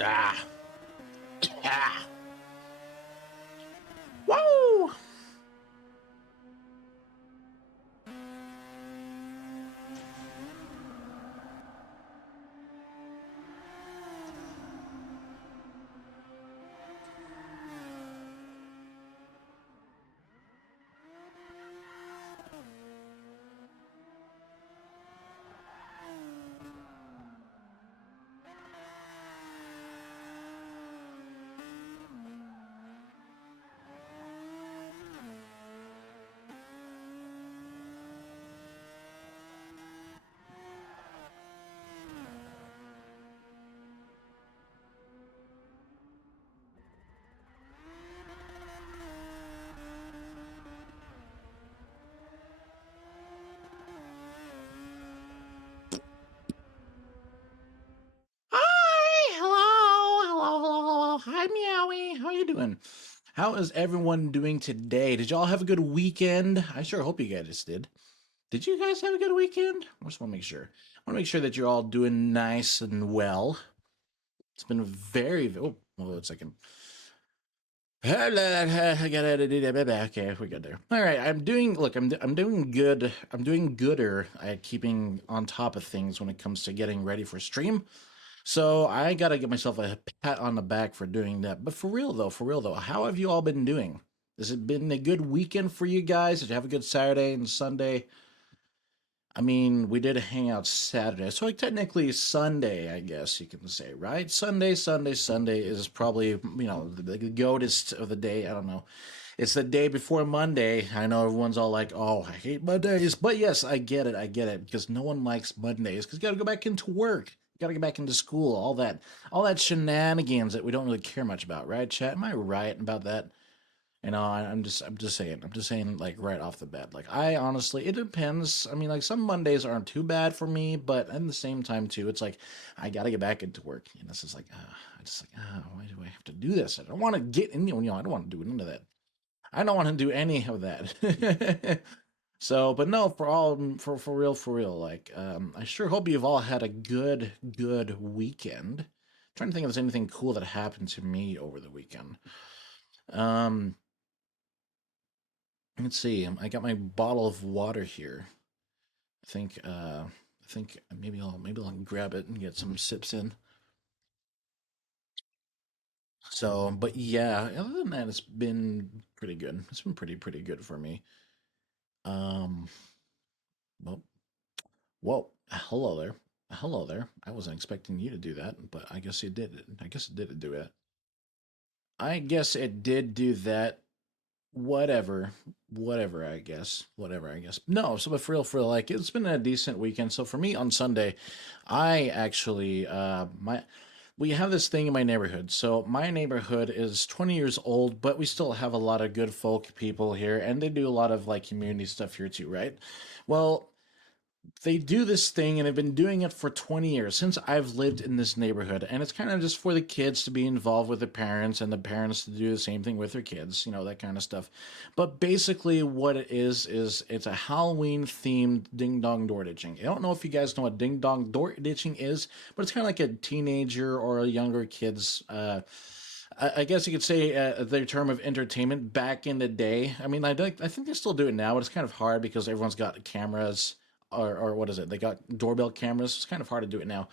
Ah. Ah. Woo! Hi, hello. Hi, Meowie. How you doing? How is everyone doing today? Did y'all have a good weekend? I sure hope you guys did. Did you guys have a good weekend? I just want to make sure. I want to make sure that you're all doing nice and well. It's been very. Oh, hold on a second. I got it. Okay, we got there. All right, I'm doing. Look, I'm doing good. I'm doing gooder at keeping on top of things when it comes to getting ready for stream. So I gotta give myself a pat on the back for doing that. But for real though, how have you all been doing? Has it been a good weekend for you guys? Did you have a good Saturday and Sunday? I mean, we did hang out Saturday, so like technically Sunday, I guess you can say, right? Sunday is probably the goatest of the day. I don't know. It's the day before Monday. I know everyone's all like, "Oh, I hate Mondays," but yes, I get it, because no one likes Mondays because you got to go back into work, you got to get back into school, all that shenanigans that we don't really care much about, right? Chat, am I right about that? I'm just saying, like right off the bat. Like I honestly, it depends. I mean, like some Mondays aren't too bad for me, but at the same time too, it's like I gotta get back into work, and it's just like, why do I have to do this? I don't want to get in, I don't want to do none of that. I don't want to do any of that. So, but no, for real. Like, I sure hope you've all had a good weekend. Trying to think if there's anything cool that happened to me over the weekend. Um, Let's see. I got my bottle of water here. I think maybe I'll grab it and get some sips in. So, but yeah, other than that, it's been pretty good. It's been pretty good for me. Um, well, whoa, hello there, hello there. I wasn't expecting you to do that, but I guess it did. I guess it did do it. I guess it did do that. Whatever, whatever, I guess. No, so but for real, like it's been a decent weekend. So for me on Sunday, I actually my we have this thing in my neighborhood. So my neighborhood is 20 years old, but we still have a lot of good folk people here, and they do a lot of like community stuff here too, right? Well, they do this thing and have been doing it for 20 years since I've lived in this neighborhood. And it's kind of just for the kids to be involved with their parents and the parents to do the same thing with their kids, that kind of stuff. But basically, what it is it's a Halloween themed ding dong door ditching. I don't know if you guys know what ding dong door ditching is, but it's kind of like a teenager or a younger kid's. I guess you could say their term of entertainment back in the day. I mean, I think they still do it now, but it's kind of hard because everyone's got cameras, or what is it? They got doorbell cameras. It's kind of hard to do it now.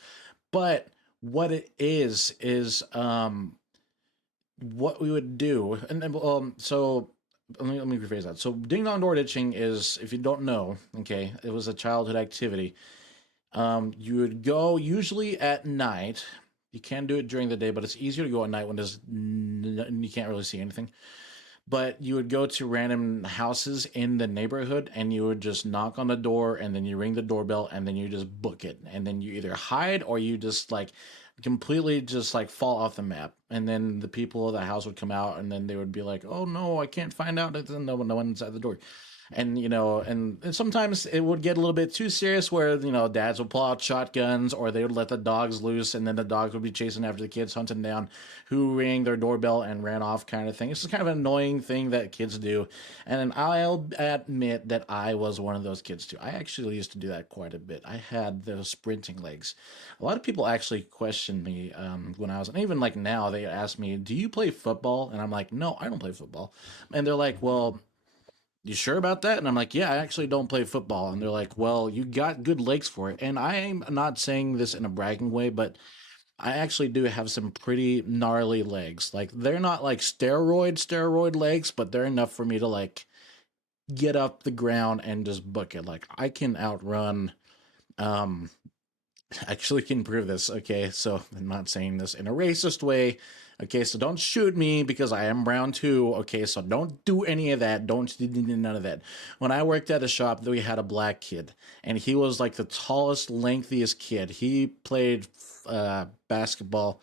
But what it is what we would do, and so let me rephrase that. So ding dong door ditching is, if you don't know, okay, it was a childhood activity. You would go usually at night. You can do it during the day, but it's easier to go at night when you can't really see anything. But you would go to random houses in the neighborhood and you would just knock on the door and then you ring the doorbell and then you just book it. And then you either hide or you just like completely just like fall off the map. And then the people of the house would come out and then they would be like, "Oh no, I can't find out." And then no one's at the door. And and sometimes it would get a little bit too serious where dads would pull out shotguns, or they would let the dogs loose, and then the dogs would be chasing after the kids, hunting down who rang their doorbell and ran off, kind of thing. It's just kind of an annoying thing that kids do, and I'll admit that I was one of those kids too. I actually used to do that quite a bit. I had those sprinting legs. A lot of people actually questioned me when I was, and even like now, they ask me, "Do you play football?" And I'm like, "No, I don't play football." And they're like, "Well, you sure about that?" And I'm like, "Yeah, I actually don't play football." And they're like, "Well, you got good legs for it." And I'm not saying this in a bragging way, but I actually do have some pretty gnarly legs. Like, they're not like steroid legs, but they're enough for me to like get up the ground and just book it. Like, I can outrun um actually can prove this. Okay, so I'm not saying this in a racist way. Okay, so don't shoot me because I am brown too. Okay, so don't do any of that. Don't do none of that. When I worked at a shop, we had a black kid, and he was like the tallest, lengthiest kid. He played basketball.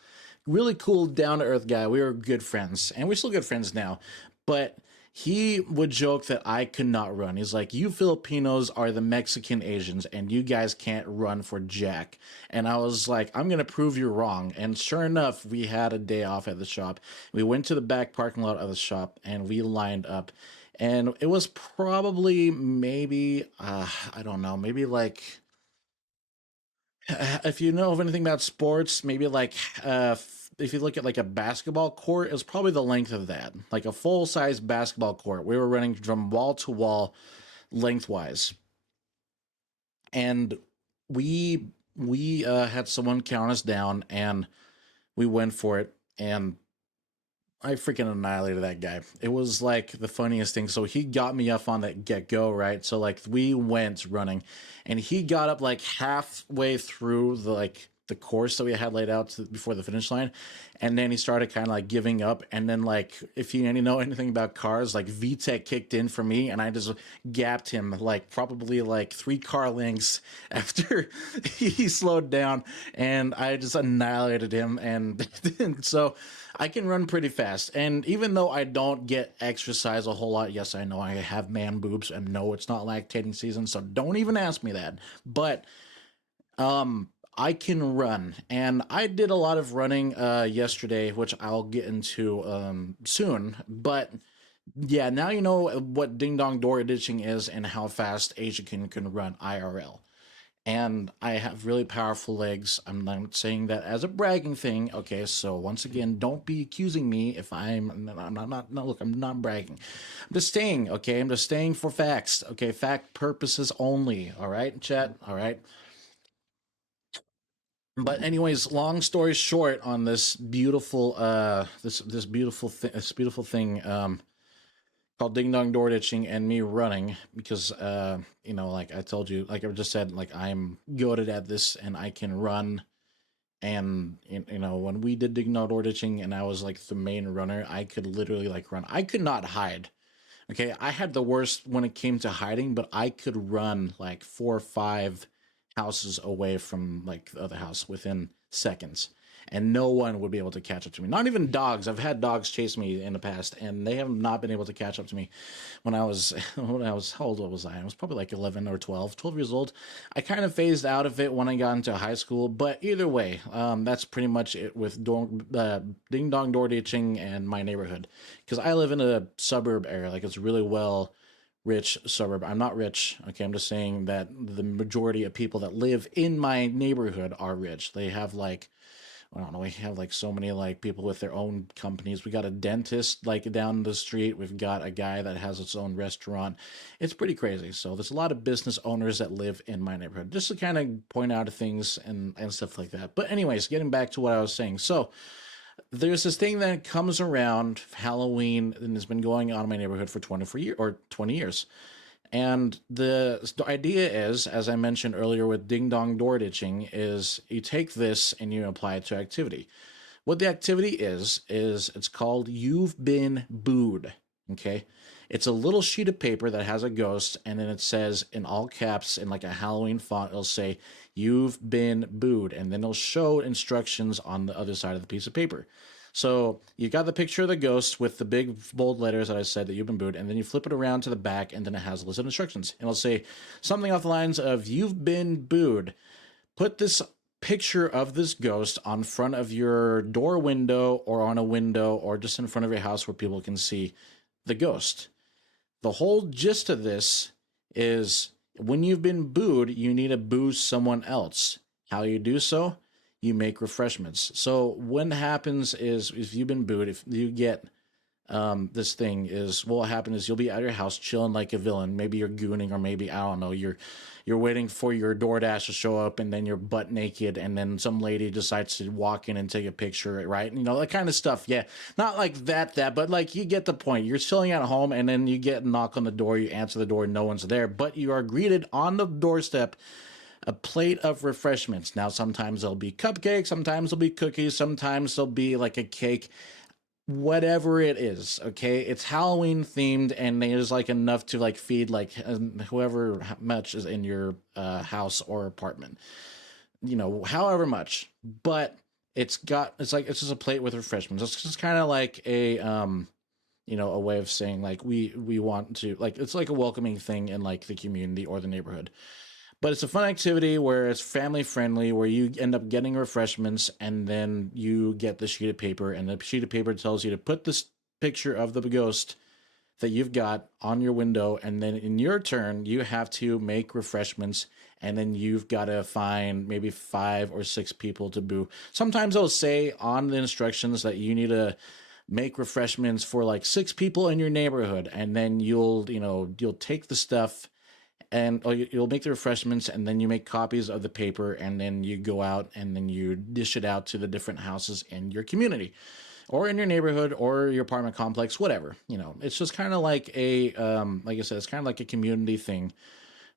Really cool, down to earth guy. We were good friends, and we're still good friends now. But he would joke that I could not run. He's like, "You Filipinos are the Mexican Asians, and you guys can't run for jack." And I was like, "I'm going to prove you wrong." And sure enough, we had a day off at the shop. We went to the back parking lot of the shop and we lined up. And it was probably maybe, I don't know, maybe like, if you know of anything about sports, maybe like, if you look at like a basketball court, it was probably the length of that, like a full size basketball court. We were running from wall to wall lengthwise, and we we had someone count us down, and we went for it, and I freaking annihilated that guy. It was like the funniest thing. So he got me up on that get go, right? So like we went running, and he got up like halfway through the course that we had laid out before the finish line, and then he started kind of like giving up. And then, like, if you know anything about cars, like VTEC kicked in for me, and I just gapped him like probably like 3 car lengths after he slowed down, and I just annihilated him. And so I can run pretty fast. And even though I don't get exercise a whole lot, yes, I know I have man boobs, and no, it's not lactating season, so don't even ask me that. But I can run, and I did a lot of running yesterday, which I'll get into soon. But yeah, now you know what ding dong door ditching is and how fast Asia can run IRL. And I have really powerful legs. I'm not saying that as a bragging thing. Okay, so once again, don't be accusing me if I'm not no, look, I'm not bragging. I'm just saying, okay? I'm just saying for facts. Okay, fact purposes only. All right, chat. All right. But anyways, long story short, on this beautiful thing called Ding Dong Door Ditching and me running, because like I told you, like I just said, like I'm goaded at this and I can run. And when we did Ding Dong Door Ditching and I was like the main runner, I could literally like run. I could not hide. Okay, I had the worst when it came to hiding, but I could run like 4 or 5 houses away from like the other house within seconds, and no one would be able to catch up to me. Not even dogs. I've had dogs chase me in the past, and they have not been able to catch up to me. When I was how old was I? I was probably like 11 or 12 years old. I kind of phased out of it when I got into high school, but either way, that's pretty much it with ding dong door ditching and my neighborhood, because I live in a suburb area, like it's really well rich suburb. I'm not rich. Okay, I'm just saying that the majority of people that live in my neighborhood are rich. They have like, I don't know, we have like so many like people with their own companies. We got a dentist like down the street. We've got a guy that has his own restaurant. It's pretty crazy. So there's a lot of business owners that live in my neighborhood. Just to kind of point out things and stuff like that. But anyways, getting back to what I was saying. So there's this thing that comes around Halloween and has been going on in my neighborhood for 20 years. And the idea is, as I mentioned earlier with ding dong door ditching, is you take this and you apply it to activity. What the activity is it's called You've Been Booed. Okay. It's a little sheet of paper that has a ghost, and then it says in all caps in like a Halloween font, it'll say, "You've been booed." And then it'll show instructions on the other side of the piece of paper. So you got the picture of the ghost with the big bold letters that I said that you've been booed, and then you flip it around to the back, and then it has a list of instructions. And it'll say something off the lines of, "You've been booed. Put this picture of this ghost on front of your door window or on a window or just in front of your house where people can see the ghost." The whole gist of this is when you've been booed, you need to boo someone else. How you do so? You make refreshments. So what happens is if you've been booed, if you get this thing is what will happen is you'll be at your house chilling like a villain. Maybe you're gooning, or maybe I don't know, you're waiting for your DoorDash to show up, and then you're butt naked, and then some lady decides to walk in and take a picture, right? You know, that kind of stuff. Yeah, not like that, but like you get the point. You're chilling at home, and then you get a knock on the door. You answer the door, no one's there, but you are greeted on the doorstep a plate of refreshments. Now, sometimes there'll be cupcakes, sometimes there'll be cookies, sometimes there'll be like a cake, whatever it is. Okay, it's Halloween themed, and there's like enough to like feed like whoever much is in your house or apartment, you know, however much. But it's just a plate with refreshments. It's just kind of like a you know, a way of saying like we want to, like, it's like a welcoming thing in like the community or the neighborhood. But it's a fun activity where it's family friendly, where you end up getting refreshments, and then you get the sheet of paper, and the sheet of paper tells you to put this picture of the ghost that you've got on your window, and then in your turn, you have to make refreshments, and then you've got to find maybe 5 or 6 people to boo. Sometimes they'll say on the instructions that you need to make refreshments for like 6 people in your neighborhood, and then you'll take the stuff and you'll make the refreshments, and then you make copies of the paper, and then you go out and then you dish it out to the different houses in your community or in your neighborhood or your apartment complex, whatever. You know, it's just kind of like a like I said, it's kind of like a community thing.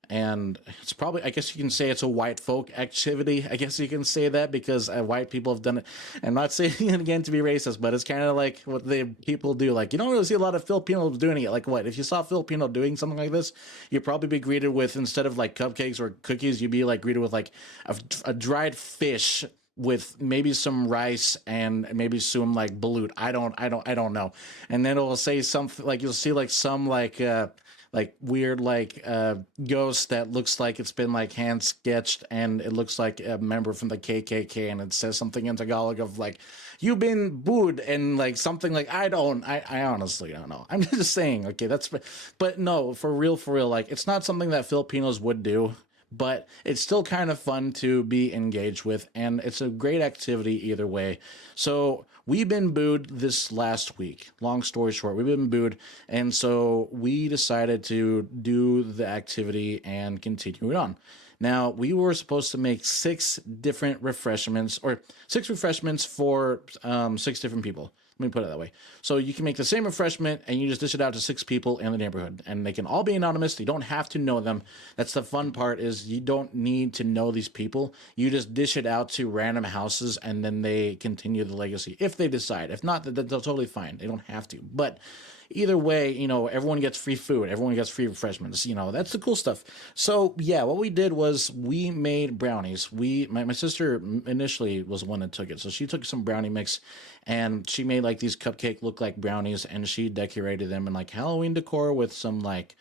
And it's probably, I guess you can say it's a white folk activity. I guess you can say that because white people have done it. I'm not saying it again to be racist, but it's kind of like what the people do. Like, you don't really see a lot of Filipinos doing it. Like, what if you saw a Filipino doing something like this, you'd probably be greeted with, instead of like cupcakes or cookies, you'd be like greeted with like a dried fish with maybe some rice and maybe some like balut. I don't know. And then it'll say something like, you'll see like some like weird like ghost that looks like it's been like hand sketched, and it looks like a member from the KKK, and it says something in Tagalog of like, "You've been booed," and like something like, I honestly don't know. I'm just saying, okay, but no, for real, like it's not something that Filipinos would do, but it's still kind of fun to be engaged with, and it's a great activity either way. So we've been booed this last week. Long story short, we've been booed, and so we decided to do the activity and continue it on. Now, we were supposed to make 6 refreshments for 6 different people. Let me put it that way. So you can make the same refreshment, and you just dish it out to 6 people in the neighborhood, and they can all be anonymous. You don't have to know them. That's the fun part, is you don't need to know these people. You just dish it out to random houses, and then they continue the legacy if they decide. If not, that's totally fine. They don't have to. But either way, you know, everyone gets free food, everyone gets free refreshments. You know, that's the cool stuff. So yeah, what we did was we made brownies. My sister initially was the one that took it, so she took some brownie mix, and she made like these cupcake look like brownies, and she decorated them in like Halloween decor with some like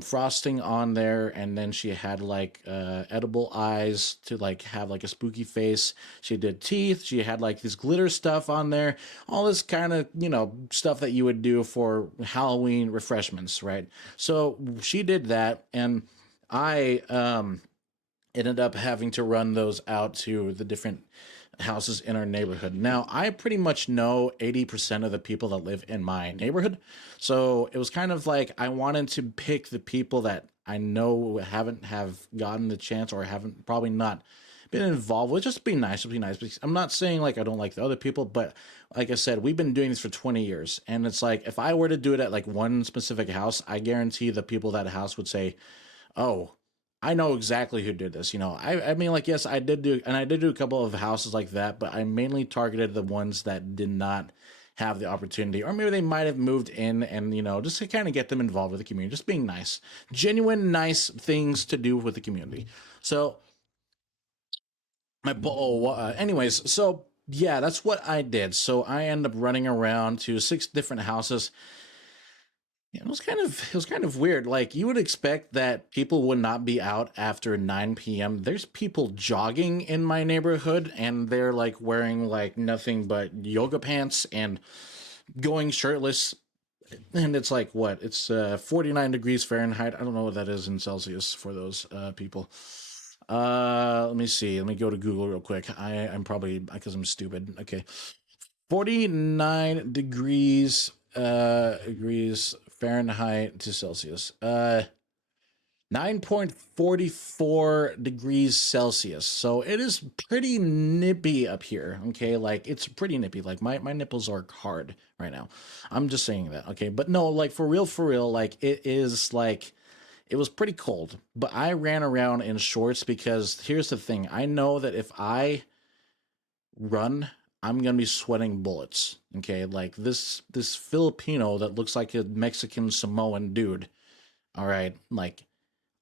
frosting on there, and then she had like edible eyes to like have like a spooky face. She did teeth. She had like this glitter stuff on there, all this kind of, you know, stuff that you would do for Halloween refreshments, right? So she did that, and I ended up having to run those out to the different houses in our neighborhood. Now, I pretty much know 80% of the people that live in my neighborhood. So it was kind of like I wanted to pick the people that I know haven't have gotten the chance, or haven't probably not been involved with. Just be nice, be nice. Because I'm not saying like I don't like the other people, but like I said, we've been doing this for 20 years. And it's like if I were to do it at like one specific house, I guarantee the people that house would say, "Oh, I know exactly who did this." You know, I mean, like, yes, I did do a couple of houses like that, but I mainly targeted the ones that did not have the opportunity, or maybe they might have moved in, and, you know, just to kind of get them involved with the community, just being nice, genuine, nice things to do with the community. So, anyways, so Yeah, that's what I did. So I ended up running around to 6 different houses. Yeah, it was kind of weird. Like you would expect that people would not be out after 9 p.m. There's people jogging in my neighborhood and they're like wearing like nothing but yoga pants and going shirtless. And it's like what? It's 49 degrees Fahrenheit. I don't know what that is in Celsius for those people. Let me see. Let me go to Google real quick. I'm probably because I'm stupid. Okay. 49 degrees Fahrenheit to Celsius. 9.44 degrees Celsius. So it is pretty nippy up here. Okay, like it's pretty nippy. Like my nipples are hard right now. I'm just saying that. Okay, but no, like for real, like it is like it was pretty cold. But I ran around in shorts because here's the thing. I know that if I run, I'm gonna be sweating bullets. Okay, like this Filipino that looks like a Mexican Samoan dude. All right, like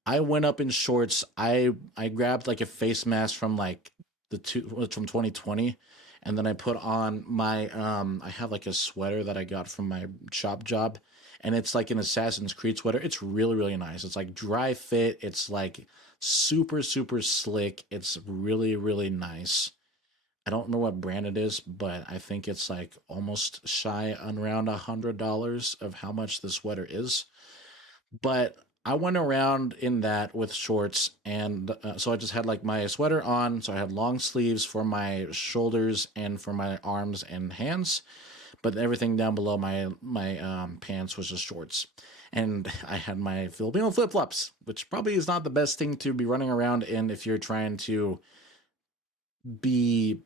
I went up in shorts. I grabbed like a face mask from like from 2020, and then I put on my I have like a sweater that I got from my shop job, and it's like an Assassin's Creed sweater. It's really nice. It's like dry fit. It's like super slick. It's really nice. I don't know what brand it is, but I think it's like almost shy on around $100 of how much the sweater is. But I went around in that with shorts, and so I just had like my sweater on. So I had long sleeves for my shoulders and for my arms and hands, but everything down below my pants was just shorts. And I had my Filipino flip flops, which probably is not the best thing to be running around in if you're trying to be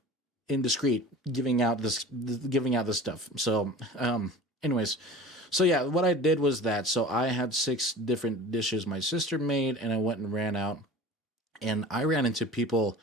indiscreet giving out this stuff. So, anyways, so yeah, what I did was that. So I had 6 different dishes my sister made, and I went and ran out, and I ran into people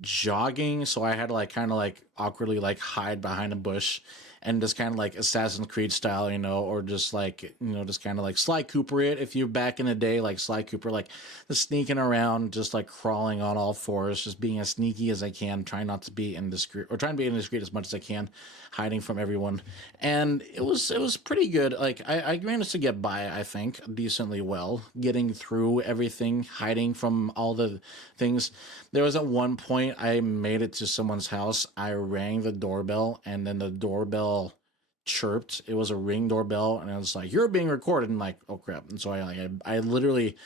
jogging, so I had to like kind of like awkwardly like hide behind a bush and just kind of like Assassin's Creed style, or just like just kind of like Sly Cooper it if you're back in the day, like Sly Cooper, like just sneaking around, just like crawling on all fours, just being as sneaky as I can, trying not to be indiscreet or trying to be indiscreet as much as I can, hiding from everyone, and it was pretty good. Like I managed to get by, I think, decently well, getting through everything, hiding from all the things. There was at one point I made it to someone's house. I rang the doorbell, and then the doorbell chirped. It was a Ring doorbell, and I was like, "You're being recorded." And like, oh crap! And so I literally,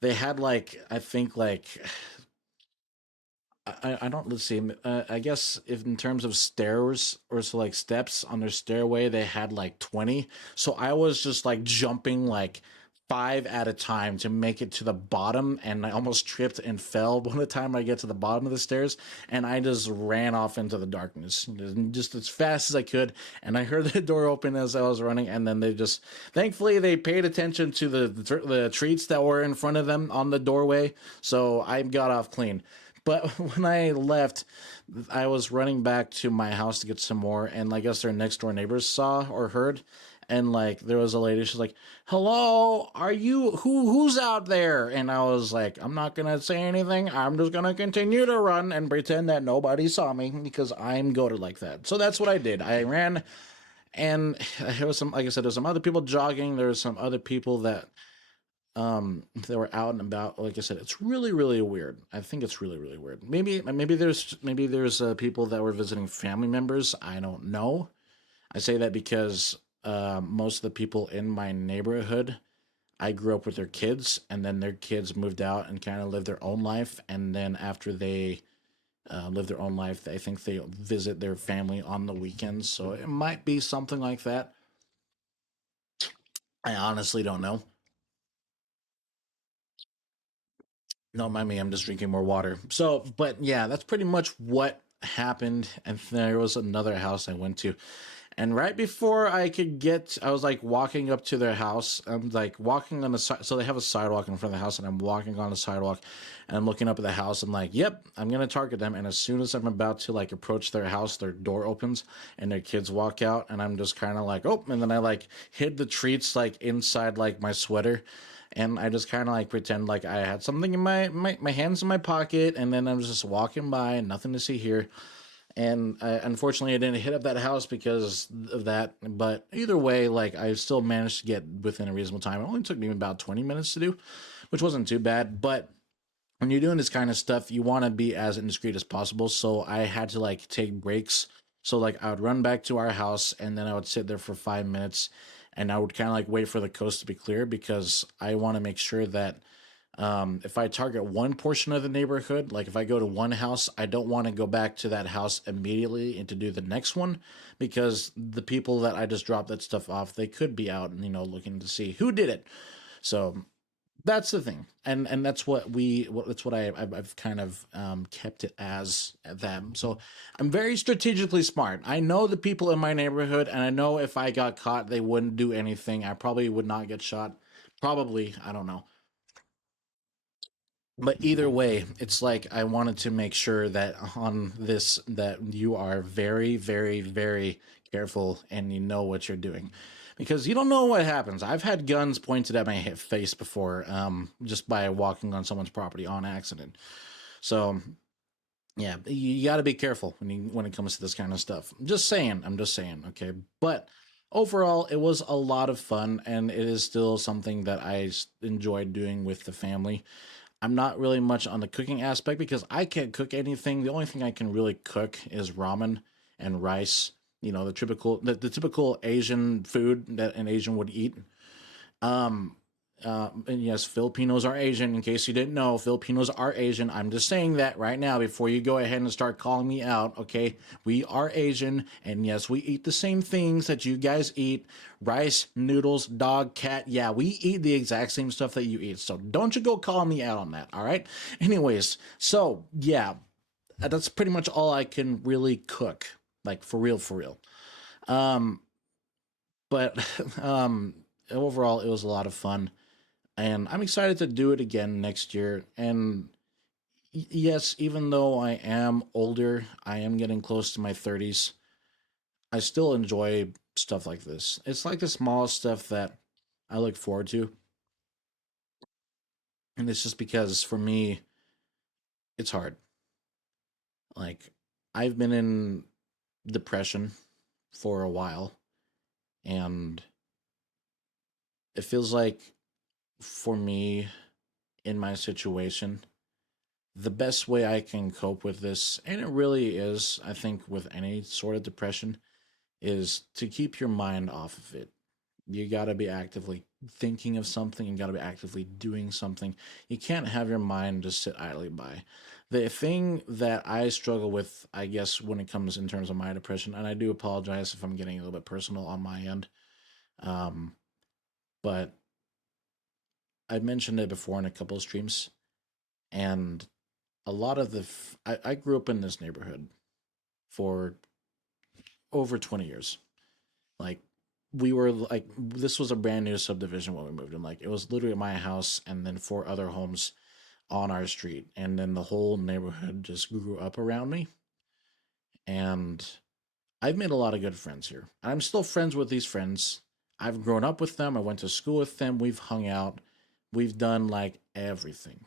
they had like I think like I don't, let's see. I guess if in terms of stairs or so like steps on their stairway, they had like 20. So I was just like jumping like 5 at a time to make it to the bottom, and I almost tripped and fell by the time I get to the bottom of the stairs, and I just ran off into the darkness just as fast as I could. And I heard the door open as I was running, and then they just, thankfully, they paid attention to the treats that were in front of them on the doorway, so I got off clean. But when I left, I was running back to my house to get some more, and I guess their next door neighbors saw or heard, and like there was a lady. She's like, "Hello, are you who's out there?" And I was like, "I'm not gonna say anything. I'm just gonna continue to run and pretend that nobody saw me because I'm goated like that." So that's what I did. I ran, and there was some, like I said, there was some other people jogging. There was some other people that they were out and about. Like I said, it's really weird. I think it's really weird. Maybe there's people that were visiting family members. I don't know. I say that because most of the people in my neighborhood, I grew up with their kids, and then their kids moved out and kind of lived their own life, and then after they live their own life, I think they visit their family on the weekends. So it might be something like that. I honestly don't know. No, mind me, I'm just drinking more water. So, but yeah, that's pretty much what happened. And there was another house I went to. And right before I could get, I was like walking up to their house. I'm like walking on the side. So they have a sidewalk in front of the house, and I'm walking on the sidewalk and I'm looking up at the house. I'm like, yep, I'm going to target them. And as soon as I'm about to like approach their house, their door opens and their kids walk out. And I'm just kind of like, oh, and then I like hid the treats like inside like my sweater, and I just kind of like pretend like I had something in my hands in my pocket, and then I was just walking by, nothing to see here. And unfortunately, I didn't hit up that house because of that. But either way, like I still managed to get within a reasonable time. It only took me about 20 minutes to do, which wasn't too bad. But when you're doing this kind of stuff, you want to be as indiscreet as possible. So I had to like take breaks. So like I would run back to our house and then I would sit there for 5 minutes and I would kind of like wait for the coast to be clear because I want to make sure that if I target one portion of the neighborhood, like if I go to one house, I don't want to go back to that house immediately and to do the next one because the people that I just dropped that stuff off, they could be out and looking to see who did it. So that's the thing, and that's what that's what I've kind of kept it as them. So I'm very strategically smart. I know the people in my neighborhood, and I know if I got caught, they wouldn't do anything. I probably would not get shot. Probably, I don't know. But either way, it's like I wanted to make sure that on this that you are very, very, very careful and you know what you're doing because you don't know what happens. I've had guns pointed at my face before, just by walking on someone's property on accident. So yeah, you got to be careful when it comes to this kind of stuff. I'm just saying. I'm just saying. Okay, but overall, it was a lot of fun, and it is still something that I enjoyed doing with the family. I'm not really much on the cooking aspect because I can't cook anything. The only thing I can really cook is ramen and rice. The typical Asian food that an Asian would eat. Um, and yes, Filipinos are Asian. In case you didn't know, Filipinos are Asian. I'm just saying that right now before you go ahead and start calling me out. Okay, we are Asian, and yes, we eat the same things that you guys eat: rice, noodles, dog, cat. Yeah, we eat the exact same stuff that you eat. So don't you go calling me out on that. All right. Anyways, so yeah, that's pretty much all I can really cook. Like for real, for real. Um, but overall, it was a lot of fun and I'm excited to do it again next year. And yes, even though I am older, I am getting close to my 30s. I still enjoy stuff like this. It's like the small stuff that I look forward to, and it's just because for me, it's hard. Like I've been in depression for a while, and it feels like for me in my situation, the best way I can cope with this, and it really is, I think, with any sort of depression, is to keep your mind off of it. You got to be actively thinking of something. You got to be actively doing something. You can't have your mind just sit idly by. The thing that I struggle with, I guess, when it comes in terms of my depression, and I do apologize if I'm getting a little bit personal on my end, um, but I've mentioned it before in a couple of streams, and a lot of I grew up in this neighborhood for over 20 years. Like we were like this was a brand new subdivision when we moved in. Like it was literally my house and then four other homes on our street, and then the whole neighborhood just grew up around me. And I've made a lot of good friends here. I'm still friends with these friends. I've grown up with them. I went to school with them. We've hung out. We've done like everything.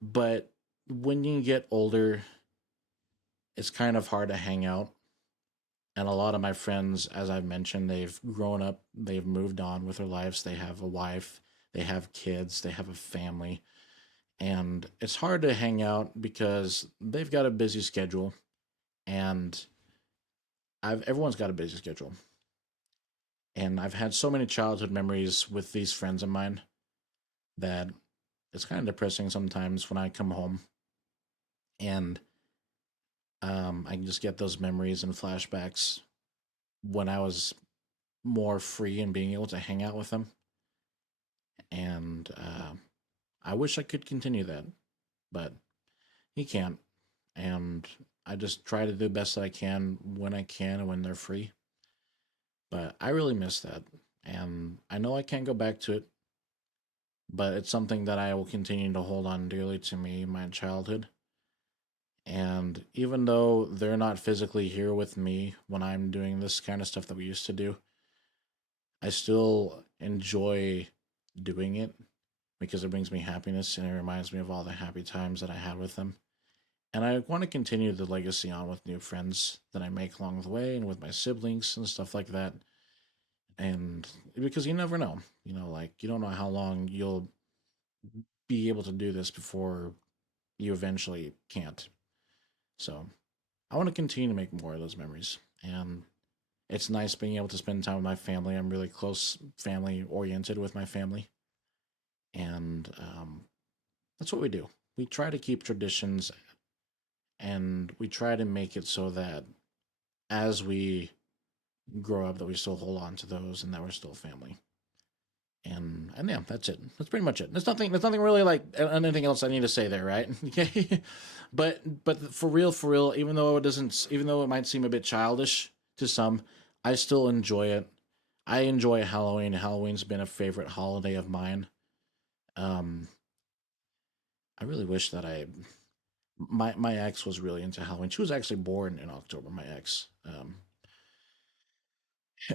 But when you get older, it's kind of hard to hang out. And a lot of my friends, as I've mentioned, they've grown up, they've moved on with their lives. They have a wife, they have kids, they have a family. And it's hard to hang out because they've got a busy schedule. And everyone's got a busy schedule. And I've had so many childhood memories with these friends of mine that it's kind of depressing sometimes when I come home and I can just get those memories and flashbacks when I was more free and being able to hang out with them. And I wish I could continue that, but you can't. And I just try to do the best that I can and when they're free. But I really miss that. And I know I can't go back to it, but it's something that I will continue to hold on dearly to me, my childhood. And even though they're not physically here with me when I'm doing this kind of stuff that we used to do, I still enjoy doing it because it brings me happiness and it reminds me of all the happy times that I had with them. And I want to continue the legacy on with new friends that I make along the way and with my siblings and stuff like that. And because you never know, like you don't know how long you'll be able to do this before you eventually can't. So I want to continue to make more of those memories. And it's nice being able to spend time with my family. I'm really close family oriented with my family. And that's what we do. We try to keep traditions and we try to make it so that as we grow up that we still hold on to those and that we're still family. And yeah, that's it. That's pretty much it. There's nothing really like anything else I need to say there, right? Okay. But for real, even though it might seem a bit childish to some, I still enjoy it. I enjoy Halloween. Halloween's been a favorite holiday of mine. Um, I really wish that my ex was really into Halloween. She was actually born in October. My ex,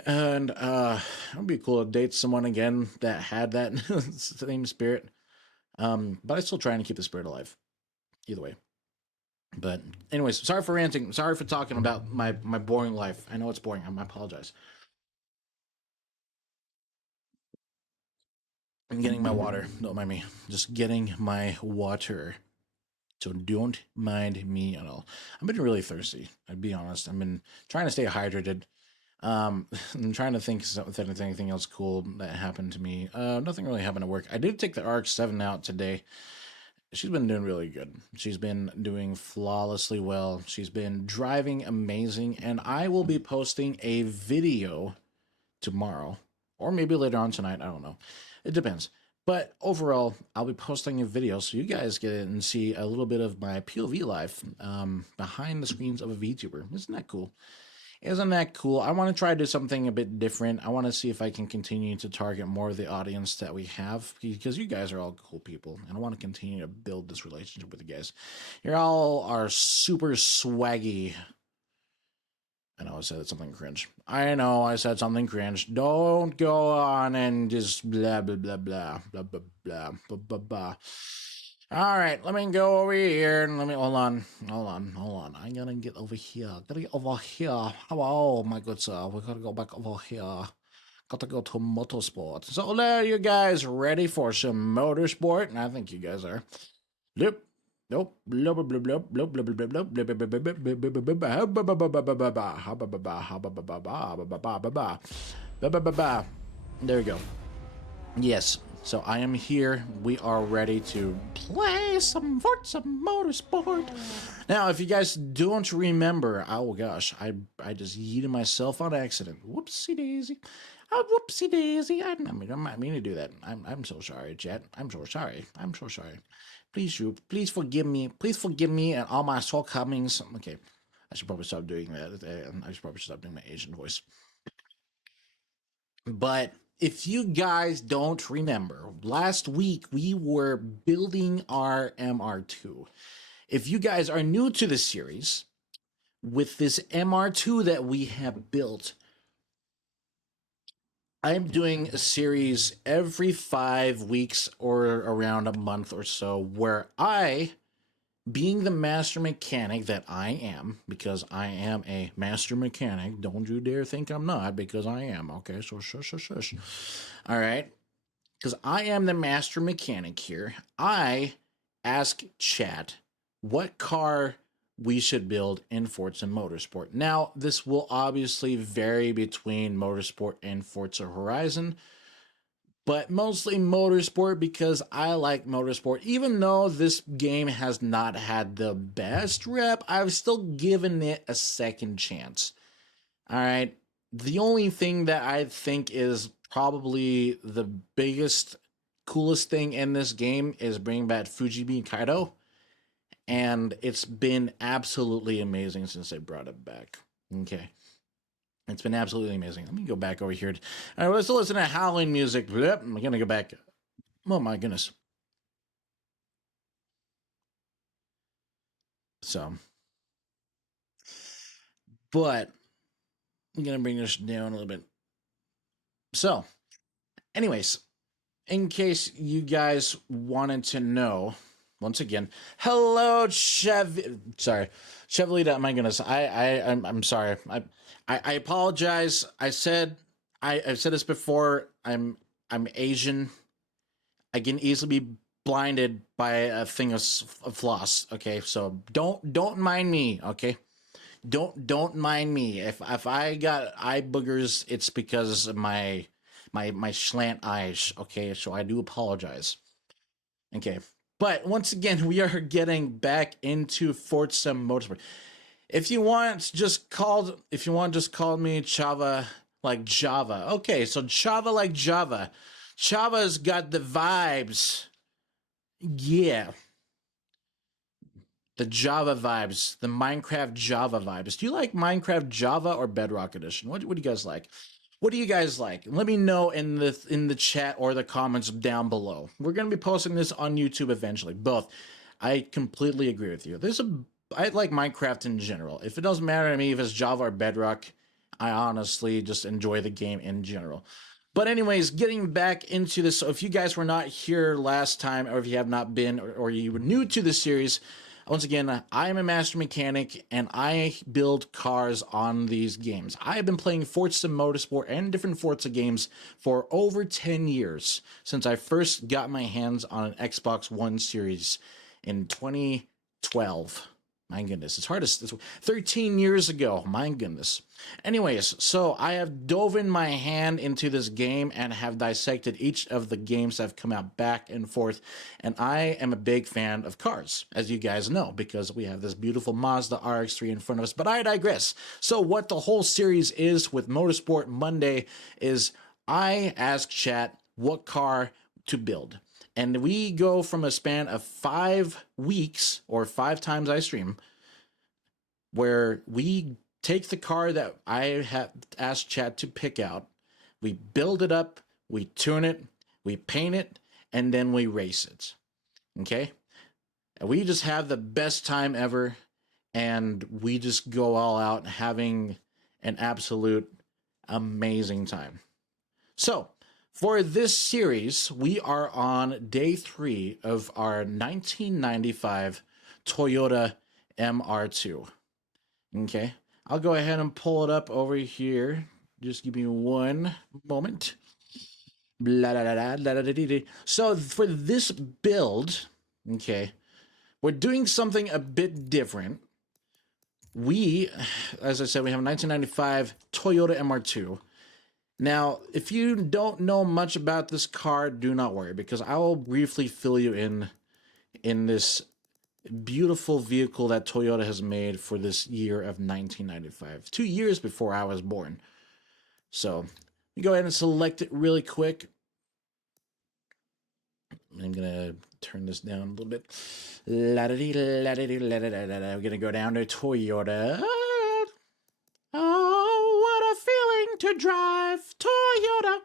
and it'd be cool to date someone again that had that same spirit. But I still trying to keep the spirit alive. Either way. But anyways, sorry for ranting. Sorry for talking about my boring life. I know it's boring. I apologize. I'm getting my water. Don't mind me. Just getting my water. So don't mind me at all. I've been really thirsty. I'd be honest. I've been trying to stay hydrated. I'm trying to think if there's anything else cool that happened to me. Nothing really happened at work. I did take the RX-7 out today. She's been doing really good. She's been doing flawlessly well. She's been driving amazing, and I will be posting a video tomorrow, or maybe later on tonight. I don't know. It depends. But overall, I'll be posting a video so you guys get in and see a little bit of my POV life behind the screens of a VTuber. Isn't that cool? Isn't that cool? I want to try to do something a bit different. I want to see if I can continue to target more of the audience that we have because you guys are all cool people, and I want to continue to build this relationship with you guys. You all are super swaggy. I know I said something cringe. I know I said something cringe. Don't go on and just blah blah blah blah blah blah blah blah blah blah. All right, let me go over here and let me hold on. I gotta get over here. Gotta get over here. Hello, my good sir. We gotta go back over here. Gotta go to motorsport. So there, you guys ready for some motorsport? And I think you guys are. Yep. Nope. There we go. Yes. So I am here. We are ready to play some Forza Motorsport. Now, if you guys don't remember, oh gosh, I just yeeted myself on accident. Whoopsie daisy. Oh, whoopsie daisy. I did not mean to do that. I'm so sorry, chat. I'm so sorry. I'm so sorry. Please forgive me. Please forgive me and all my shortcomings. Okay, I should probably stop doing that. I should probably stop doing my Asian voice. But if you guys don't remember, last week we were building our MR2. If you guys are new to the series, with this MR2 that we have built, I'm doing a series every 5 weeks or around a month or so where I, being the master mechanic that I am, because I am a master mechanic, don't you dare think I'm not, because I am, okay? So shush, shush, shush. All right? Because I am the master mechanic here. I ask chat what car we should build in Forza Motorsport. Now, this will obviously vary between Motorsport and Forza Horizon, but mostly Motorsport because I like Motorsport. Even though this game has not had the best rep, I've still given it a second chance. All right. The only thing that I think is probably the biggest, coolest thing in this game is bringing back Fujimi Kaido. And it's been absolutely amazing since they brought it back. Okay. It's been absolutely amazing. Let me go back over here. All right, let's listen to Halloween music. Yep, I'm going to go back. Oh, my goodness. So, but I'm going to bring this down a little bit. So, anyways, in case you guys wanted to know, once again, hello, Chevelita. My goodness, I'm sorry. I apologize. I've said this before. I'm Asian. I can easily be blinded by a thing of floss. Okay, so don't mind me. Okay, don't mind me. If I got eye boogers, it's because of my slant eyes. Okay, so I do apologize. Okay, but once again, we are getting back into Forza Motorsport. If you want, just call me Chava like Java. Okay, so Java like Java. Chava's got the vibes. Yeah, the Java vibes, the Minecraft Java vibes. Do you like Minecraft Java or Bedrock Edition? What do you guys like? What do you guys like? Let me know in the chat or the comments down below. We're gonna be posting this on YouTube eventually. Both. I completely agree with you. I like Minecraft in general. If it doesn't matter to me if it's Java or Bedrock, I honestly just enjoy the game in general. But anyways, getting back into this. So if you guys were not here last time, or if you have not been, or you were new to the series, once again, I am a master mechanic and I build cars on these games. I have been playing Forza Motorsport and different Forza games for over 10 years since I first got my hands on an Xbox One series in 2012. My goodness, it's hard to. It's 13 years ago. My goodness. Anyways, so I have dove in my hand into this game and have dissected each of the games that have come out back and forth. And I am a big fan of cars, as you guys know, because we have this beautiful Mazda RX-3 in front of us. But I digress. So what the whole series is with Motorsport Monday is I ask chat what car to build. And we go from a span of 5 weeks or 5 times I stream where we take the car that I have asked chat to pick out, we build it up, we tune it, we paint it, and then we race it. Okay? And we just have the best time ever, and we just go all out having an absolute amazing time. So, for this series, we are on day 3 of our 1995 Toyota MR2. Okay, I'll go ahead and pull it up over here. Just give me one moment. Blah, blah, blah, blah, blah, blah, blah. So for this build, okay, we're doing something a bit different. We, as I said, we have a 1995 Toyota MR2. Now, if you don't know much about this car, do not worry, because I will briefly fill you in this beautiful vehicle that Toyota has made for this year of 1995, 2 years before I was born. So we go ahead and select it really quick. I'm gonna turn this down a little bit. We're gonna go down to Toyota. Oh, what a feeling to drive Toyota.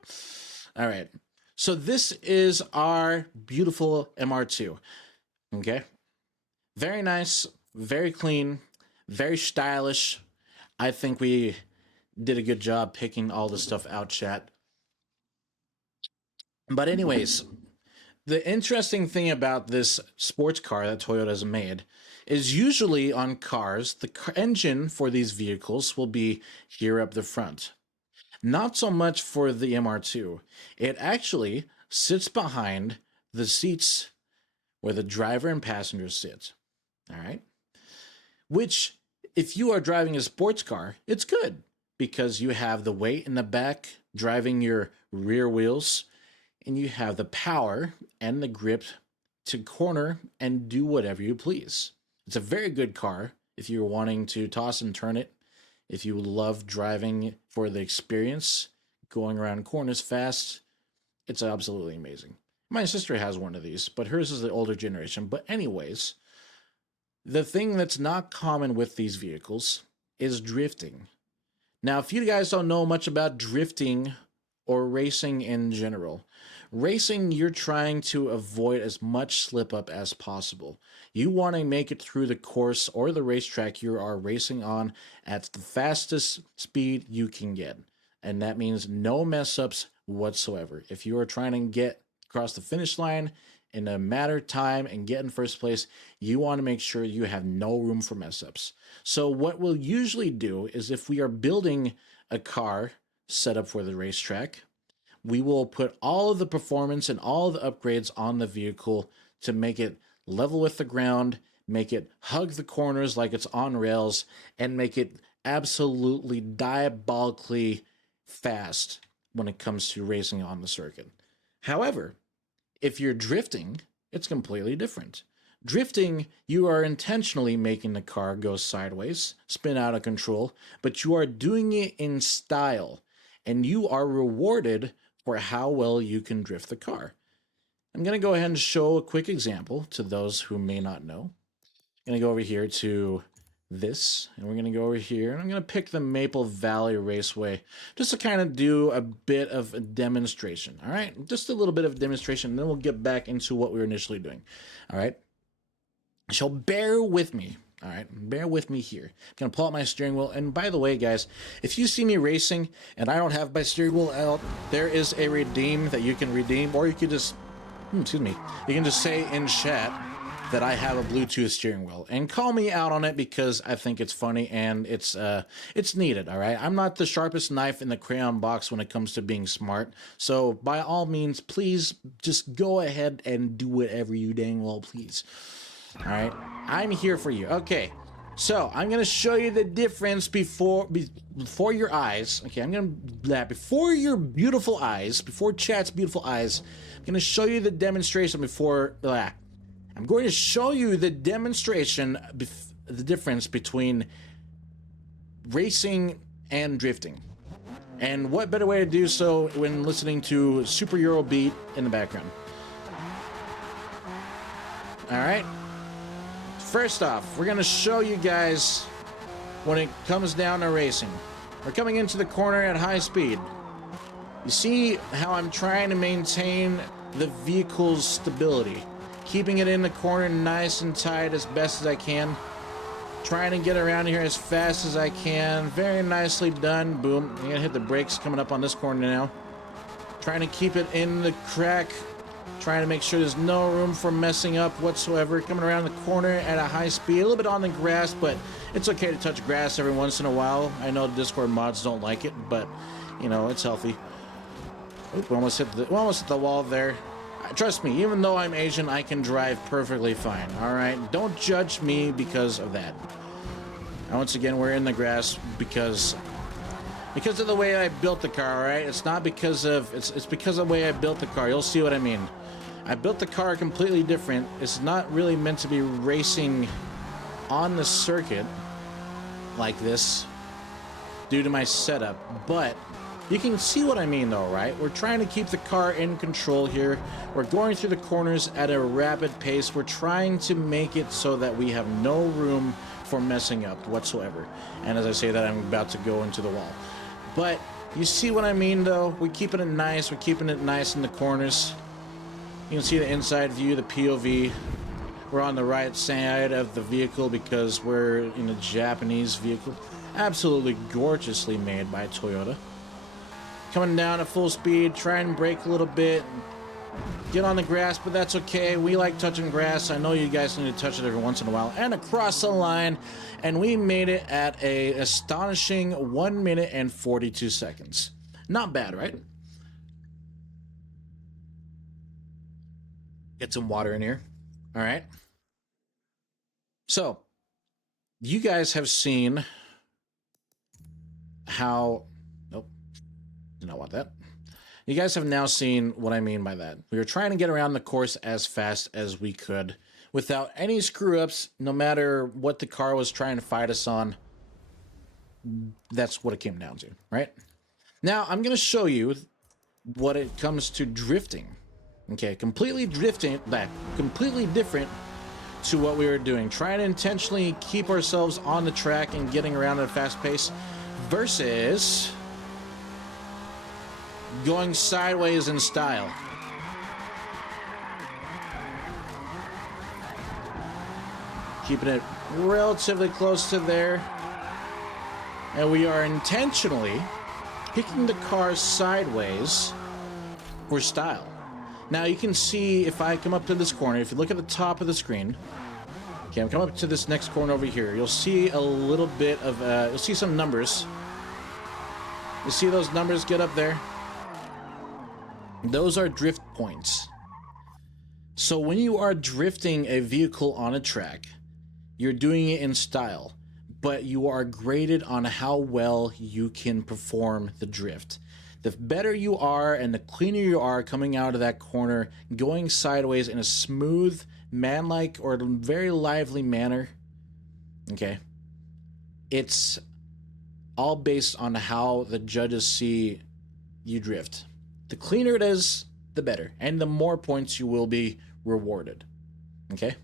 All right. So this is our beautiful MR2. Okay. Very nice, very clean, very stylish. I think we did a good job picking all the stuff out, chat. But anyways, the interesting thing about this sports car that Toyota's made is usually on cars, the engine for these vehicles will be here up the front. Not so much for the MR2. It actually sits behind the seats where the driver and passenger sit. All right. Which, if you are driving a sports car, it's good because you have the weight in the back driving your rear wheels, and you have the power and the grip to corner and do whatever you please. It's a very good car if you're wanting to toss and turn it, if you love driving for the experience, going around corners fast. It's absolutely amazing. My sister has one of these, but hers is the older generation. But anyways, the thing that's not common with these vehicles is drifting. Now, if you guys don't know much about drifting or racing in general, racing, you're trying to avoid as much slip up as possible. You want to make it through the course or the racetrack you are racing on at the fastest speed you can get. And that means no mess ups whatsoever. If you are trying to get across the finish line in a matter of time and get in first place, you want to make sure you have no room for mess ups. So what we'll usually do is if we are building a car set up for the racetrack, we will put all of the performance and all of the upgrades on the vehicle to make it level with the ground, make it hug the corners like it's on rails, and make it absolutely diabolically fast when it comes to racing on the circuit. However, if you're drifting, it's completely different. Drifting, you are intentionally making the car go sideways, spin out of control, but you are doing it in style, and you are rewarded for how well you can drift the car. I'm going to go ahead and show a quick example to those who may not know. I'm going to go over here to this, and we're going to go over here, and I'm going to pick the Maple Valley Raceway just to kind of do a bit of a demonstration. All right, just a little bit of demonstration, and then we'll get back into what we were initially doing. All right, so bear with me. All right, bear with me here. I'm going to pull out my steering wheel. And by the way, guys, if you see me racing and I don't have my steering wheel out, there is a redeem that you can redeem, or you could just, excuse me, you can just say in chat that I have a Bluetooth steering wheel and call me out on it because I think it's funny and it's needed. All right, I'm not the sharpest knife in the crayon box when it comes to being smart. So by all means, please just go ahead and do whatever you dang well please. All right, I'm here for you. Okay, so I'm gonna show you the difference before your eyes. Okay, before your beautiful eyes, before chat's beautiful eyes. I'm gonna show you the demonstration before. I'm going to show you the demonstration, the difference between racing and drifting. And what better way to do so when listening to Super Euro beat in the background. All right. First off, we're going to show you guys when it comes down to racing. We're coming into the corner at high speed. You see how I'm trying to maintain the vehicle's stability. Keeping it in the corner nice and tight as best as I can. Trying to get around here as fast as I can. Very nicely done. Boom. I'm gonna hit the brakes coming up on this corner now. Trying to keep it in the crack. Trying to make sure there's no room for messing up whatsoever. Coming around the corner at a high speed. A little bit on the grass, but it's okay to touch grass every once in a while. I know Discord mods don't like it, but, you know, it's healthy. Oop, we almost hit the wall there. Trust me, even though I'm Asian, I can drive perfectly fine, all right? Don't judge me because of that. And once again, we're in the grass because of the way I built the car, all right? It's not because of, it's because of the way I built the car. You'll see what I mean. I built the car completely different. It's not really meant to be racing on the circuit like this due to my setup, but you can see what I mean though, right? We're trying to keep the car in control here. We're going through the corners at a rapid pace. We're trying to make it so that we have no room for messing up whatsoever. And as I say that, I'm about to go into the wall. But you see what I mean though? We're keeping it nice. We're keeping it nice in the corners. You can see the inside view, the POV. We're on the right side of the vehicle because we're in a Japanese vehicle. Absolutely gorgeously made by Toyota. Coming down at full speed, try and brake a little bit, get on the grass, but that's okay. We like touching grass. I know you guys need to touch it every once in a while. And across the line, and we made it at a astonishing 1 minute and 42 seconds. Not bad, right? Get some water in here. All right. So, you guys have seen how... Nope. Did not want that. You guys have now seen what I mean by that. We were trying to get around the course as fast as we could without any screw-ups, no matter what the car was trying to fight us on. That's what it came down to, right? Now, I'm going to show you what it comes to drifting. Okay, completely different to what we were doing. Trying to intentionally keep ourselves on the track and getting around at a fast pace versus going sideways in style. Keeping it relatively close to there. And we are intentionally kicking the car sideways for style. Now you can see if I come up to this corner, if you look at the top of the screen, okay, I'm coming up to this next corner over here, you'll see a little bit of, you'll see some numbers. You see those numbers get up there? Those are drift points. So when you are drifting a vehicle on a track, you're doing it in style, but you are graded on how well you can perform the drift. The better you are and the cleaner you are coming out of that corner, going sideways in a smooth, manlike, or very lively manner, okay, it's all based on how the judges see you drift. The cleaner it is, the better, and the more points you will be rewarded, okay?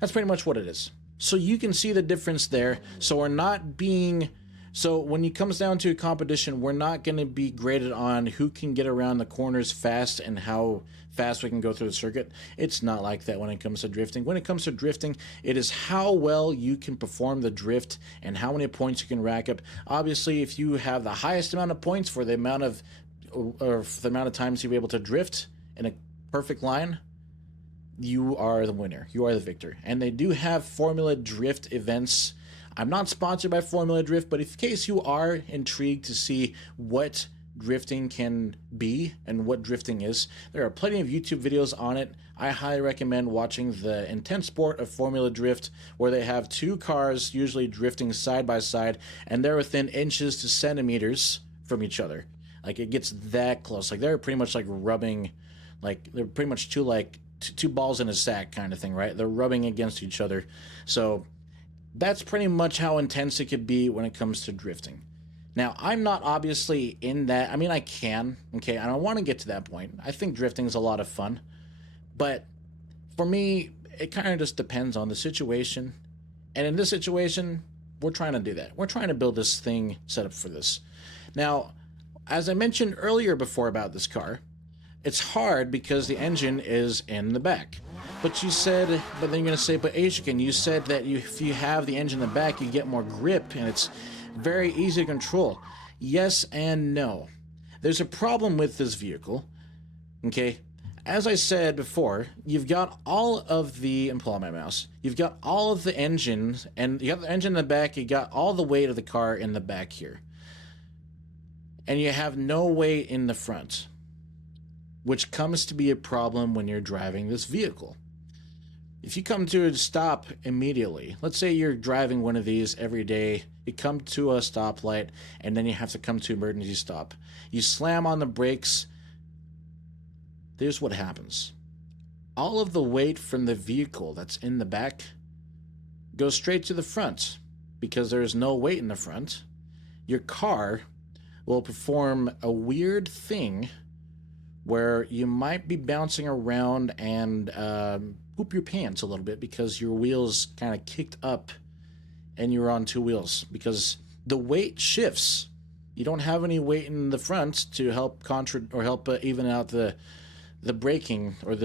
That's pretty much what it is. So you can see the difference there. So we're not being... So when it comes down to a competition, we're not going to be graded on who can get around the corners fast and how fast we can go through the circuit. It's not like that when it comes to drifting. When it comes to drifting, it is how well you can perform the drift and how many points you can rack up. Obviously, if you have the highest amount of points for the amount of times you'll be able to drift in a perfect line, you are the winner. You are the victor. And they do have Formula Drift events. I'm not sponsored by Formula Drift, but in case you are intrigued to see what drifting can be and what drifting is, there are plenty of YouTube videos on it. I highly recommend watching the intense sport of Formula Drift, where they have two cars usually drifting side by side, and they're within inches to centimeters from each other. Like, it gets that close. Like, they're pretty much like rubbing, like, they're pretty much two balls in a sack kind of thing, right? They're rubbing against each other. So that's pretty much how intense it could be when it comes to drifting. Now, I'm not obviously in that. I mean, I can, okay? I don't want to get to that point. I think drifting is a lot of fun. But for me, it kind of just depends on the situation. And in this situation, we're trying to do that. We're trying to build this thing set up for this. Now, as I mentioned earlier before about this car, it's hard because the engine is in the back. But you said, but then you're going to say, but Ashikin, you said that if you have the engine in the back, you get more grip and it's very easy to control. Yes and no. There's a problem with this vehicle, okay? As I said before, you've got all of the, and pull out my mouse, you've got all of the engines, and you got the engine in the back, you got all the weight of the car in the back here. And you have no weight in the front, which comes to be a problem when you're driving this vehicle. If you come to a stop immediately, let's say you're driving one of these every day, you come to a stoplight, and then you have to come to emergency stop. You slam on the brakes. Here's what happens. All of the weight from the vehicle that's in the back goes straight to the front because there's no weight in the front. Your car will perform a weird thing where you might be bouncing around and poop your pants a little bit because your wheels kind of kicked up and you're on two wheels because the weight shifts. You don't have any weight in the front to help even out the braking or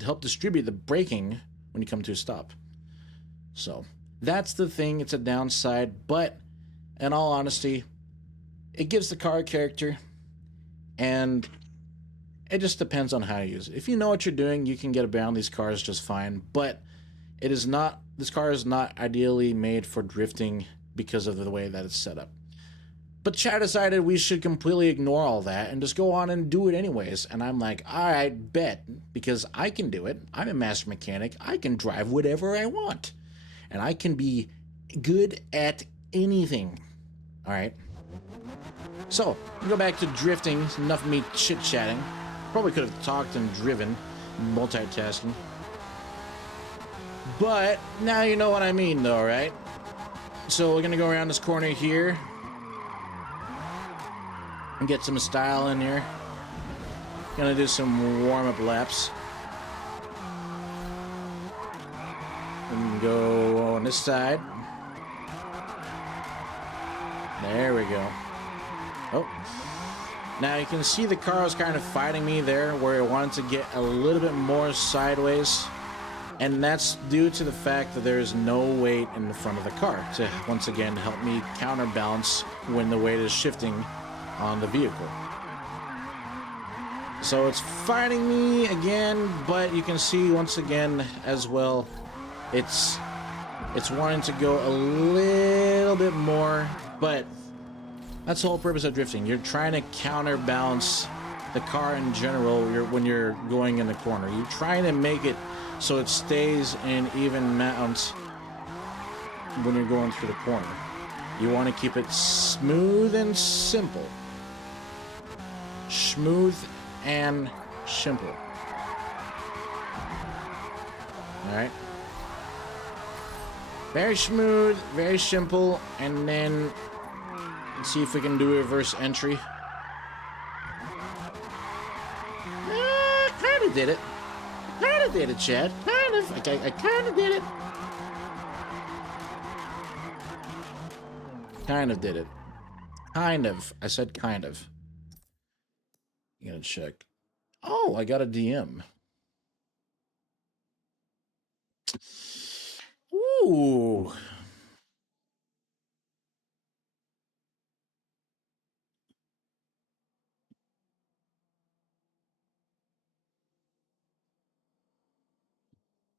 help distribute the braking when you come to a stop. So that's the thing. It's a downside, but in all honesty, it gives the car a character, and it just depends on how you use it. If you know what you're doing, you can get around these cars just fine, but this car is not ideally made for drifting because of the way that it's set up. But Chad decided we should completely ignore all that and just go on and do it anyways. And I'm like, all right, bet, because I can do it. I'm a master mechanic. I can drive whatever I want. And I can be good at anything. All right. So, we go back to drifting. Enough of me chit-chatting. Probably could have talked and driven, multitasking. But now you know what I mean, though, right? So we're going to go around this corner here and get some style in here. Gonna do some warm-up laps. And go on this side. There we go. Oh. Now you can see the car was kind of fighting me there where it wanted to get a little bit more sideways. And that's due to the fact that there is no weight in the front of the car to once again help me counterbalance when the weight is shifting on the vehicle. So it's fighting me again, but you can see once again as well, it's wanting to go a little bit more, but that's the whole purpose of drifting. You're trying to counterbalance the car in general when you're going in the corner. You're trying to make it so it stays in even mounts when you're going through the corner. You want to keep it smooth and simple. Smooth and simple. All right. Very smooth, very simple, and then let's see if we can do a reverse entry. Kind of did it. Kind of did it, Chad. Kind of. I kind of did it. Kind of did it. Kind of. I said kind of. You gotta check. Oh, I got a DM. Ooh.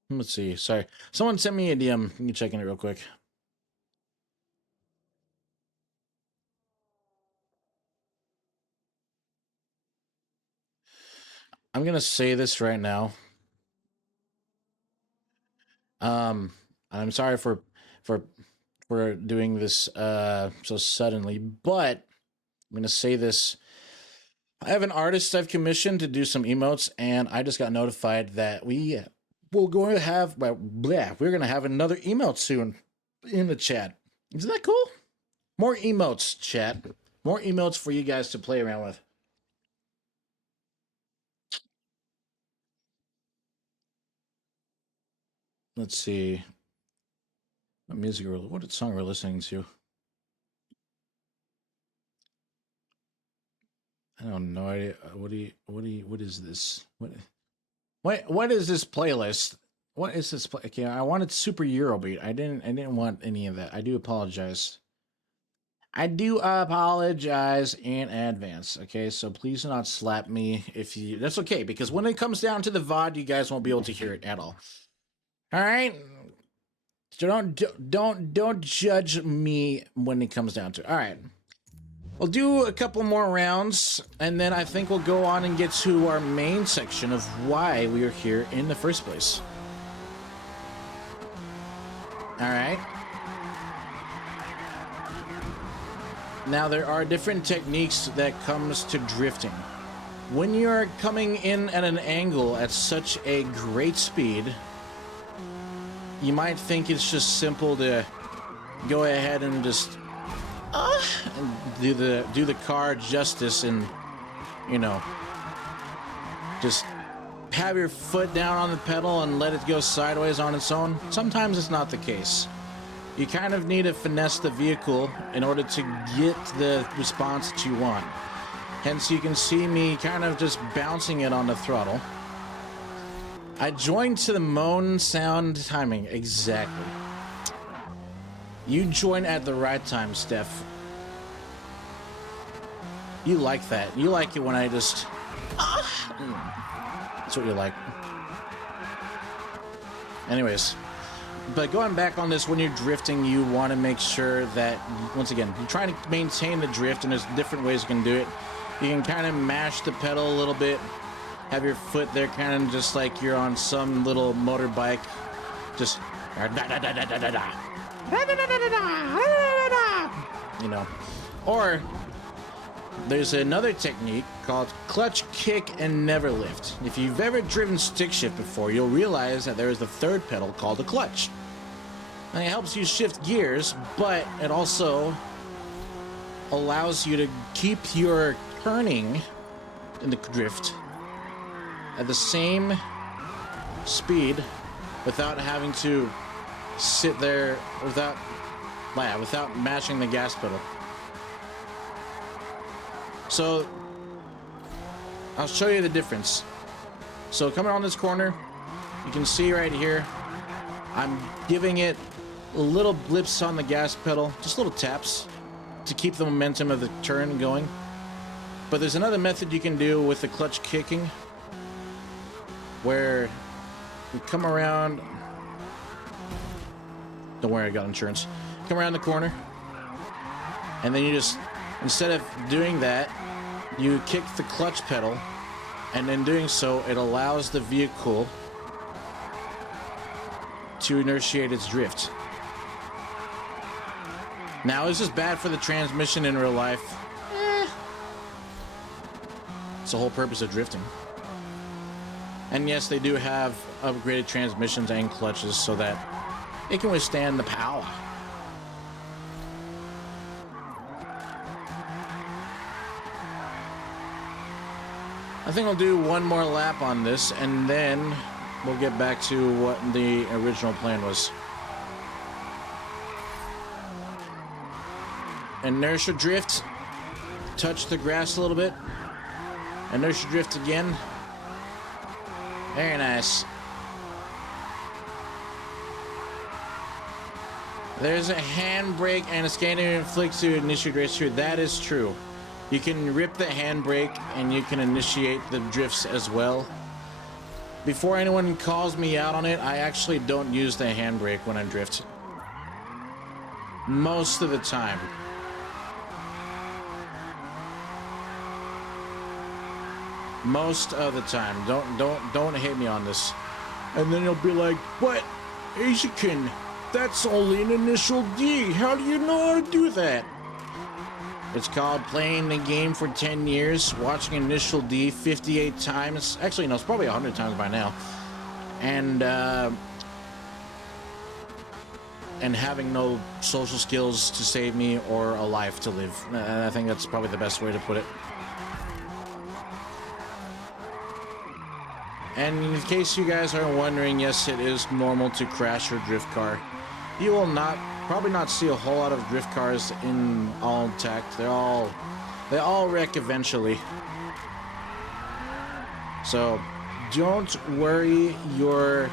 Let's see. Sorry. Someone sent me a DM. Let me check in it real quick. I'm gonna say this right now. I'm sorry for doing this so suddenly, but I'm gonna say this. I have an artist I've commissioned to do some emotes, and I just got notified that we're going to have another emote soon in the chat. Isn't that cool? More emotes, chat. More emotes for you guys to play around with. Let's see. What music? What song we're listening to? I don't know. What is this? What is this playlist? What is this? Okay, I wanted Super Eurobeat. I didn't want any of that. I do apologize. I do apologize in advance. Okay, so please do not slap me if you. That's okay, because when it comes down to the VOD, you guys won't be able to hear it at all. All right. So don't judge me when it comes down to it. All right. We'll do a couple more rounds, and then I think we'll go on and get to our main section of why we are here in the first place. All right. Now, there are different techniques that comes to drifting. When you're coming in at an angle at such a great speed, you might think it's just simple to go ahead and just and do the car justice and, you know, just have your foot down on the pedal and let it go sideways on its own. Sometimes it's not the case. You kind of need to finesse the vehicle in order to get the response that you want. Hence, you can see me kind of just bouncing it on the throttle. I joined to the moan sound timing. Exactly. You join at the right time, Steph. You like that. You like it when I just... That's what you like. Anyways. But going back on this, when you're drifting, you want to make sure that, once again, you're trying to maintain the drift, and there's different ways you can do it. You can kind of mash the pedal a little bit, have your foot there kind of just like you're on some little motorbike, just, you know. Or there's another technique called clutch kick and never lift. If you've ever driven stick shift before, you'll realize that there is the third pedal called the clutch. And it helps you shift gears, but it also allows you to keep your turning in the drift at the same speed without having to sit there without mashing the gas pedal. So I'll show you the difference. So coming on this corner, you can see right here, I'm giving it little blips on the gas pedal, just little taps to keep the momentum of the turn going. But there's another method you can do with the clutch kicking, where you come around. Don't worry, I got insurance. Come around the corner, and then you just, instead of doing that, you kick the clutch pedal, and in doing so, it allows the vehicle to initiate its drift. Now, is this bad for the transmission in real life? It's the whole purpose of drifting. And yes, they do have upgraded transmissions and clutches so that it can withstand the power. I think I'll do one more lap on this, and then we'll get back to what the original plan was. Inertia drift. Touch the grass a little bit. Inertia drift again. Very nice. There's a handbrake and a scanner flick to initiate race through. That is true. You can rip the handbrake and you can initiate the drifts as well. Before anyone calls me out on it, I actually don't use the handbrake when I drift. Most of the time. Most of the time. Don't hit me on this. And then you'll be like, what? Asiakin, that's only an initial D. How do you know how to do that? It's called playing the game for 10 years, watching initial D 58 times. Actually, no, it's probably 100 times by now. And having no social skills to save me or a life to live. I think that's probably the best way to put it. And in case you guys are wondering, yes, it is normal to crash your drift car. You will probably not see a whole lot of drift cars in all intact. They all wreck eventually. So don't worry your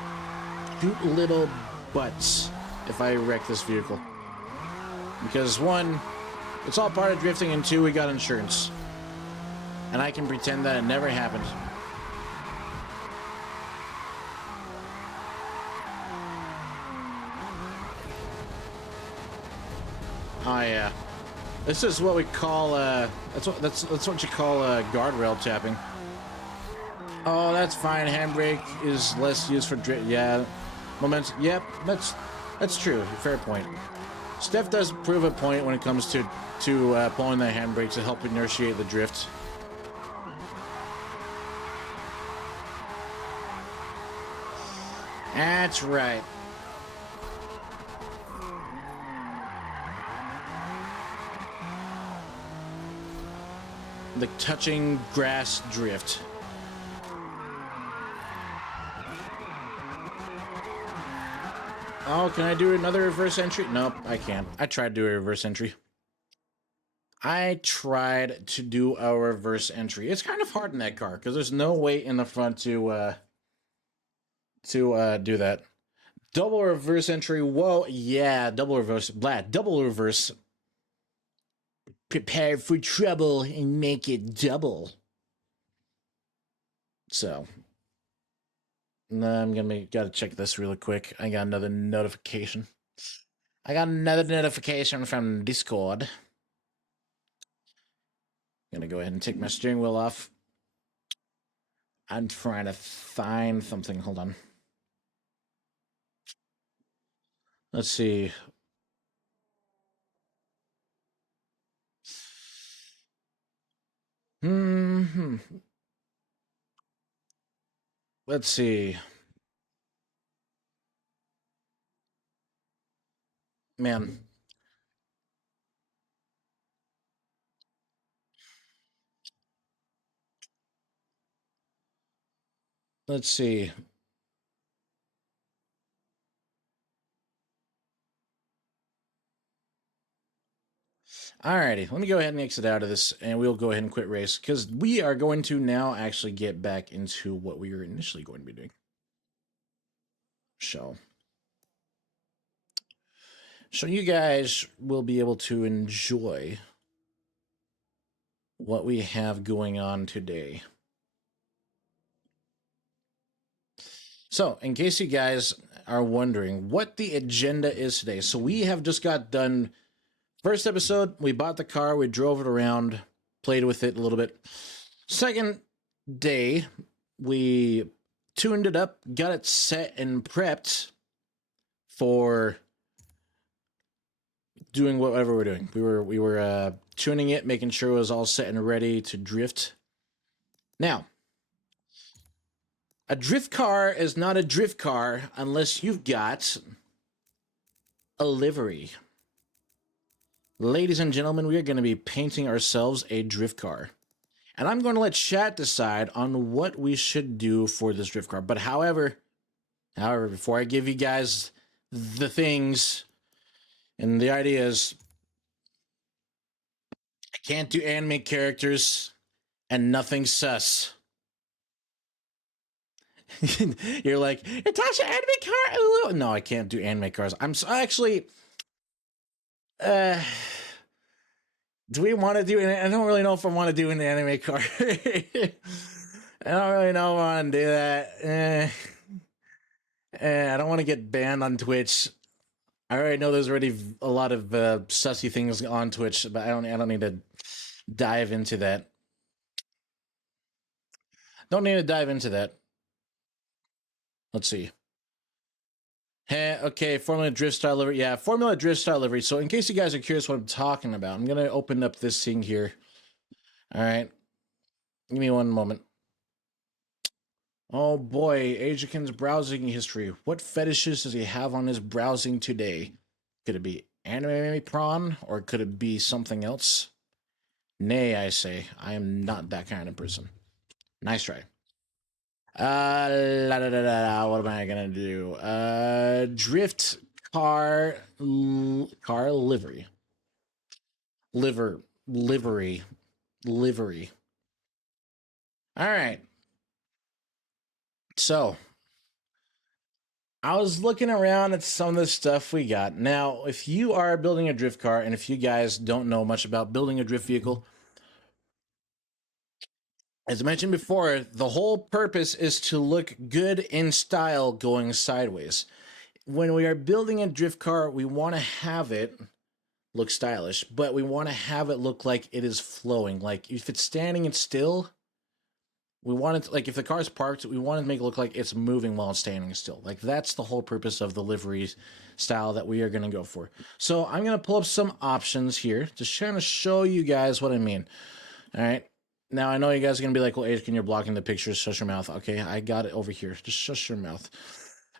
cute little butts if I wreck this vehicle. Because one, it's all part of drifting, and two, we got insurance. And I can pretend that it never happened. Oh yeah, this is what we call that's what you call guardrail tapping. Oh, that's fine. Handbrake is less used for drift. Yeah, momentum. Yep, that's true. Fair point. Steph does prove a point when it comes to pulling the handbrake to help initiate the drift. That's right. The touching grass drift. Oh, can I do another reverse entry? Nope, I can't. I tried to do a reverse entry. I tried to do a reverse entry. It's kind of hard in that car because there's no weight in the front to do that. Double reverse entry. Whoa, yeah, double reverse. Double reverse. Prepare for trouble and make it double. So, I'm gotta check this really quick. I got another notification. From Discord. Gonna go ahead and take my steering wheel off. I'm trying to find something. Hold on. Let's see. Let's see. Man. Let's see. Alrighty, let me go ahead and exit out of this, and we'll go ahead and quit race, because we are going to now actually get back into what we were initially going to be doing. So you guys will be able to enjoy what we have going on today. So, in case you guys are wondering what the agenda is today, so we have just got done. First episode, we bought the car, we drove it around, played with it a little bit. Second day, we tuned it up, got it set and prepped for doing whatever we're doing. We were tuning it, making sure it was all set and ready to drift. Now, a drift car is not a drift car unless you've got a livery. Ladies and gentlemen, we are going to be painting ourselves a drift car. And I'm going to let chat decide on what we should do for this drift car. But however, before I give you guys the things and the ideas, I can't do anime characters and nothing sus. You're like, Natasha, anime car? Ooh. No, I can't do anime cars. I'm so, actually, do we want to do it? I don't really know if I want to do an anime car. I don't really know if I want to do that. I don't want to get banned on Twitch. I already know there's already a lot of sussy things on Twitch, but I don't need to dive into that. Don't need to dive into that. Let's see. Hey, okay, Formula Drift Style Livery. Yeah, Formula Drift Style Livery. So in case you guys are curious what I'm talking about, I'm going to open up this thing here. All right. Give me one moment. Oh boy, Ajakin's browsing history. What fetishes does he have on his browsing today? Could it be anime prawn, or could it be something else? Nay, I say. I am not that kind of person. Nice try. What am I gonna do? Drift car livery. Livery. All right. So I was looking around at some of the stuff we got. Now, if you are building a drift car, and if you guys don't know much about building a drift vehicle, as I mentioned before, the whole purpose is to look good in style going sideways. When we are building a drift car, we want to have it look stylish, but we want to have it look like it is flowing. Like if it's standing and still, we want it to, like if the car's parked, we want to make it look like it's moving while it's standing still. Like that's the whole purpose of the livery style that we are going to go for. So I'm going to pull up some options here, just trying to show you guys what I mean. All right. Now I know you guys are going to be like, well, Adrian, you're blocking the pictures. Shut your mouth. Okay, I got it over here. Just shut your mouth.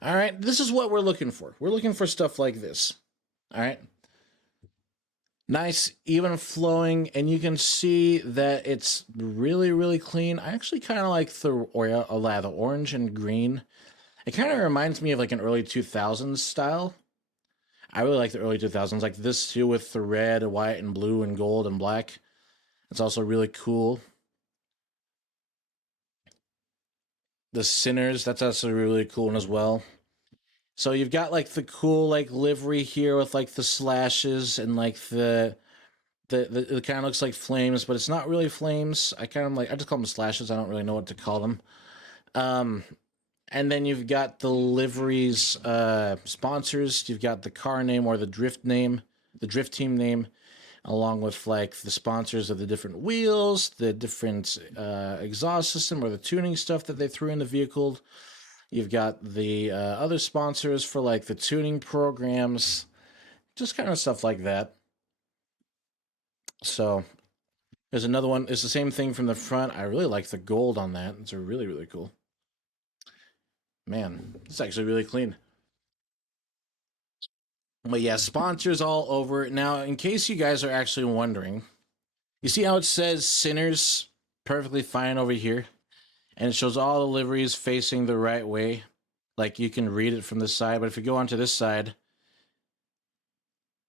All right. This is what we're looking for. We're looking for stuff like this. All right. Nice, even flowing, and you can see that it's really, really clean. I actually kind of like the orange and green. It kind of reminds me of like an early 2000s style. I really like the early 2000s, like this too with the red, white, and blue, and gold, and black. It's also really cool. The Sinners, that's also really cool as well. So you've got like the cool like livery here with like the slashes and like the it kind of looks like flames, but it's not really flames. I kind of like I just call them slashes. I don't really know what to call them. Um, and then you've got the liveries sponsors. You've got the car name or the drift name, the drift team name, along with like the sponsors of the different wheels, the different exhaust system or the tuning stuff that they threw in the vehicle. You've got the other sponsors for like the tuning programs, just kind of stuff like that. So there's another one. It's the same thing from the front. I really like the gold on that. It's a really, really cool. Man, it's actually really clean. But yeah, sponsors all over. Now, in case you guys are actually wondering, you see how it says Sinners perfectly fine over here? And it shows all the liveries facing the right way. Like you can read it from the side. But if you go onto this side,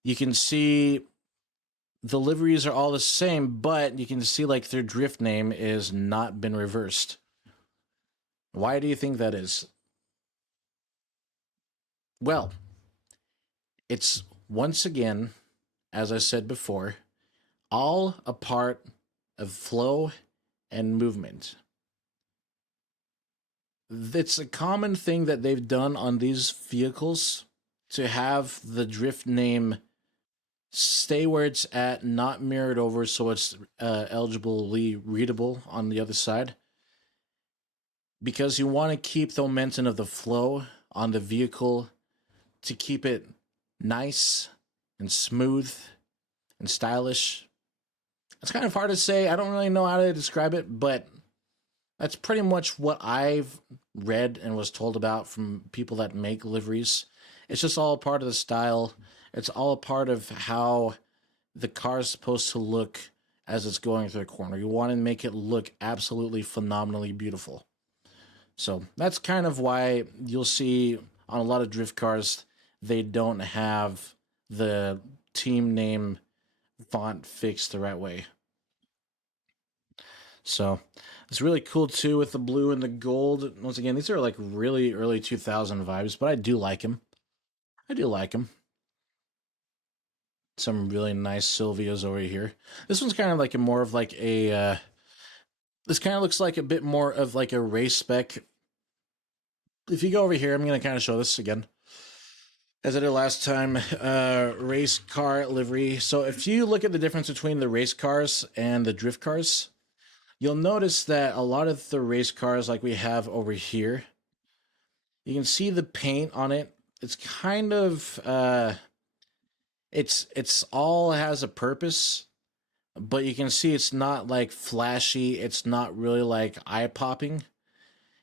you can see the liveries are all the same, but you can see like their drift name is not been reversed. Why do you think that is? Well, it's once again, as I said before, all a part of flow and movement. It's a common thing that they've done on these vehicles to have the drift name stay where it's at, not mirrored over, so it's eligibly readable on the other side. Because you want to keep the momentum of the flow on the vehicle to keep it nice and smooth and stylish. It's kind of hard to say. I don't really know how to describe it, but that's pretty much what I've read and was told about from people that make liveries. It's just all part of the style. It's all a part of how the car is supposed to look as it's going through the corner. You want to make it look absolutely phenomenally beautiful. So that's kind of why you'll see on a lot of drift cars, they don't have the team name font fixed the right way. So it's really cool too with the blue and the gold. Once again, these are like really early 2000 vibes, but I do like them. I do like them. Some really nice Sylvias over here. This one's kind of like a more of like a. This kind of looks like a bit more of like a race spec. If you go over here, I'm going to kind of show this again. As I did last time, race car livery. So if you look at the difference between the race cars and the drift cars, you'll notice that a lot of the race cars like we have over here, you can see the paint on it. It's kind of it's all has a purpose, but you can see it's not like flashy. It's not really like eye popping.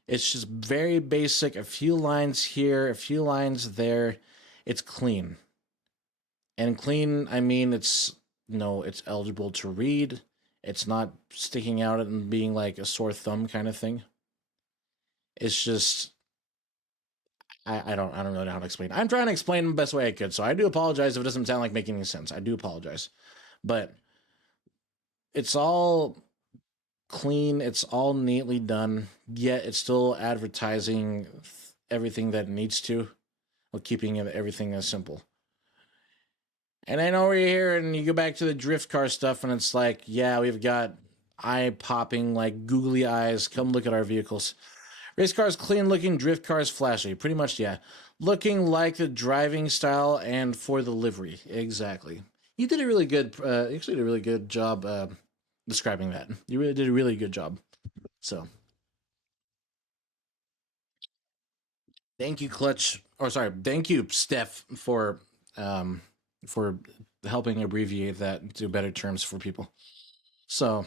It's just very basic. A few lines here, a few lines there. It's clean. And clean, I mean, it's it's eligible to read. It's not sticking out and being like a sore thumb kind of thing. It's just I don't really know how to explain. I'm trying to explain the best way I could, so I do apologize if it doesn't sound like making any sense. I do apologize, but it's all clean. It's all neatly done. Yet it's still advertising everything that it needs to, while keeping everything as simple. And then over here, and you go back to the drift car stuff, and it's like, yeah, we've got eye popping, like googly eyes. Come look at our vehicles. Race cars clean looking, drift cars flashy. Pretty much, yeah. Looking like the driving style and for the livery. Exactly. You did a really good, actually did a really good job describing that. You really did a really good job. So, thank you, Clutch. Or sorry, thank you, Steph, um, for helping abbreviate that to better terms for people. So,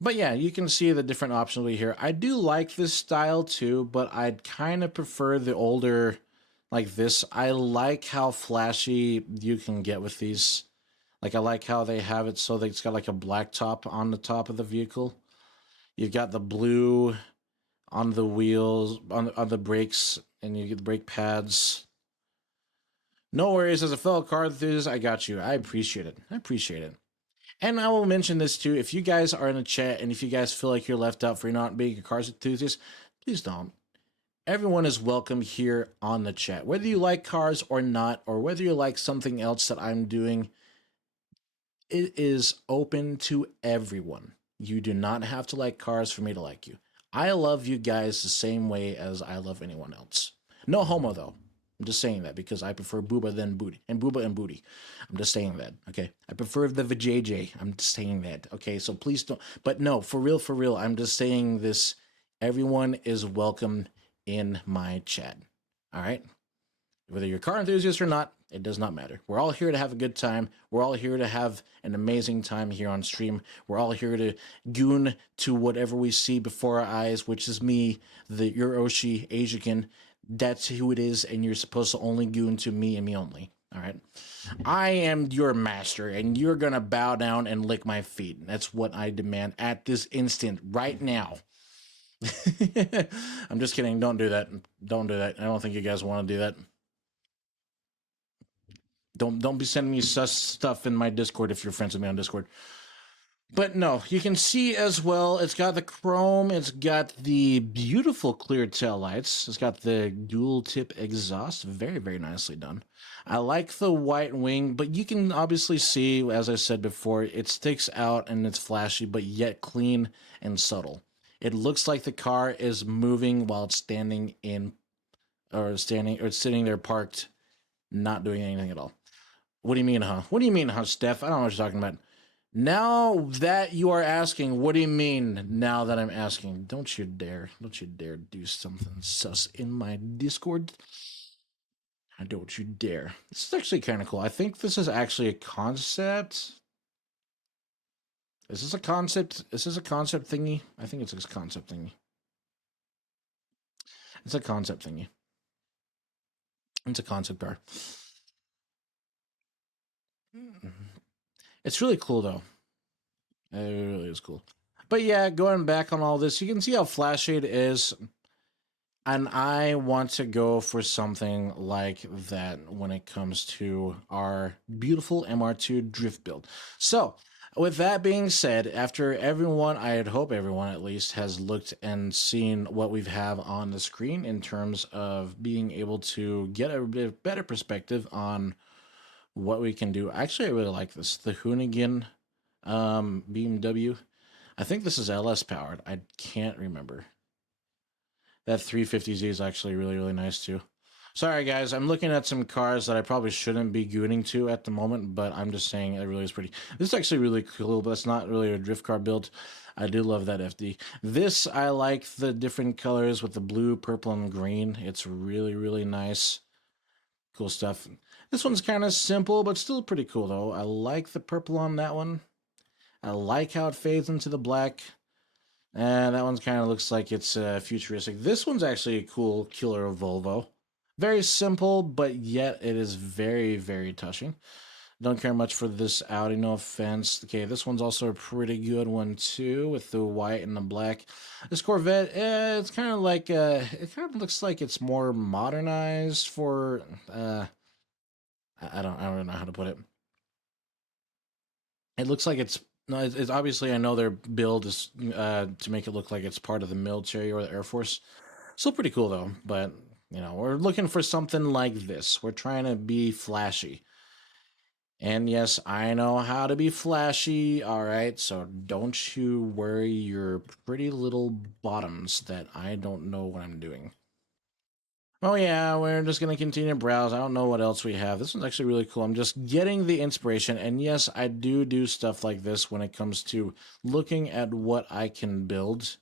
but yeah, you can see the different options we here. I do like this style too, but I'd kind of prefer the older like this. I like how flashy you can get with these. Like I like how they have it so that it's got like a black top on the top of the vehicle. You've got the blue on the wheels, on the brakes, and you get the brake pads. No worries, as a fellow car enthusiast, I got you. I appreciate it. I appreciate it. And I will mention this too. If you guys are in the chat and if you guys feel like you're left out for not being a cars enthusiast, please don't. Everyone is welcome here on the chat. Whether you like cars or not, or whether you like something else that I'm doing, it is open to everyone. You do not have to like cars for me to like you. I love you guys the same way as I love anyone else. No homo though. I'm just saying that because I prefer booba than booty and booba and booty. I'm just saying that. Okay. I prefer the vajayjay. I'm just saying that. Okay. So please don't. But no, for real. I'm just saying this. Everyone is welcome in my chat. All right. Whether you're a car enthusiast or not, it does not matter. We're all here to have a good time. We're all here to have an amazing time here on stream. We're all here to goon to whatever we see before our eyes, which is me, the Uroshi Asian. That's who it is, and you're supposed to only goon to me and me only. All right. I am your master, and you're gonna bow down and lick my feet. That's what I demand at this instant, right now. I'm just kidding. Don't do that. Don't do that. I don't think you guys want to do that. Don't be sending me sus stuff in my Discord if you're friends with me on Discord. But no, you can see as well, it's got the chrome, it's got the beautiful clear tail lights, it's got the dual tip exhaust, very, very nicely done. I like the white wing, but you can obviously see, as I said before, it sticks out and it's flashy, but yet clean and subtle. It looks like the car is moving while it's standing in, or standing, or sitting there parked, not doing anything at all. What do you mean, huh? What do you mean, huh, Steph? I don't know what you're talking about. Now that you are asking, what do you mean now that I'm asking? Don't you dare. Don't you dare do something sus in my Discord. I don't you dare. This is actually kind of cool. I think this is actually a concept. Is this a concept? Is this a concept thingy? I think it's a concept thingy. It's a concept thingy. It's a concept car. It's really cool though. It really is cool. But yeah, going back on all this, you can see how flashy it is. And I want to go for something like that when it comes to our beautiful MR2 drift build. So, with that being said, after everyone, I'd hope everyone at least has looked and seen what we have on the screen in terms of being able to get a bit better perspective on what we can do. Actually, I really like this. The Hoonigan BMW. I think this is LS powered. I can't remember. That 350Z is actually really, really nice too. Sorry, guys. I'm looking at some cars that I probably shouldn't be gooning to at the moment, but I'm just saying it really is pretty. This is actually really cool, but it's not really a drift car build. I do love that FD. This, I like the different colors with the blue, purple, and green. It's really, really nice. Cool stuff. This one's kind of simple, but still pretty cool, though. I like the purple on that one. I like how it fades into the black. And that one kind of looks like it's futuristic. This one's actually a cool killer of Volvo. Very simple, but yet it is very, very touching. Don't care much for this Audi, no offense. Okay, this one's also a pretty good one too, with the white and the black. This Corvette, it's kind of like, it kind of looks like it's more modernized for, I don't know how to put it. It looks like it's no, it's obviously I know their build is to make it look like it's part of the military or the Air Force. Still pretty cool though, but you know we're looking for something like this. We're trying to be flashy, and yes, I know how to be flashy. All right, so don't you worry your pretty little bottoms that I don't know what I'm doing. Oh yeah, we're just gonna continue to browse. I don't know what else we have. This one's actually really cool. I'm just getting the inspiration, and yes, I do stuff like this when it comes to looking at what I can build.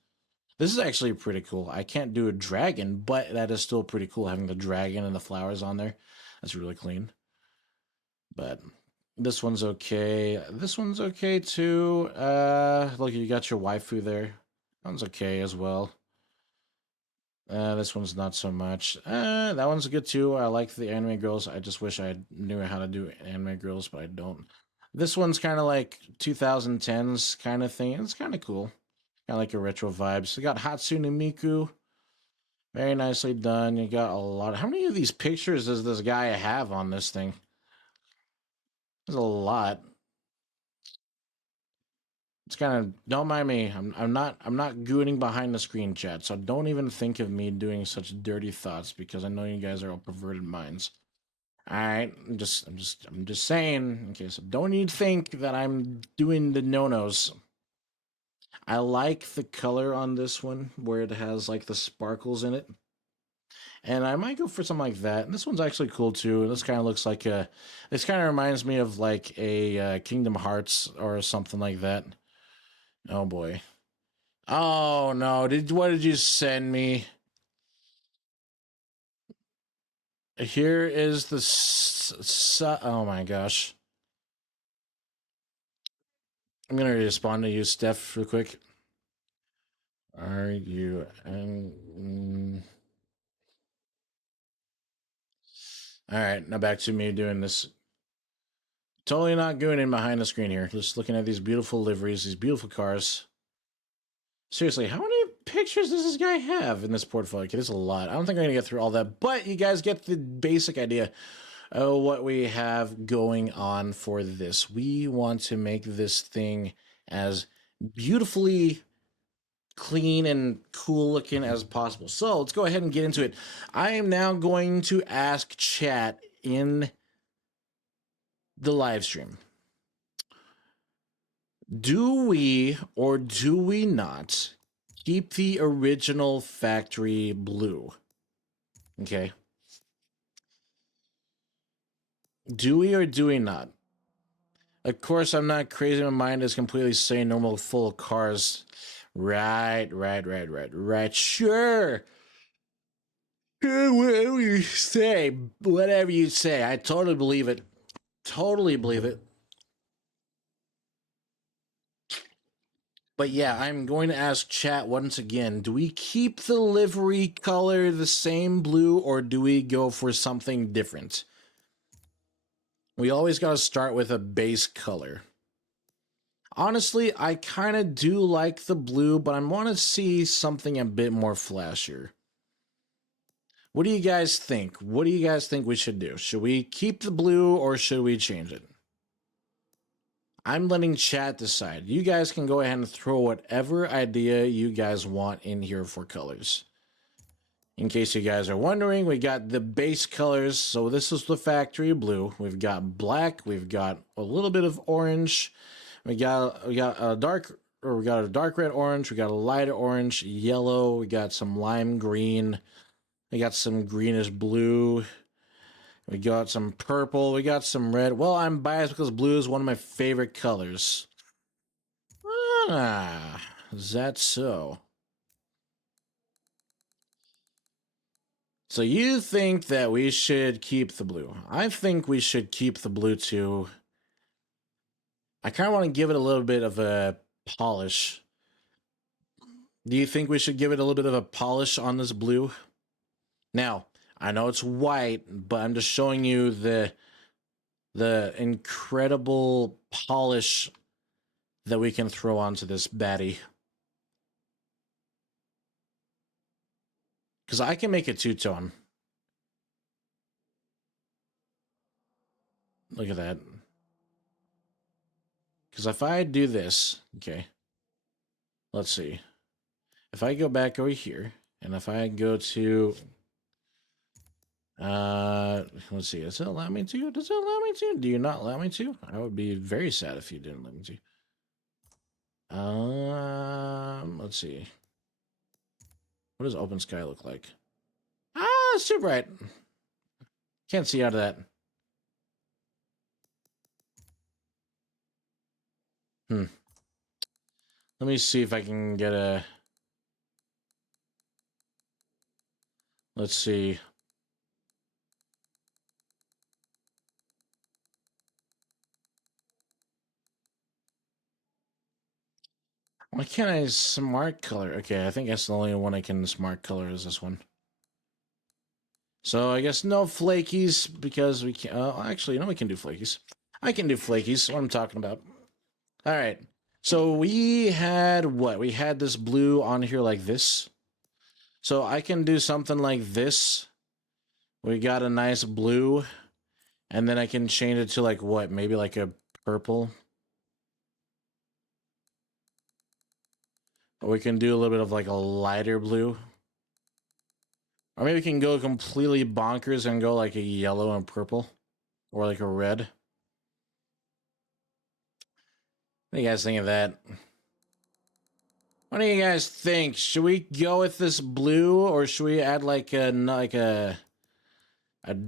This is actually pretty cool. I can't do a dragon, but that is still pretty cool having the dragon and the flowers on there. That's really clean. But this one's okay. This one's okay too. Look, you got your waifu there. That one's okay as well. This one's not so much. That one's good too. I like the anime girls. I just wish I knew how to do anime girls, but I don't. This one's kind of like 2010s kind of thing. It's kind of cool. Kind of like a retro vibe. So you got Hatsune Miku. Very nicely done. You got a lot. How many of these pictures does this guy have on this thing? There's a lot. It's kind of don't mind me. I'm not gooning behind the screen, chat. So don't even think of me doing such dirty thoughts because I know you guys are all perverted minds. All right, I'm just saying. In case don't you think that I'm doing the no-nos. I like the color on this one where it has like the sparkles in it. And I might go for something like that. And this one's actually cool too. This kind of looks like a. This kind of reminds me of like a Kingdom Hearts or something like that. Oh boy. Oh no! What did you send me? Here is the. Oh my gosh! I'm gonna respond to you, Steph, real quick. Are you? All right, now back to me doing this. Totally not going in behind the screen here. Just looking at these beautiful liveries, these beautiful cars. Seriously, how many pictures does this guy have in this portfolio? Okay, there's a lot. I don't think I'm gonna get through all that, but you guys get the basic idea of what we have going on for this. We want to make this thing as beautifully clean and cool looking as possible. So let's go ahead and get into it. I am now going to ask chat in the live stream. Do we or do we not keep the original factory blue? Okay. Do we or do we not? Of course, I'm not crazy. My mind is completely sane, normal, full of cars. Right. Sure. Whatever you say. Whatever you say. I totally believe it. Totally believe it. But yeah, I'm going to ask chat once again. Do we keep the livery color the same blue or do we go for something different? We always got to start with a base color. Honestly, I kind of do like the blue, but I want to see something a bit more flashier. What do you guys think? What do you guys think we should do? Should we keep the blue or should we change it? I'm letting chat decide. You guys can go ahead and throw whatever idea you guys want in here for colors. In case you guys are wondering, we got the base colors. So this is the factory blue. We've got black. We've got a little bit of orange. We got a dark red orange. We got a lighter orange, yellow. We got some lime green. We got some greenish blue. We got some purple. We got some red. Well, I'm biased because blue is one of my favorite colors. Ah, is that so? So you think that we should keep the blue? I think we should keep the blue too. I kind of want to give it a little bit of a polish. Do you think we should give it a little bit of a polish on this blue? Now, I know it's white, but I'm just showing you the incredible polish that we can throw onto this baddie. Because I can make it two-tone. Look at that. Because if I do this, okay, let's see. If I go back over here, and if I go to, let's see, does it allow me to? Does it allow me to? Do you not allow me to? I would be very sad if you didn't let me to. Let's see. What does open sky look like? Ah, it's too bright. Can't see out of that. Let me see if I can get a... Let's see. Why can't I smart color? Okay, I think that's the only one I can smart color is this one. So I guess no flakies because we can't... actually, we can do flakies. I can do flakies. What I'm talking about. All right. So we had what? We had this blue on here like this. So I can do something like this. We got a nice blue. And then I can change it to like what? Maybe like a purple. Or we can do a little bit of like a lighter blue. Or maybe we can go completely bonkers and go like a yellow and purple. Or like a red. What do you guys think of that? What do you guys think? Should we go with this blue or should we add like a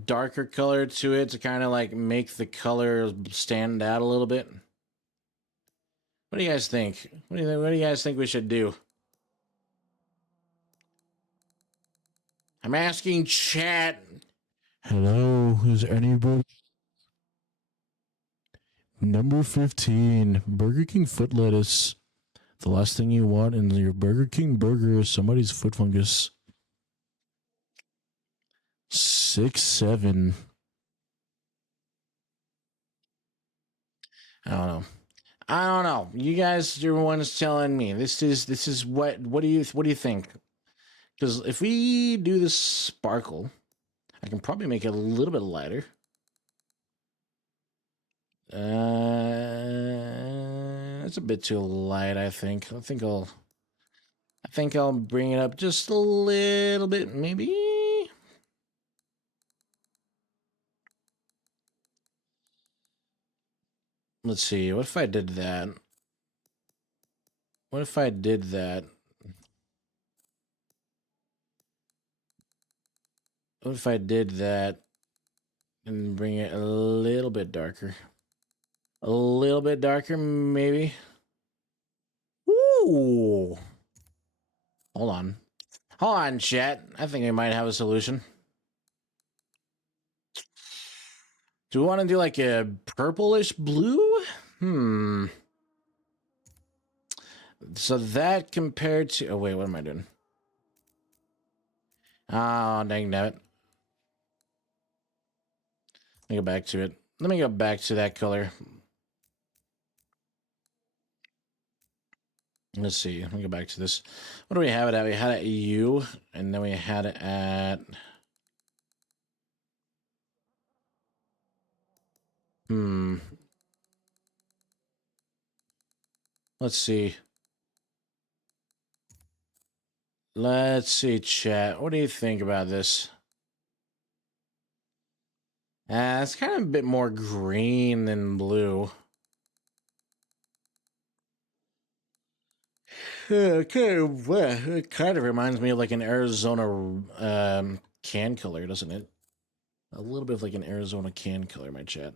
darker color to it to kind of like make the color stand out a little bit? What do you guys think? What do you guys think we should do? I'm asking chat. Hello, is anybody? Number 15, Burger King foot lettuce. The last thing you want in your Burger King burger is somebody's foot fungus. 6'7". I don't know. I don't know. You guys are the ones telling me. This is what do you think? Because if we do this sparkle, I can probably make it a little bit lighter. It's a bit too light, I think. I think I'll bring it up just a little bit, maybe. Let's see. What if I did that? What if I did that? What if I did that and bring it a little bit darker? A little bit darker, maybe. Ooh. Hold on. Hold on, chat. I think I might have a solution. Do we want to do like a purplish blue? So that compared to... Oh, wait, what am I doing? Oh, dang it. Let me go back to it. Let me go back to that color. Let's see. Let me go back to this. What do we have it at? We had it at U, and then we had it at... Let's see. Let's see, chat. What do you think about this? It's kind of a bit more green than blue. It kind of reminds me of like an Arizona can color, doesn't it? A little bit of like an Arizona can color, my chat.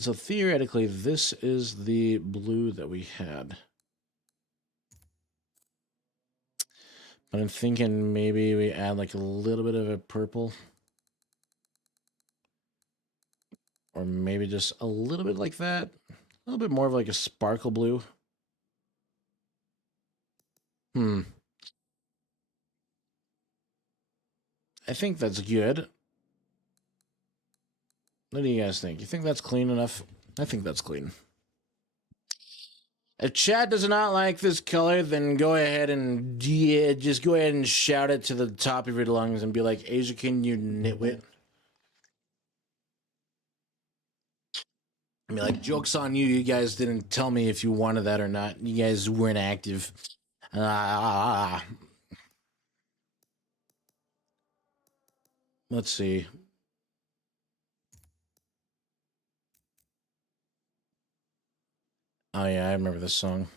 So theoretically, this is the blue that we had. But I'm thinking maybe we add like a little bit of a purple. Or maybe just a little bit like that. A little bit more of like a sparkle blue. I think that's good. What do you guys think? You think that's clean enough? I think that's clean. If chat does not like this color, then go ahead and just go ahead and shout it to the top of your lungs and be like, Asia, can you nitwit? I mean, like, joke's on you. You guys didn't tell me if you wanted that or not. You guys weren't active. Let's see. Oh, yeah, I remember this song.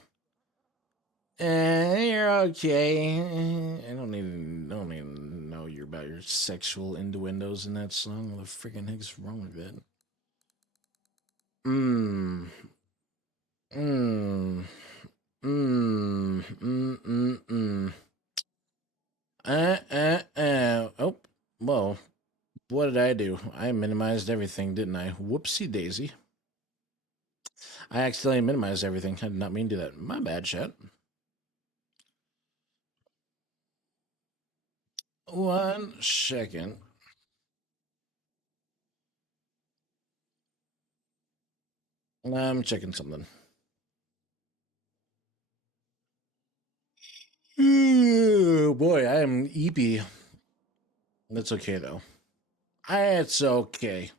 You're okay. I don't even know you're about your sexual innuendos in that song. What the freaking heck's wrong with that? Mmm. Mmm. Mmm. Mmm. Mmm. Mmm. Oh, whoa. What did I do? I minimized everything, didn't I? Whoopsie daisy. I accidentally minimized everything. I did not mean to do that. My bad, chat. 1 second. I'm checking something. Ooh, boy, I am eepy. That's okay, though. It's okay.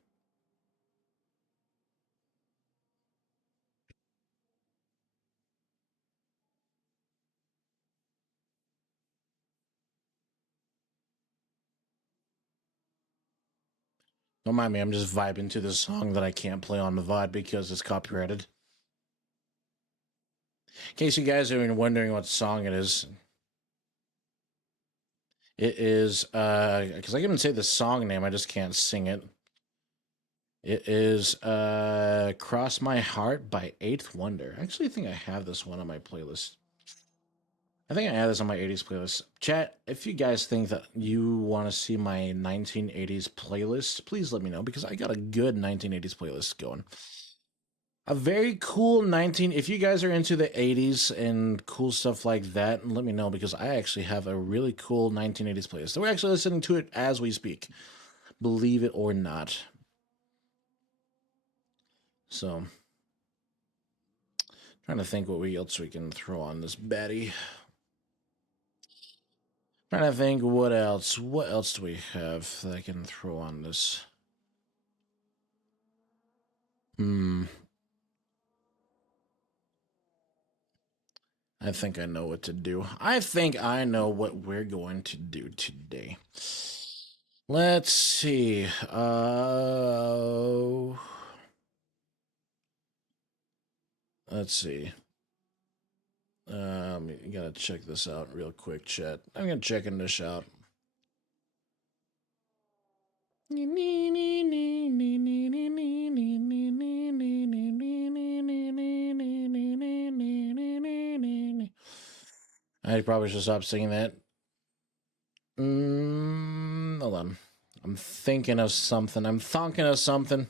Don't mind me, I'm just vibing to this song that I can't play on the VOD because it's copyrighted. In case you guys are wondering what song it is because I can even say the song name, I just can't sing it. It is Cross My Heart by Eighth Wonder. I actually think I have this one on my playlist. I think I have this on my 80s playlist. Chat, if you guys think that you want to see my 1980s playlist, please let me know because I got a good 1980s playlist going. A very cool if you guys are into the 80s and cool stuff like that, let me know because I actually have a really cool 1980s playlist. So we're actually listening to it as we speak. Believe it or not. So, trying to think what else we can throw on this baddie. Trying to think what else. What else do we have that I can throw on this? I think I know what to do. I think I know what we're going to do today. Let's see. Let's see. You gotta check this out real quick, chat. I'm gonna checking this out. I probably should stop singing that. Hold on. I'm thinking of something. I'm thinking of something.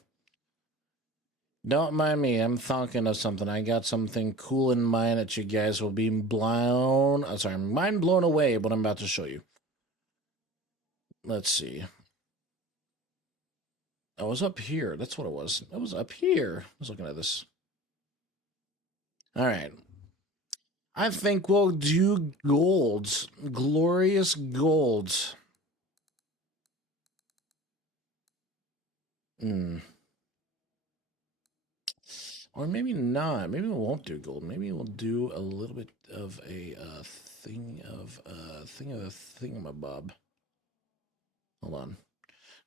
Don't mind me. I'm thinking of something. I got something cool in mind that you guys will be blown. Sorry, mind blown away. What I'm about to show you. Let's see. I was up here. That's what it was. I was up here. I was looking at this. All right. I think we'll do golds. Glorious golds. Or maybe not. Maybe we won't do gold. Maybe we'll do a little bit of a thing of a thingamabob. Hold on.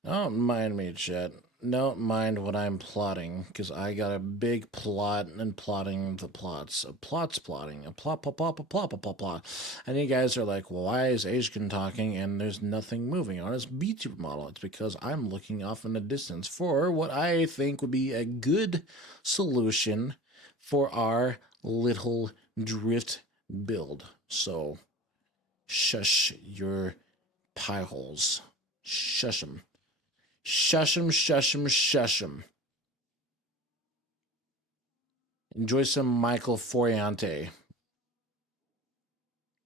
Don't mind me, chat. Don't mind what I'm plotting, because I got a big plot and plotting the plots. A plot's plotting. A plot. And you guys are like, well, why is Ashkin talking and there's nothing moving on his Vtuber model? It's because I'm looking off in the distance for what I think would be a good solution for our little drift build. So, shush your pie holes. Shush them. Shush 'em, shush 'em, shush 'em. Enjoy some Michael Foriante.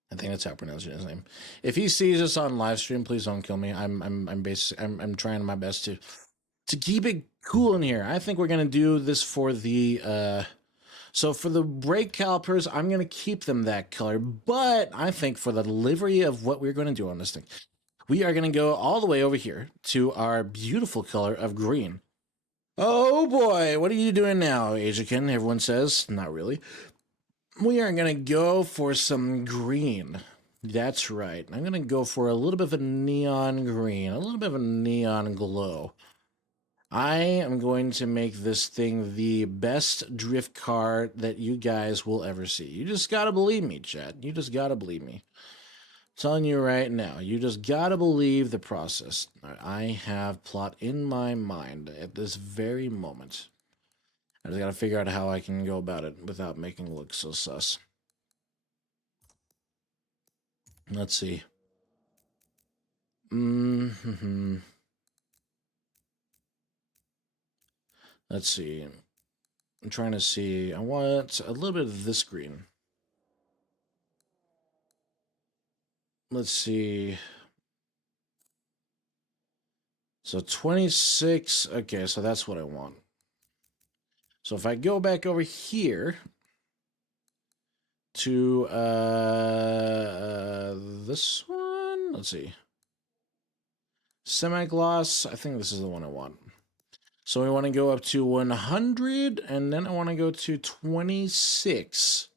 I think that's how I pronounce his name. If he sees us on live stream, please don't kill me. I'm trying my best to keep it cool in here. I think we're gonna do this for the so for the brake calipers, I'm gonna keep them that color. But I think for the livery of what we're gonna do on this thing, we are gonna go all the way over here to our beautiful color of green. Oh boy, what are you doing now, Ajakin? Everyone says. Not really. We are going to go for some green. That's right. I'm going to go for a little bit of a neon green, a little bit of a neon glow. I am going to make this thing the best drift car that you guys will ever see. You just got to believe me, chat. You just got to believe me. I'm telling you right now, you just got to believe the process. I have plot in my mind at this very moment. I just got to figure out how I can go about it without making it look so sus. Let's see. Let's see. I'm trying to see. I want a little bit of this green. Let's see. So 26. Okay, so that's what I want. So if I go back over here to this one, let's see. Semi-gloss. I think this is the one I want. So we want to go up to 100, and then I want to go to 26.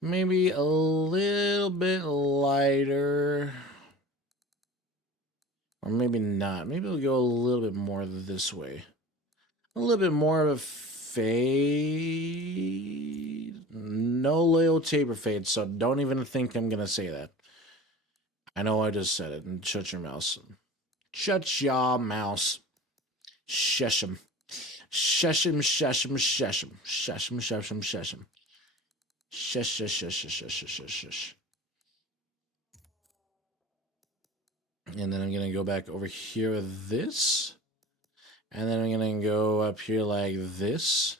Maybe a little bit lighter. Or maybe not. Maybe we'll go a little bit more this way. A little bit more of a fade. No little taper fade, so don't even think I'm going to say that. I know I just said it. And shut your mouse. Shut your mouse. Shush him. Shush him, shush him, shush him. Shush him, shush him, shush him. Shush, shush, shush, shush, shush, shush, shush. And then I'm going to go back over here with this. And then I'm going to go up here like this.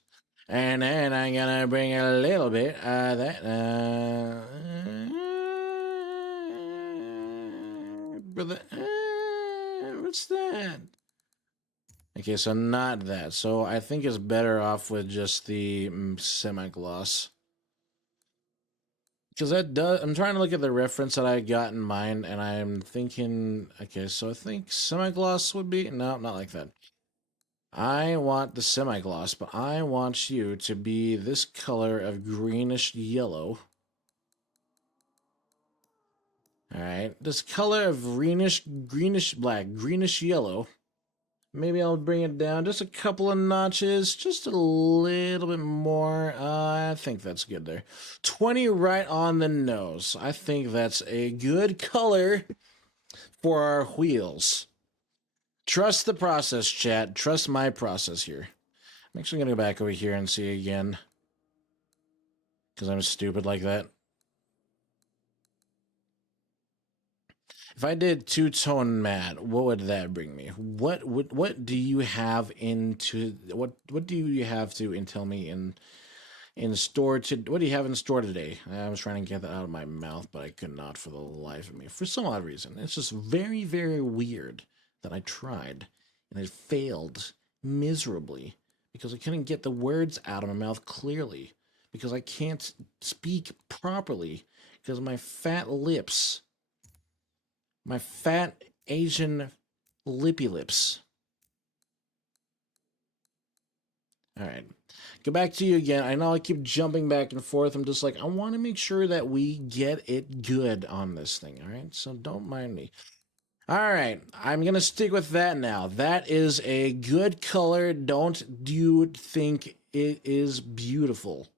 And then I'm going to bring a little bit of that. Brother, what's that? Okay, so not that. So I think it's better off with just the semi-gloss. Because that does, I'm trying to look at the reference that I got in mind, and I'm thinking, okay, so I think semi-gloss would be, no, not like that. I want the semi-gloss, but I want you to be this color of greenish yellow. All right, this color of greenish black, greenish yellow. Maybe I'll bring it down just a couple of notches, just a little bit more. I think that's good there. 20 right on the nose. I think that's a good color for our wheels. Trust the process, chat. Trust my process here. I'm actually going to go back over here and see again. Because I'm stupid like that. If I did two-tone matte, what would that bring me? What do you have into what do you have to tell me in store to what do you have in store today? I was trying to get that out of my mouth, but I could not for the life of me. For some odd reason. It's just very, very weird that I tried and it failed miserably because I couldn't get the words out of my mouth clearly. Because I can't speak properly because my fat lips, my fat Asian lippy lips. All right. Go back to you again. I know I keep jumping back and forth. I'm just like, I want to make sure that we get it good on this thing. All right. So don't mind me. All right. I'm going to stick with that now. That is a good color. Don't you think it is beautiful?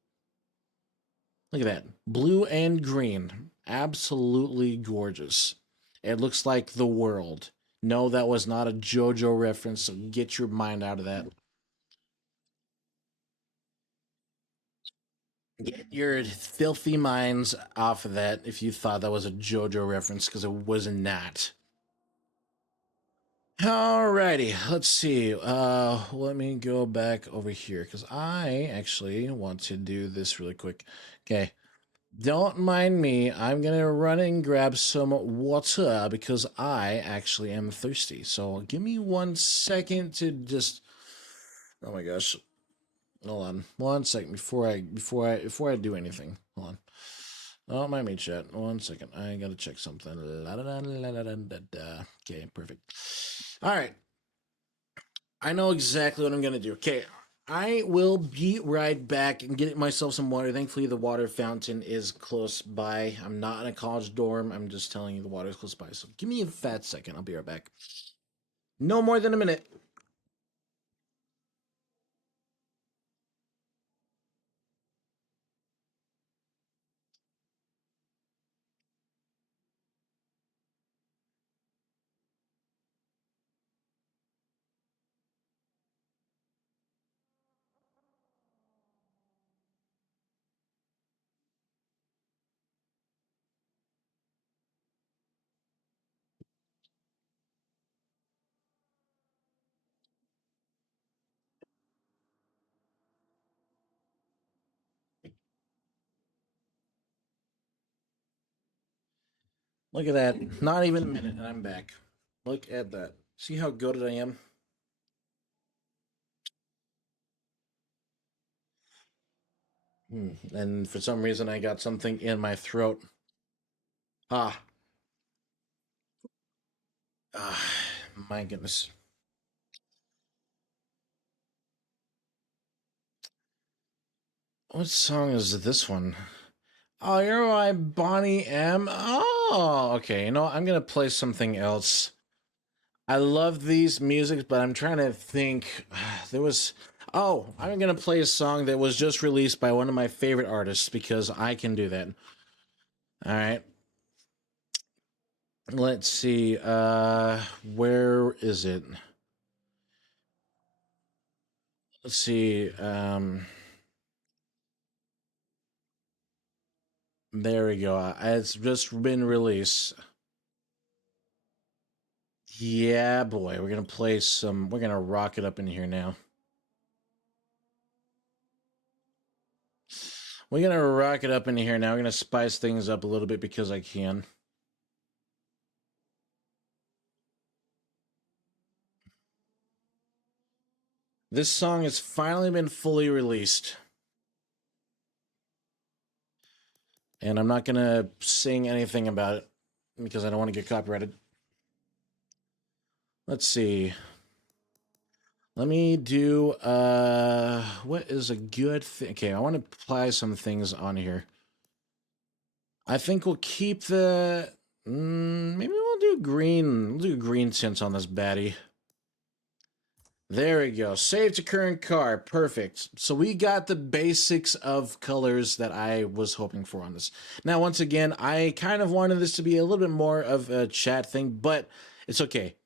Look at that. Blue and green. Absolutely gorgeous. It looks like the world. No, that was not a JoJo reference, so get your mind out of that. Get your filthy minds off of that if you thought that was a JoJo reference, because it was not. Alrighty, let's see. Let me go back over here because I actually want to do this really quick. Okay, don't mind me. I'm gonna run and grab some water because I actually am thirsty. So give me 1 second to just. Oh my gosh. Hold on. 1 second before I do anything. Hold on. Oh, my meat chat. 1 second. I gotta check something. La, da, da, la, da, da, da, da. Okay, perfect. All right. I know exactly what I'm gonna do. Okay, I will be right back and get myself some water. Thankfully, the water fountain is close by. I'm not in a college dorm. I'm just telling you the water is close by. So give me a fat second. I'll be right back. No more than a minute. Look at that. Not even a minute, and I'm back. Look at that. See how goated I am? And for some reason, I got something in my throat. Ah. Ah. My goodness. What song is this one? Oh, you're my Bonnie M. Oh, okay. You know, I'm gonna play something else. I love these musics, but I'm trying to think. There was. Oh, I'm gonna play a song that was just released by one of my favorite artists because I can do that. All right. Let's see. Where is it? Let's see. There we go. It's just been released. Yeah, boy. We're gonna play some. We're gonna rock it up in here now. We're gonna rock it up in here now. We're gonna spice things up a little bit because I can. This song has finally been fully released. And I'm not gonna sing anything about it because I don't want to get copyrighted. Let's see. Let me do what is a good thing? Okay, I want to apply some things on here. I think we'll keep the maybe we'll do green. We'll do green tints on this baddie. There we go. Save to current car. Perfect. So we got the basics of colors that I was hoping for on this. Now, once again, I kind of wanted this to be a little bit more of a chat thing, but it's okay.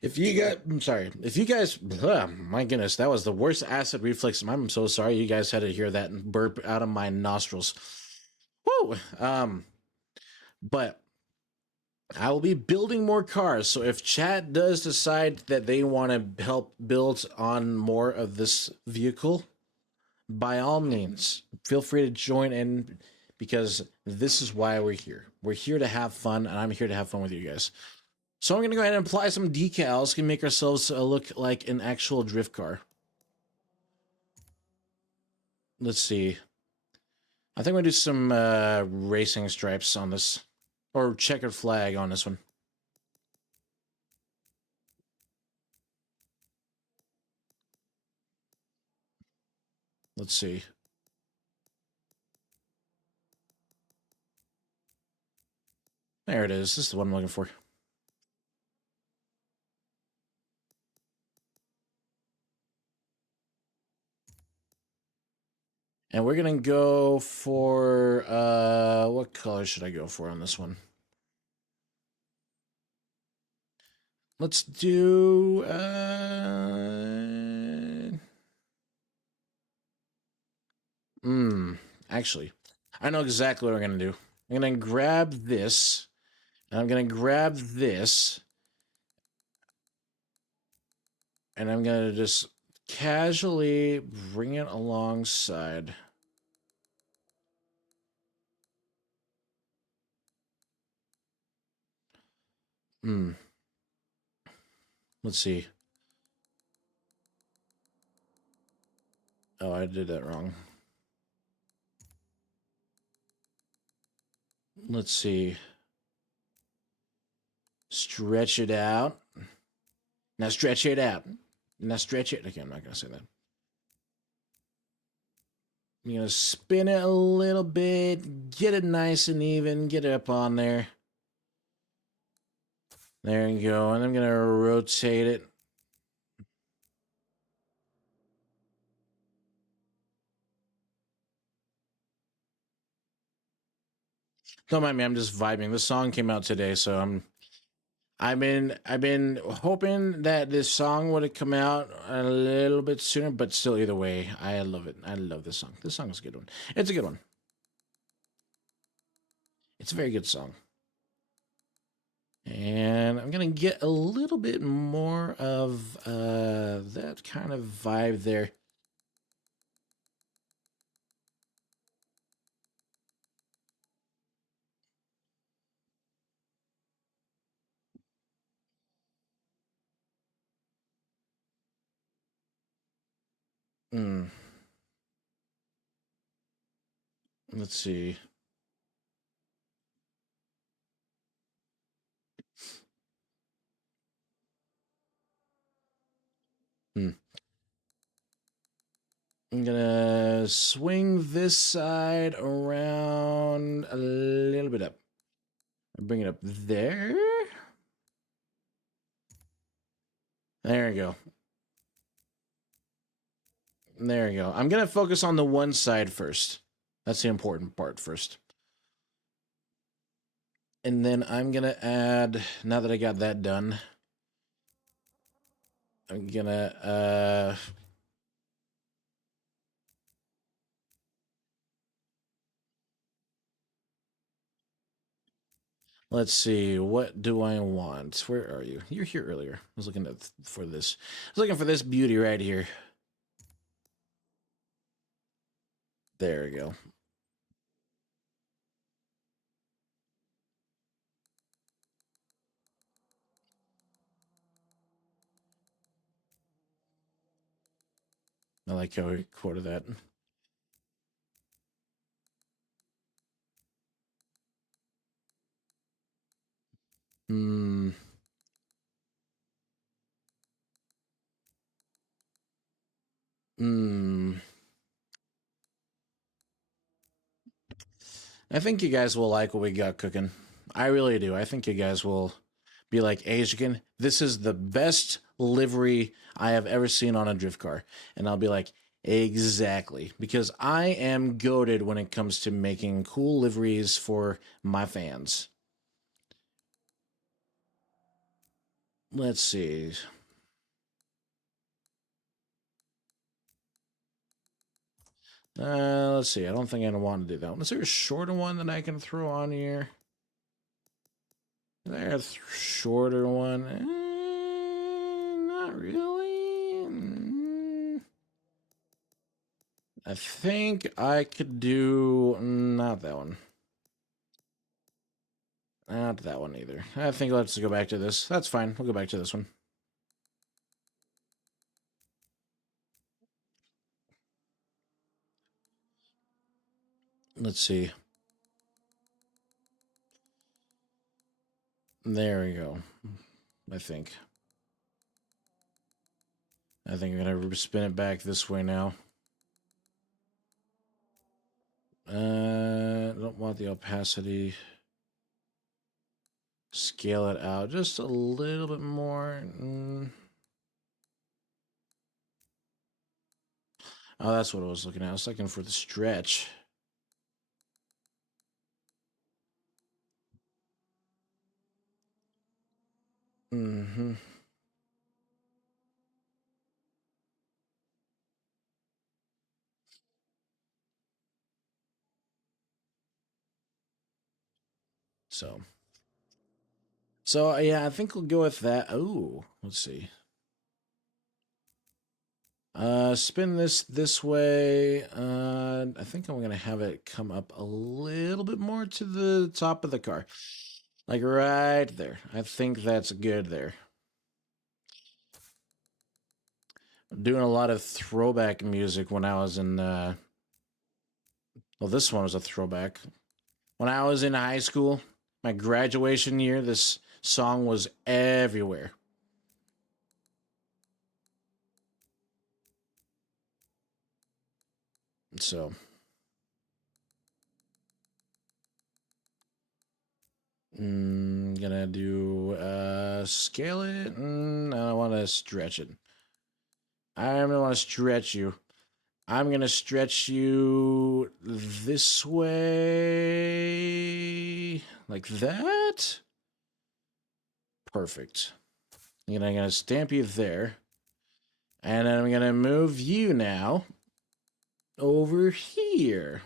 If you guys, I'm sorry. If you guys, my goodness, that was the worst acid reflux. I'm so sorry. You guys had to hear that burp out of my nostrils. Woo. But I will be building more cars. So if chat does decide that they want to help build on more of this vehicle, by all means, feel free to join in because this is why we're here. We're here to have fun, and I'm here to have fun with you guys. So I'm going to go ahead and apply some decals to make ourselves look like an actual drift car. Let's see. I think I'm going to do some racing stripes on this, or checkered flag on this one. Let's see. There it is. This is the one I'm looking for. And we're going to go for, what color should I go for on this one? Let's do, actually, I know exactly what we're going to do. I'm going to grab this, and I'm going to grab this, and I'm going to just casually bring it alongside. Let's see. Oh, I did that wrong. Let's see. Stretch it out. Now stretch it out. Now stretch it. Okay, I'm not going to say that. I'm going to spin it a little bit. Get it nice and even. Get it up on there. There you go. And I'm going to rotate it. Don't mind me. I'm just vibing. The song came out today, so I've been hoping that this song would have come out a little bit sooner, but still, either way, I love it. I love this song. This song is a good one. It's a good one. It's a very good song. And I'm going to get a little bit more of that kind of vibe there. Let's see. I'm gonna swing this side around a little bit up. Bring it up there. There you go. There you go. I'm gonna focus on the one side first. That's the important part first. And then I'm gonna add, now that I got that done, I'm gonna let's see, what do I want? Where are you? You're here earlier. I was looking for this. I was looking for this beauty right here. There we go. I like how he quoted that. Hmm. I think you guys will like what we got cooking. I really do. I think you guys will be like, Asian, this is the best livery I have ever seen on a drift car. And I'll be like, exactly. Because I am goated when it comes to making cool liveries for my fans. Let's see. Let's see. I don't think I want to do that one. Is there a shorter one that I can throw on here? Is there a shorter one? Not really. I think I could do not that one. Not that one either. I think let's go back to this. That's fine. We'll go back to this one. Let's see. There we go. I think. I'm gonna spin it back this way now. I don't want the opacity. Scale it out just a little bit more. Oh, that's what I was looking at. I was looking for the stretch. Mm-hmm. So yeah, I think we'll go with that. Oh, let's see. Spin this way. I think I'm gonna have it come up a little bit more to the top of the car, like right there. I think that's good there. I'm doing a lot of throwback music when I was in. Well, this one was a throwback. When I was in high school, my graduation year, this song was everywhere. So gonna do scale it. I want to stretch it. I'm gonna want to stretch you. I'm gonna stretch you this way, like that. Perfect. And I'm gonna stamp you there, and then I'm gonna move you now over here.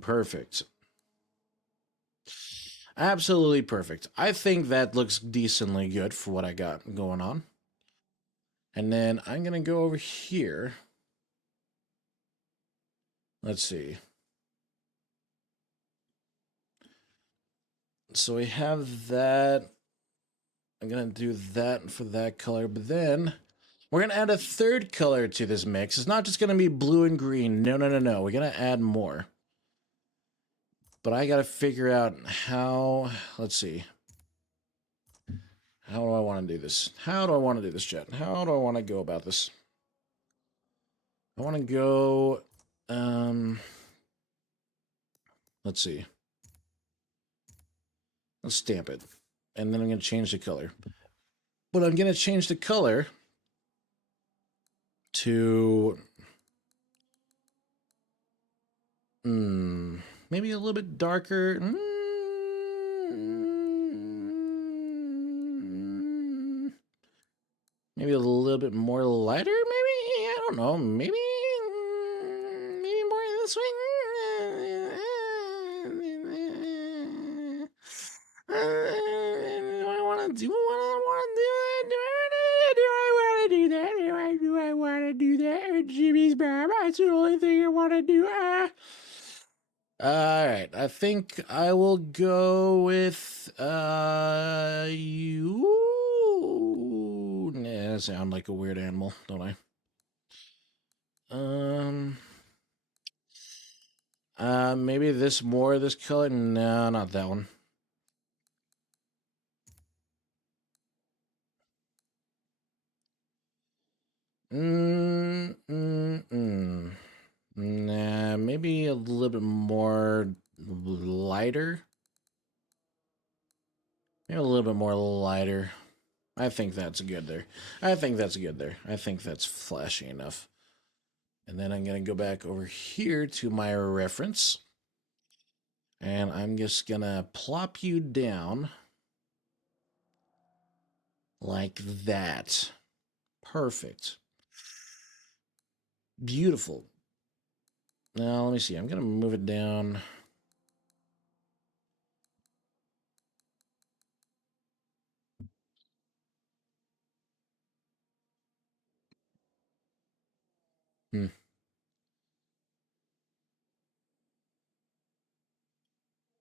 Perfect. Absolutely perfect. I think that looks decently good for what I got going on. And then I'm going to go over here. Let's see. So we have that. I'm going to do that for that color. But then we're going to add a third color to this mix. It's not just going to be blue and green. No, no, no, no. We're going to add more. But I got to figure out how. Let's see. How do I want to do this? How do I want to do this, Jet? How do I want to go about this? I want to go. Let's see. Let's stamp it. And then I'm going to change the color. But I'm going to change the color to maybe a little bit darker. Maybe a little bit more lighter, maybe? I don't know. Maybe more this way. Do I want to do what I want to do? Do I want to do that? Do I want to do that? Jimmy's Bob. That's the only thing I want to do. All right. I think I will go with you. Nah, I sound like a weird animal, don't I? Maybe this color. No, not that one. Nah, maybe a little bit more lighter. Maybe a little bit more lighter. I think that's good there. I think that's good there. I think that's flashy enough. And then I'm going to go back over here to my reference. And I'm just going to plop you down like that. Perfect. Beautiful. Now, let me see. I'm going to move it down. Hmm.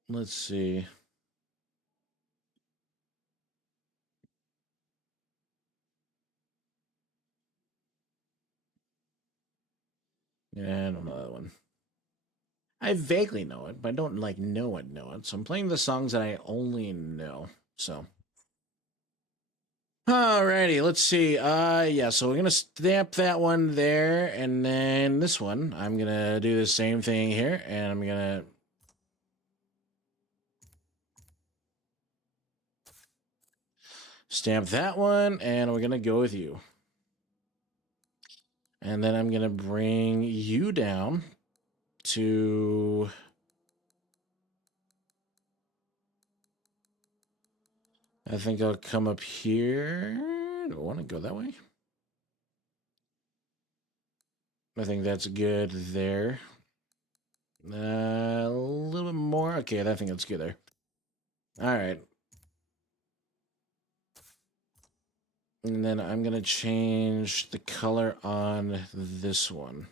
Let's see. Yeah, I don't know that one. I vaguely know it, but I don't like know it. So I'm playing the songs that I only know. So. Alrighty, let's see. Yeah, so we're gonna stamp that one there, and then this one, I'm gonna do the same thing here, and I'm gonna stamp that one, and we're gonna go with you. And then I'm gonna bring you down to I think I'll come up here. Do I want to go that way? I think that's good there. A little bit more. Okay, I think that's good there. All right. And then I'm going to change the color on this one.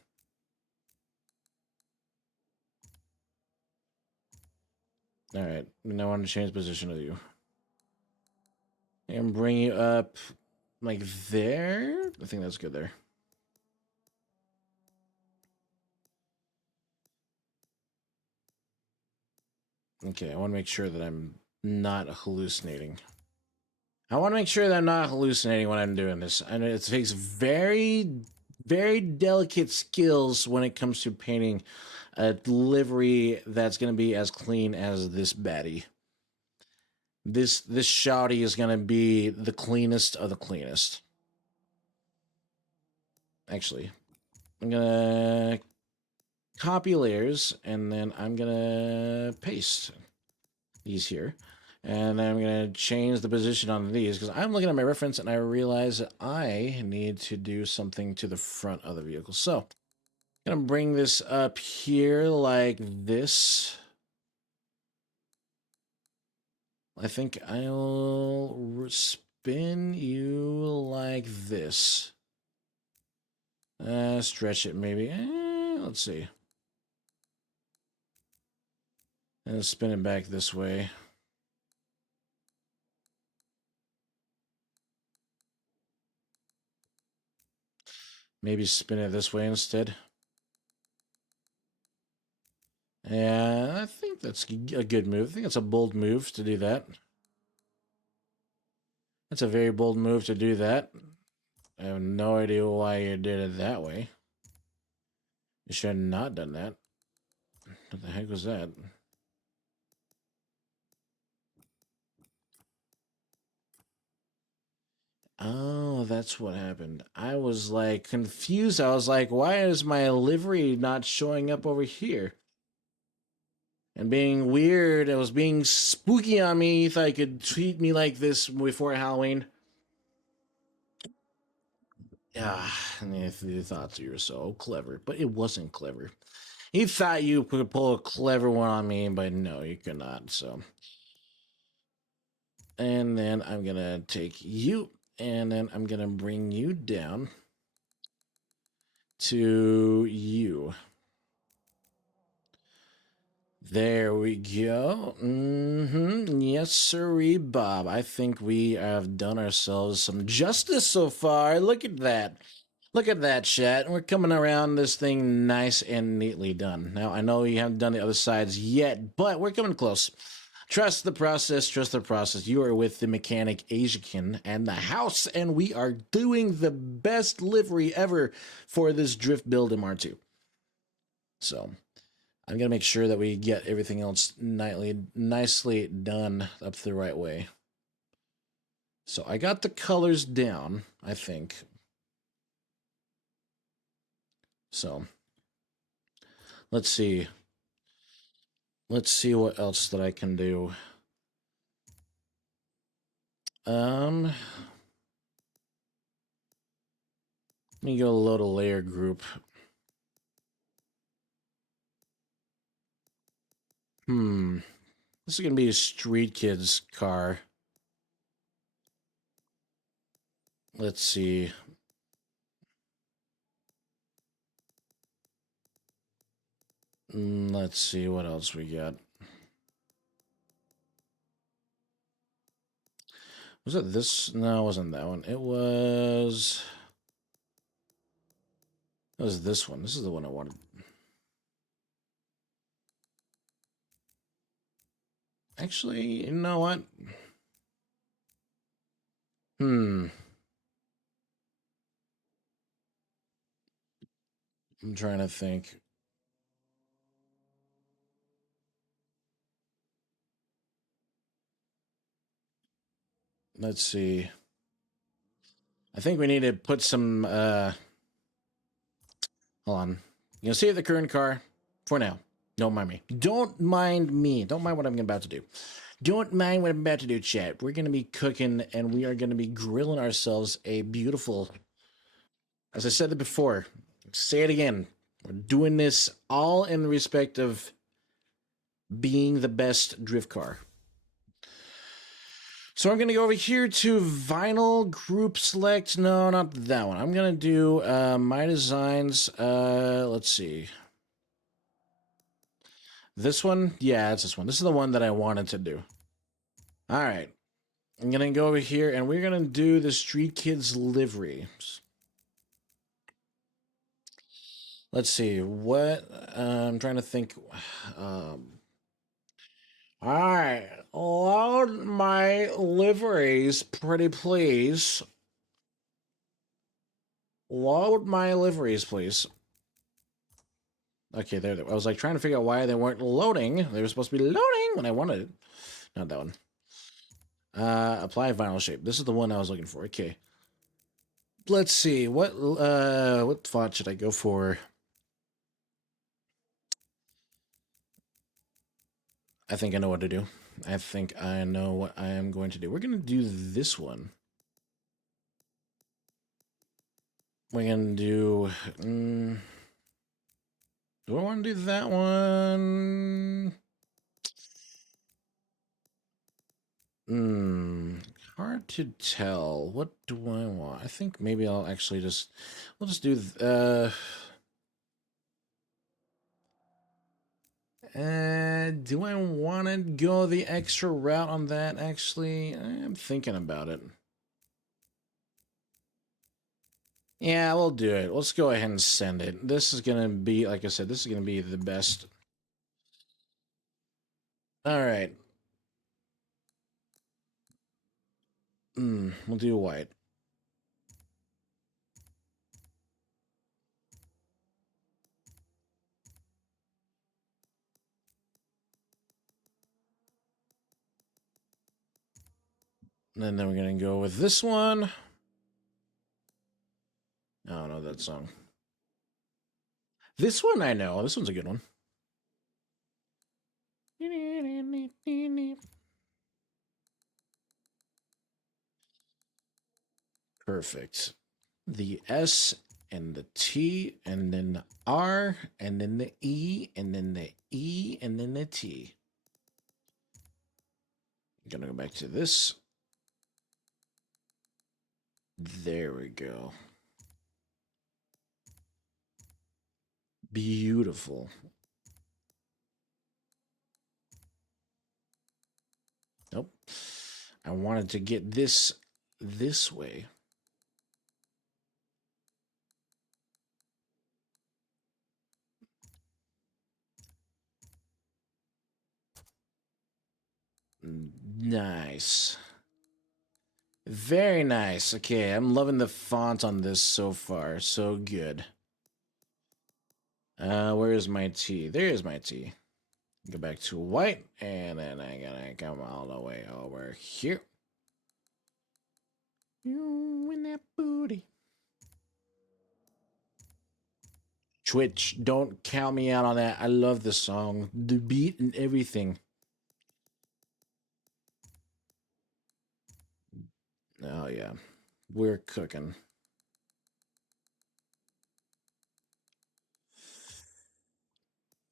All right. Now I want to change position of you. And bring you up like there. I think that's good there. Okay, I want to make sure that I'm not hallucinating. I want to make sure that I'm not hallucinating when I'm doing this. And it takes very, very delicate skills when it comes to painting a livery that's going to be as clean as this baddie. This shouty is going to be the cleanest of the cleanest. Actually, I'm going to copy layers, and then I'm going to paste these here. And I'm going to change the position on these because I'm looking at my reference and I realize that I need to do something to the front of the vehicle. So I'm going to bring this up here like this. I think I'll spin you like this. Stretch it maybe. Let's see. And spin it back this way. Maybe spin it this way instead. Yeah, I think that's a good move. I think it's a bold move to do that. That's a very bold move to do that. I have no idea why you did it that way. You should have not done that. What the heck was that? Oh, that's what happened. I was like confused. I was like, why is my livery not showing up over here? And being weird, it was being spooky on me. He thought he could treat me like this before Halloween. Yeah, and he thought you were so clever, but it wasn't clever. He thought you could pull a clever one on me, but no, you could not. So, and then I'm gonna take you, and then I'm gonna bring you down to you. There we go. Yes, sirree, Bob. I think we have done ourselves some justice so far. Look at that. Look at that, chat. We're coming around this thing nice and neatly done. Now, I know you haven't done the other sides yet, but we're coming close. Trust the process. Trust the process. You are with the mechanic Asian and the house, and we are doing the best livery ever for this drift build MR2. So I'm gonna make sure that we get everything else nicely done up the right way. So I got the colors down, I think. So let's see. Let's see what else that I can do. Let me go load a layer group. This is gonna be a street kid's car. Let's see. Let's see what else we got. Was it this? No, it wasn't that one. It was this one. This is the one I wanted. Actually, you know what? I'm trying to think. Let's see. I think we need to put some hold on. You know, save the current car for now. Don't mind me. Don't mind me. Don't mind what I'm about to do. Don't mind what I'm about to do, chat. We're gonna be cooking and we are gonna be grilling ourselves a beautiful. As I said it before, say it again. We're doing this all in respect of being the best drift car. So I'm going to go over here to vinyl group select. No, not that one. I'm going to do my designs. Let's see. This one? Yeah, it's this one. This is the one that I wanted to do. All right. I'm going to go over here and we're going to do the Street Kids livery. Let's see. What? I'm trying to think. All right. Load my liveries, pretty please. Load my liveries, please. Okay, there. I was like trying to figure out why they weren't loading. They were supposed to be loading when I wanted it. Not that one. Apply vinyl shape. This is the one I was looking for. Okay. Let's see. What font should I go for? I think I know what to do. I think I know what I am going to do. We're going to do this one. We're going to do... do I want to do that one? Hard to tell. What do I want? I think maybe I'll actually just... We'll just do... do I want to go the extra route on that, actually? I'm thinking about it. Yeah, we'll do it. Let's go ahead and send it. This is going to be, like I said, this is going to be the best. All right. We'll do white. And then we're going to go with this one. I don't know that song. This one I know. This one's a good one. Perfect. The S and the T and then the R and then the E and then the E and then the T. I'm gonna go back to this. There we go. Beautiful. Nope. I wanted to get this way. Nice. Very nice. Okay, I'm loving the font on this so far. So good. Where is my T? There is my T. Go back to white, and then I'm gonna come all the way over here. You in that booty. Twitch, don't count me out on that. I love the song, the beat, and everything. Oh, yeah. We're cooking.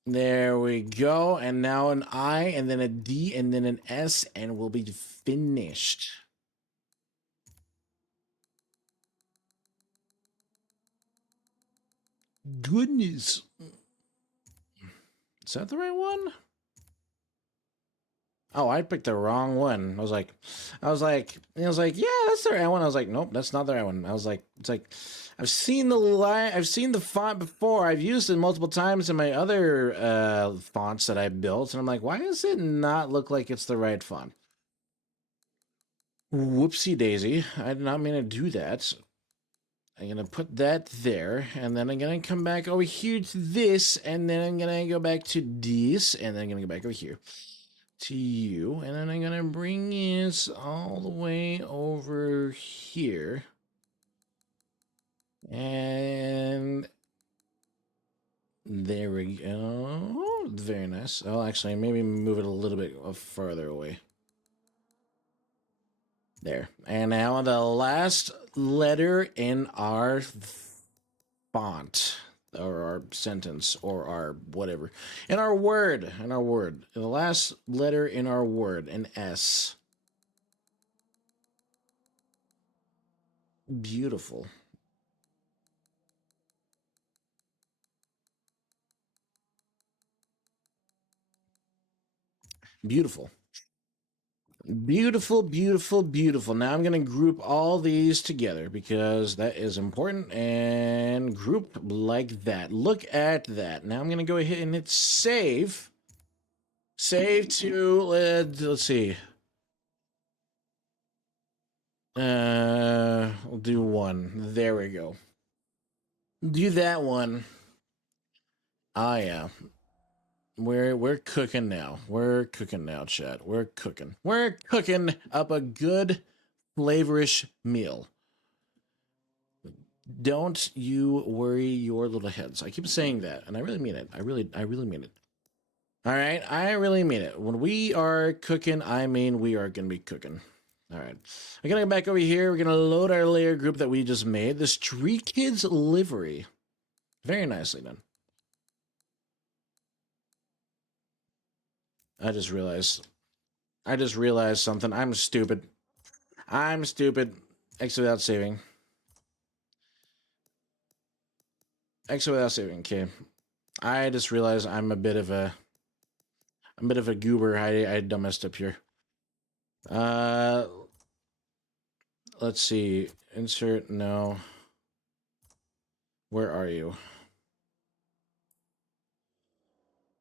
There we go. And now an I, and then a D, and then an S, and we'll be finished. Goodness. Is that the right one? Oh, I picked the wrong one. I was like, yeah, that's the right one. I was like, nope, that's not the right one. I was like, it's like, I've seen the font before. I've used it multiple times in my other fonts that I built, and I'm like, why does it not look like it's the right font? Whoopsie daisy! I did not mean to do that. I'm gonna put that there, and then I'm gonna come back over here to this, and then I'm gonna go back to this, and then I'm gonna go back over here to you, and then I'm gonna bring this all the way over here, and there we go. Very nice. Oh, actually, maybe move it a little bit further away. There. And now the last letter in our font, or our sentence, or our whatever, in our word, the last letter in our word, an S. Beautiful. Beautiful. Beautiful, beautiful, beautiful. Now I'm going to group all these together because that is important, and group like that. Look at that. Now I'm going to go ahead and hit save. Save to, let's see. We'll do one. There we go. Do that one. Oh, yeah. We're cooking now. We're cooking now, chat. We're cooking. We're cooking up a good flavorish meal. Don't you worry your little heads. I keep saying that, and I really mean it. I really mean it. All right, I really mean it. When we are cooking, I mean we are gonna be cooking. All right, I'm gonna go back over here. We're gonna load our layer group that we just made. The Street Kids livery, very nicely done. I just realized something. I'm stupid. I'm stupid. Exit without saving. Exit without saving. Okay. I just realized I'm a bit of a goober. I done messed up here. Let's see. Insert, no. Where are you?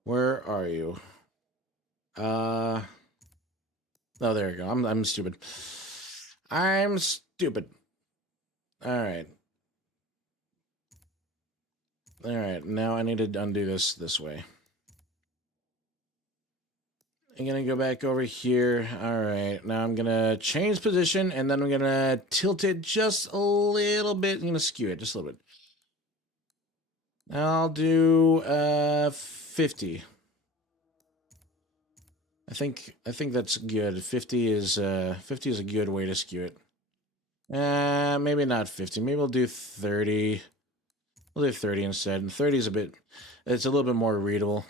Where are you? Oh, there you go. I'm stupid. I'm stupid. All right. All right. Now I need to undo this way. I'm gonna go back over here. All right. Now I'm gonna change position, and then I'm gonna tilt it just a little bit. I'm gonna skew it just a little bit. I'll do 50. I think that's good. 50 is a good way to skew it. Maybe not 50. Maybe we'll do 30. We'll do 30 instead. And 30 is it's a little bit more readable.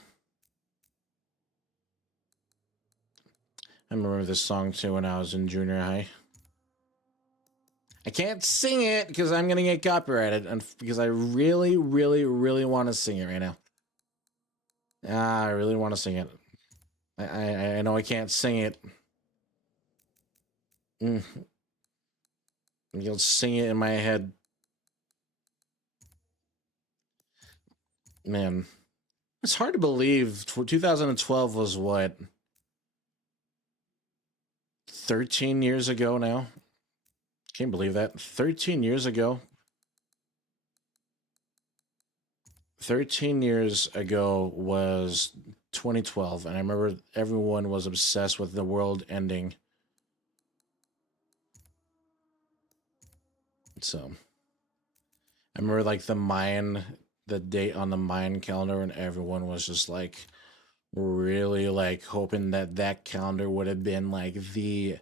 I remember this song too when I was in junior high. I can't sing it because I'm gonna get copyrighted, and because I really, really, really want to sing it right now. I really want to sing it. I know I can't sing it. You'll sing it in my head. Man, it's hard to believe 2012 was what? 13 years ago now. Can't believe that. 13 years ago. 13 years ago was 2012, and I remember everyone was obsessed with the world ending. So I remember like the date on the Mayan calendar, and everyone was just like really like hoping that that calendar would have been like the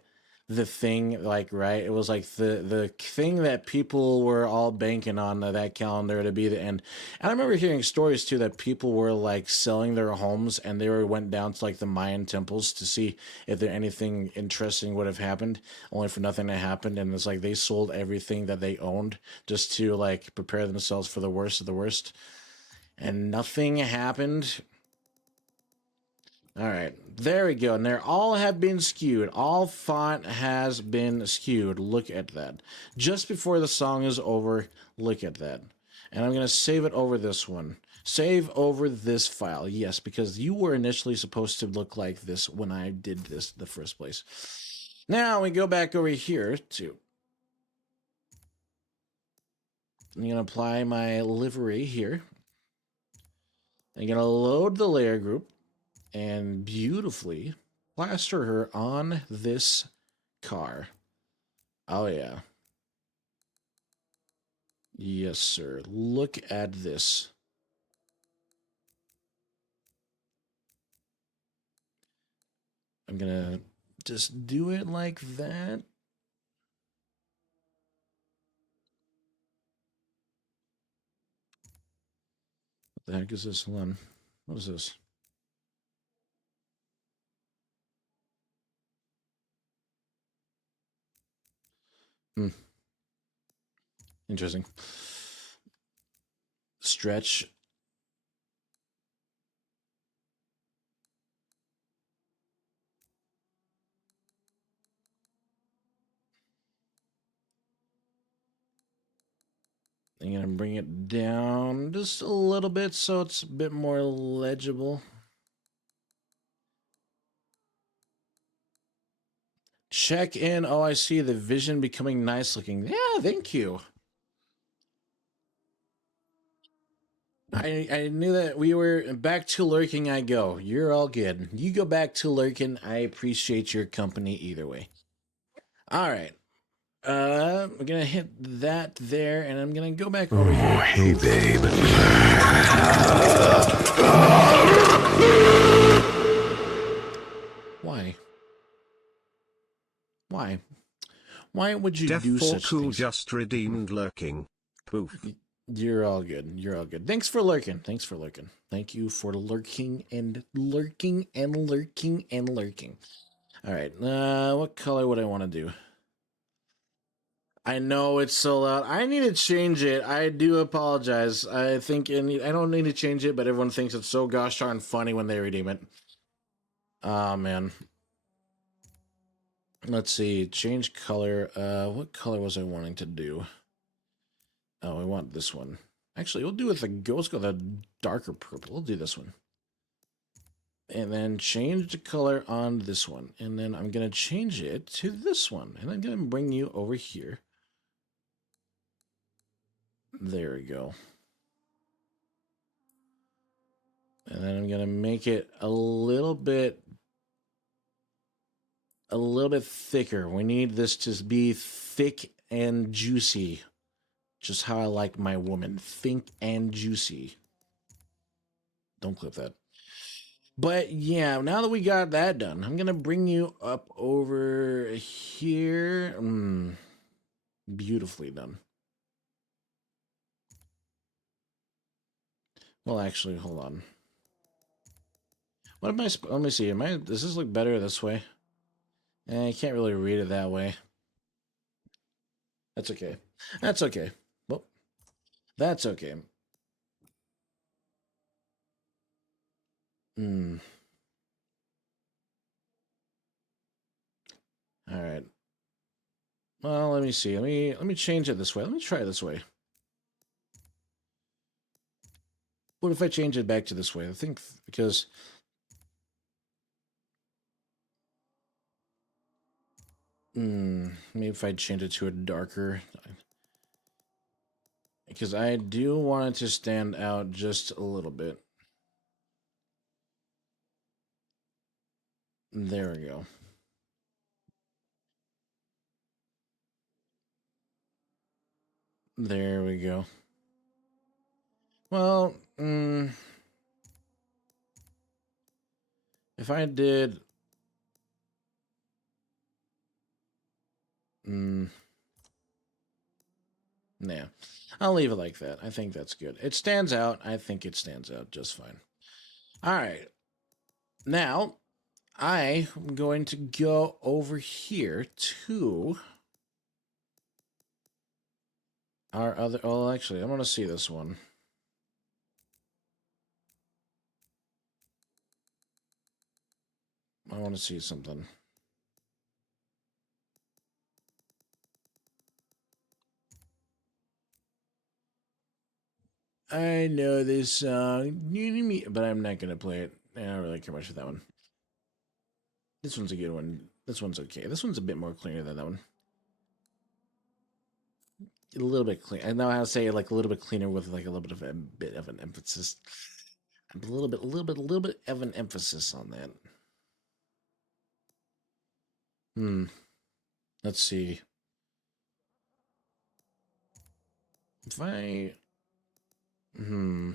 thing, like, right, it was like the thing that people were all banking on, that calendar to be the end. And I remember hearing stories too that people were like selling their homes, and they went down to like the Mayan temples to see if there anything interesting would have happened, only for nothing to happen. And it's like they sold everything that they owned just to like prepare themselves for the worst of the worst, and nothing happened. All right, there we go. And they all have been skewed. All font has been skewed. Look at that. Just before the song is over, look at that. And I'm going to save it over this one. Save over this file. Yes, because you were initially supposed to look like this when I did this in the first place. Now we go back over here to... I'm going to apply my livery here. I'm going to load the layer group and beautifully plaster her on this car. Oh, yeah. Yes, sir. Look at this. I'm gonna just do it like that. What the heck is this? Hold on. What is this? Interesting. Stretch. I'm gonna bring it down just a little bit so it's a bit more legible. Check in. Oh, I see the vision becoming nice looking. Yeah, thank you. I knew that we were back to lurking. I go. You're all good. You go back to lurking. I appreciate your company either way. All right. I'm gonna hit that there, and I'm gonna go back over here. Hey, babe. Why? Why? Why would you Def do for such cool things? just redeemed lurking. Poof. You're all good. You're all good. Thanks for lurking. Thanks for lurking. Thank you for lurking and lurking and lurking and lurking. All right. What color would I want to do? I know it's so loud. I need to change it. I do apologize. I think I don't need to change it, but everyone thinks it's so gosh darn funny when they redeem it. Oh man. Let's see. Change color. What color was I wanting to do? Oh, I want this one. Actually, we'll do with the let's go with the darker purple. We'll do this one. And then change the color on this one. And then I'm gonna change it to this one. And I'm gonna bring you over here. There we go. And then I'm gonna make it a little bit thicker. We need this to be thick and juicy. Just how I like my woman. Thick and juicy. Don't clip that. But yeah, now that we got that done, I'm gonna bring you up over here. Beautifully done. Well, actually, hold on. What am I? Let me see. Does this look better this way? I can't really read it that way. That's okay. That's okay. Well, that's okay. Hmm. All right. Well, let me see. Let me change it this way. Let me try it this way. What if I change it back to this way? I think because Maybe if I change it to a darker, because I do want it to stand out just a little bit. There we go. There we go. Well, if I did, nah, I'll leave it like that. I think that's good. It stands out. I think it stands out just fine. All right. Now, I'm going to go over here to our other. Oh, actually, I want to see this one. I want to see something. I know this song, but I'm not going to play it. I don't really care much for that one. This one's a good one. This one's okay. This one's a bit more cleaner than that one. A little bit clean. I know how to say it, like a little bit cleaner with like a little bit of an emphasis. A little bit of an emphasis on that. Let's see. If I hmm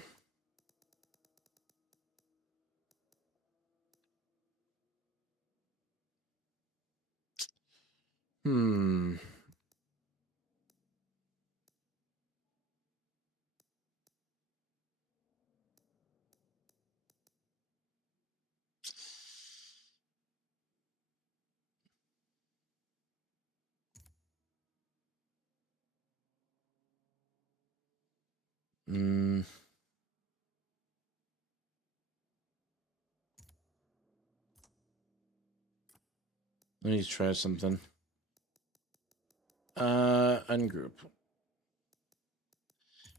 hmm hmm let me try something. Ungroup.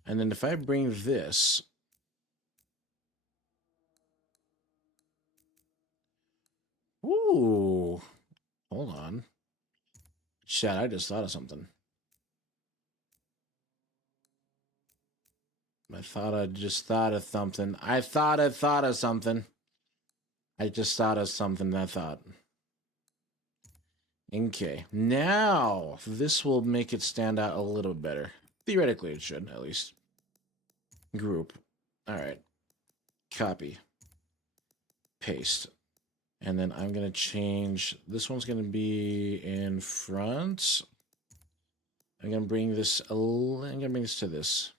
And then if I bring this, ooh, hold on. Chat, I just thought of something. I just thought of something. I thought of something. I just thought of something I thought. Okay, now this will make it stand out a little better. Theoretically, it should, at least. Group. All right. Copy. Paste. And then I'm going to change. This one's going to be in front. I'm going to bring this. I'm going to bring this to this.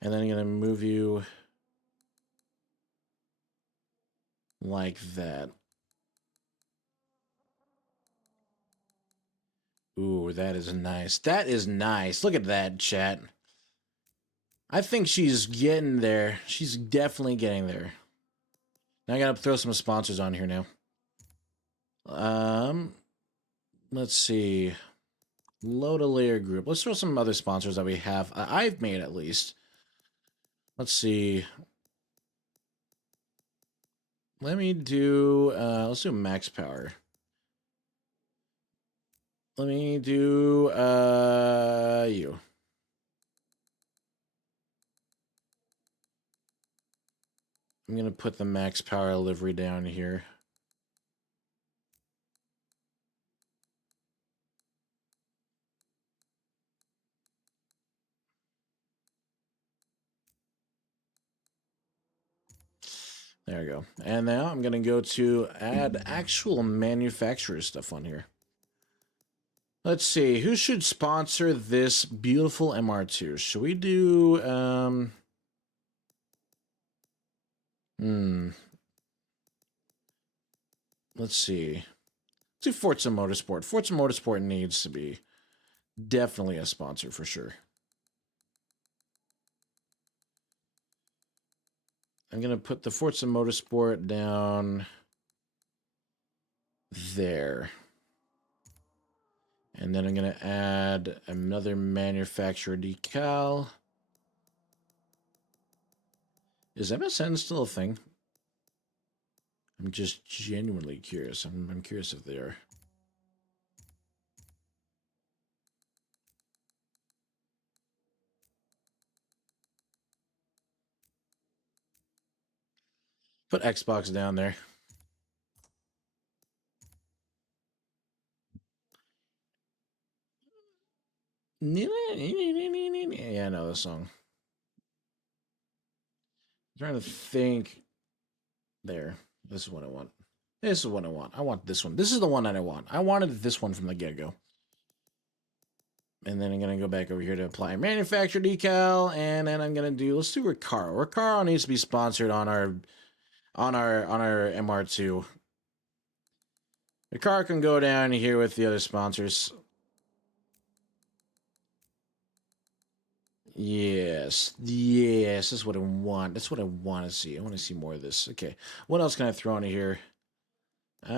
And then I'm going to move you like that. Ooh, that is nice. That is nice. Look at that, chat. I think she's getting there. She's definitely getting there. Now I gotta throw some sponsors on here now. Let's see. Load a layer group. Let's throw some other sponsors that we have. I've made at least. Let's see. Let me do. Let's do max power. Let me do. You. I'm gonna put the max power livery down here. There we go. And now I'm going to go to add actual manufacturer stuff on here. Let's see. Who should sponsor this beautiful MR2? Should we do... Let's see. Let's do Forza Motorsport. Forza Motorsport needs to be definitely a sponsor for sure. I'm going to put the Forza Motorsport down there. And then I'm going to add another manufacturer decal. Is MSN still a thing? I'm just genuinely curious. I'm curious if they are. Put Xbox down there. Yeah, I know this song. I'm trying to think. There. This is what I want. This is what I want. I want this one. This is the one that I want. I wanted this one from the get-go. And then I'm going to go back over here to apply manufacturer decal. And then I'm going to do, let's do Recaro. Recaro needs to be sponsored on our MR2. Recaro can go down here with the other sponsors. Yes. Yes. That's what I want. That's what I want to see. I want to see more of this. Okay. What else can I throw in here? Should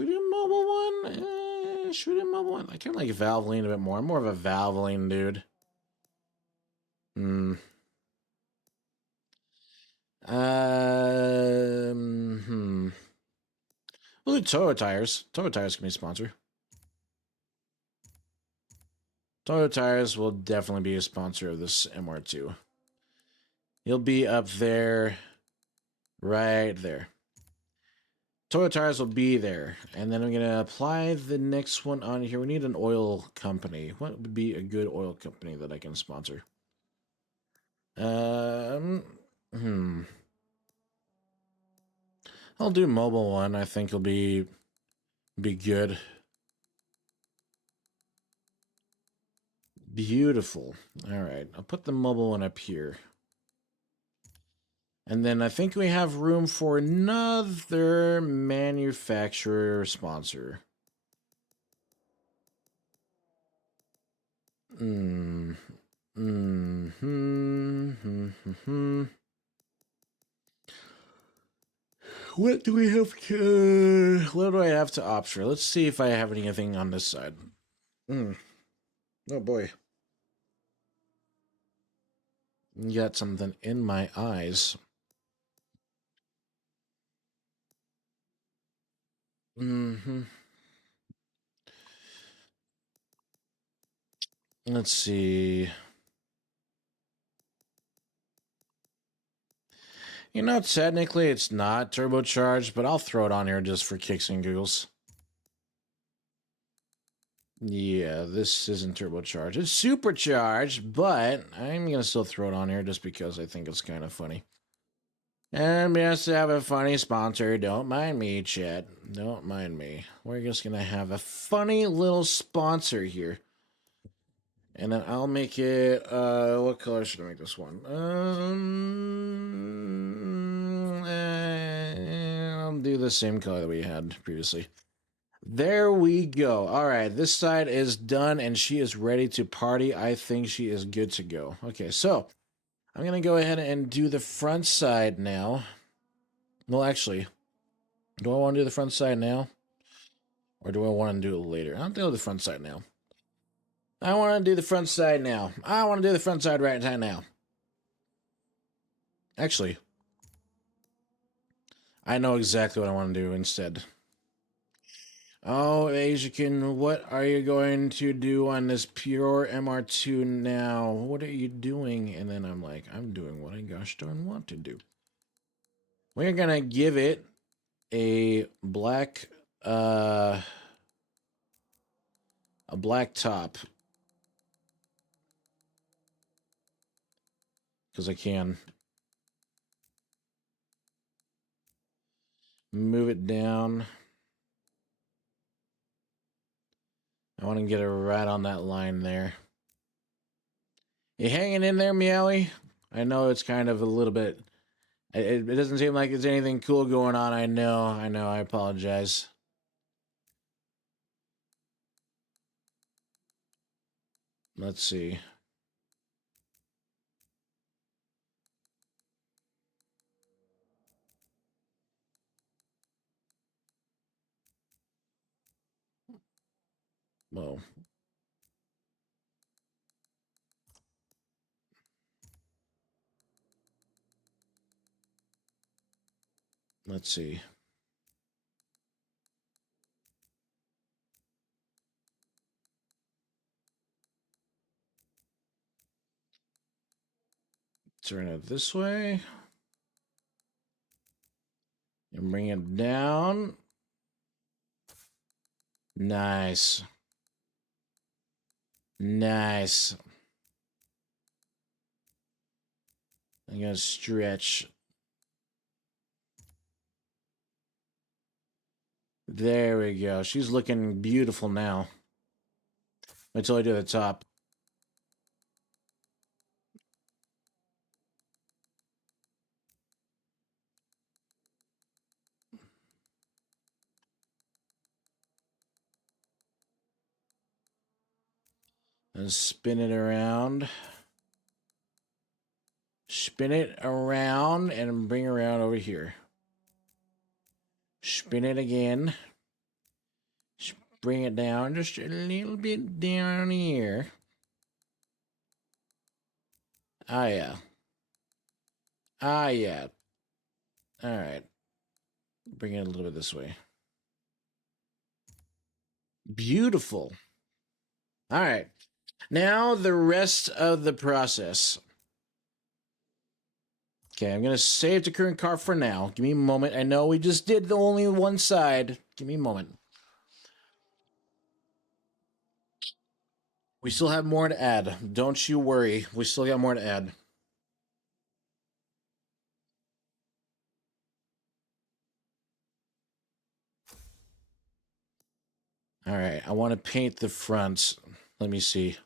we do a mobile one? Should we do a mobile one? I kind of like Valvoline a bit more. I'm more of a Valvoline dude. Hmm. We'll do Toyo Tires. Toyo Tires can be a sponsor. Toyo Tires will definitely be a sponsor of this MR2. He'll be up there. Right there. Toyo Tires will be there. And then I'm going to apply the next one on here. We need an oil company. What would be a good oil company that I can sponsor? Hmm. I'll do mobile one. I think it'll be good. Beautiful. All right. I'll put the mobile one up here. And then I think we have room for another manufacturer sponsor. What do we have to... What do I have to opt for? Let's see if I have anything on this side. Oh, boy. Got something in my eyes. Let's see. You know, technically it's not turbocharged, but I'll throw it on here just for kicks and giggles. Yeah, this isn't turbocharged. It's supercharged, but I'm going to still throw it on here just because I think it's kind of funny. And just to have a funny sponsor, don't mind me, chat. Don't mind me. We're just going to have a funny little sponsor here. And then I'll make it, what color should I make this one? I'll do the same color that we had previously. There we go. All right, this side is done and she is ready to party. I think she is good to go. Okay, so I'm going to go ahead and do the front side now. Well, actually, do I want to do the front side now? Or do I want to do it later? I'll do the front side now. I want to do the front side now. I want to do the front side right now. Actually, I know exactly what I want to do instead. Oh, Asiakin, what are you going to do on this pure MR2 now? What are you doing? And then I'm like, I'm doing what I gosh darn want to do. We're going to give it a black top. Because I can. Move it down. I want to get it right on that line there. You hanging in there, Meowie? I know it's kind of a little bit... It doesn't seem like there's anything cool going on. I know. I apologize. Let's see. Whoa. Let's see. Turn it this way. And bring it down. Nice. Nice. I gotta stretch. There we go. She's looking beautiful now. Until I do the top. And spin it around. Spin it around and bring it around over here. Spin it again. Bring it down just a little bit down here. Ah, yeah. Ah, yeah. All right. Bring it a little bit this way. Beautiful. All right. Now the rest of the process. Okay, I'm going to save the current car for now. Give me a moment. I know we just did the only one side. Give me a moment. We still have more to add. Don't you worry. We still got more to add. All right. I want to paint the front. Let me see.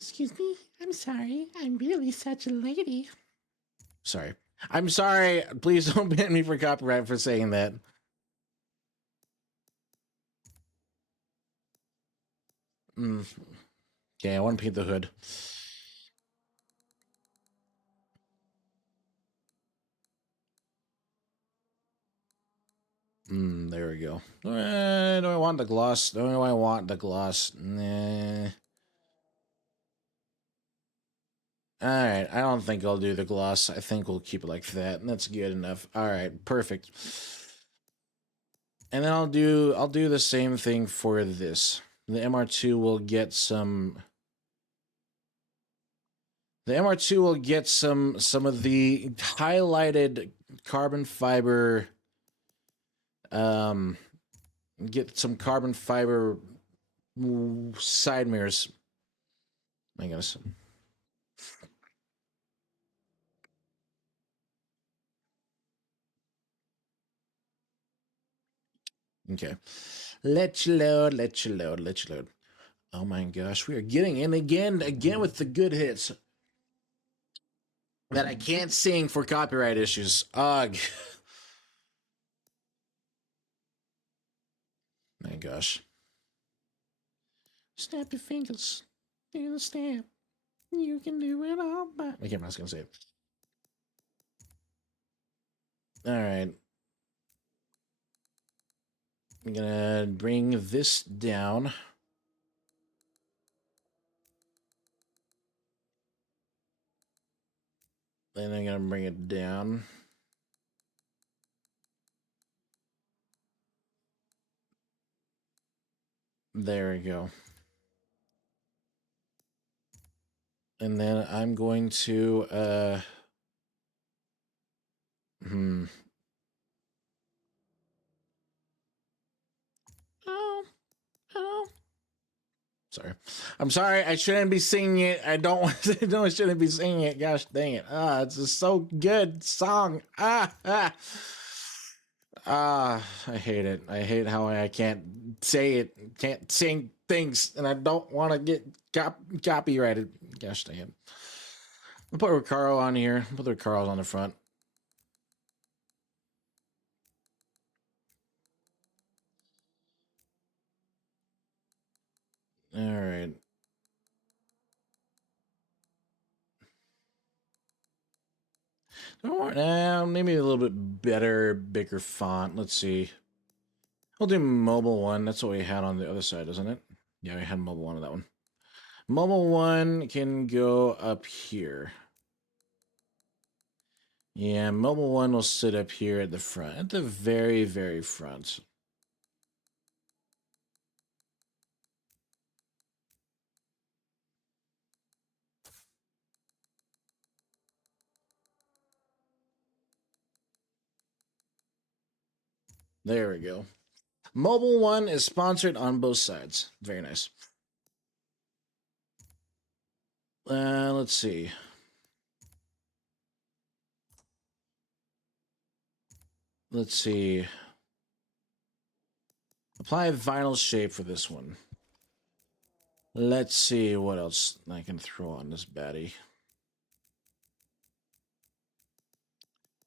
Excuse me, I'm sorry. I'm really such a lady. Sorry. I'm sorry. Please don't ban me for copyright for saying that. Okay, I want to paint the hood. There we go. Do I want the gloss? Do I want the gloss? Nah. Alright, I don't think I'll do the gloss. I think we'll keep it like that. That's good enough. Alright, perfect. And then I'll do the same thing for this. The MR2 will get some some of the highlighted carbon fiber get some carbon fiber side mirrors. I guess. Okay. Let you load, let you load, let you load. Oh my gosh, we are getting in again with the good hits that I can't sing for copyright issues. Ugh. My gosh. Snap your fingers. Do the snap. You can do it all by. Okay, I'm not gonna say it. Alright. I'm gonna bring this down. Then I'm gonna bring it down. There we go. And then I'm going to Oh, oh. sorry. I'm sorry. I shouldn't be singing it. I don't want to. No, I shouldn't be singing it. Gosh dang it. It's a so good song. I hate it. I hate how I can't say it, can't sing things, and I don't want to get copyrighted. Gosh dang it. I'll put Recaro on here. Put the Recaros on the front. All right. Maybe a little bit better, bigger font. Let's see. We'll do mobile one. That's what we had on the other side, isn't it? Yeah, we had mobile one on that one. Mobile one can go up here. Yeah, mobile one will sit up here at the front, at the very, very front. There we go. Mobile One is sponsored on both sides. Very nice. Let's see. Let's see. Apply vinyl shape for this one. Let's see what else I can throw on this baddie.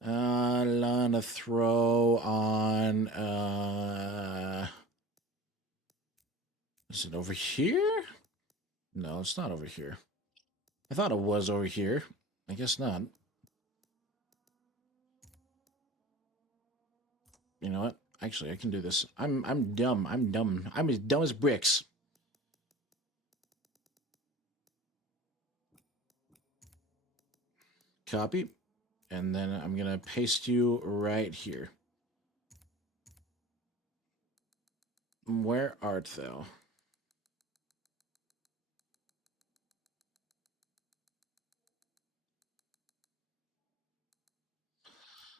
I'm gonna throw on. Is it over here? No, it's not over here. I thought it was over here. I guess not. You know what? Actually, I can do this. I'm dumb. I'm dumb. I'm as dumb as bricks. Copy. And then I'm going to paste you right here. Where art thou?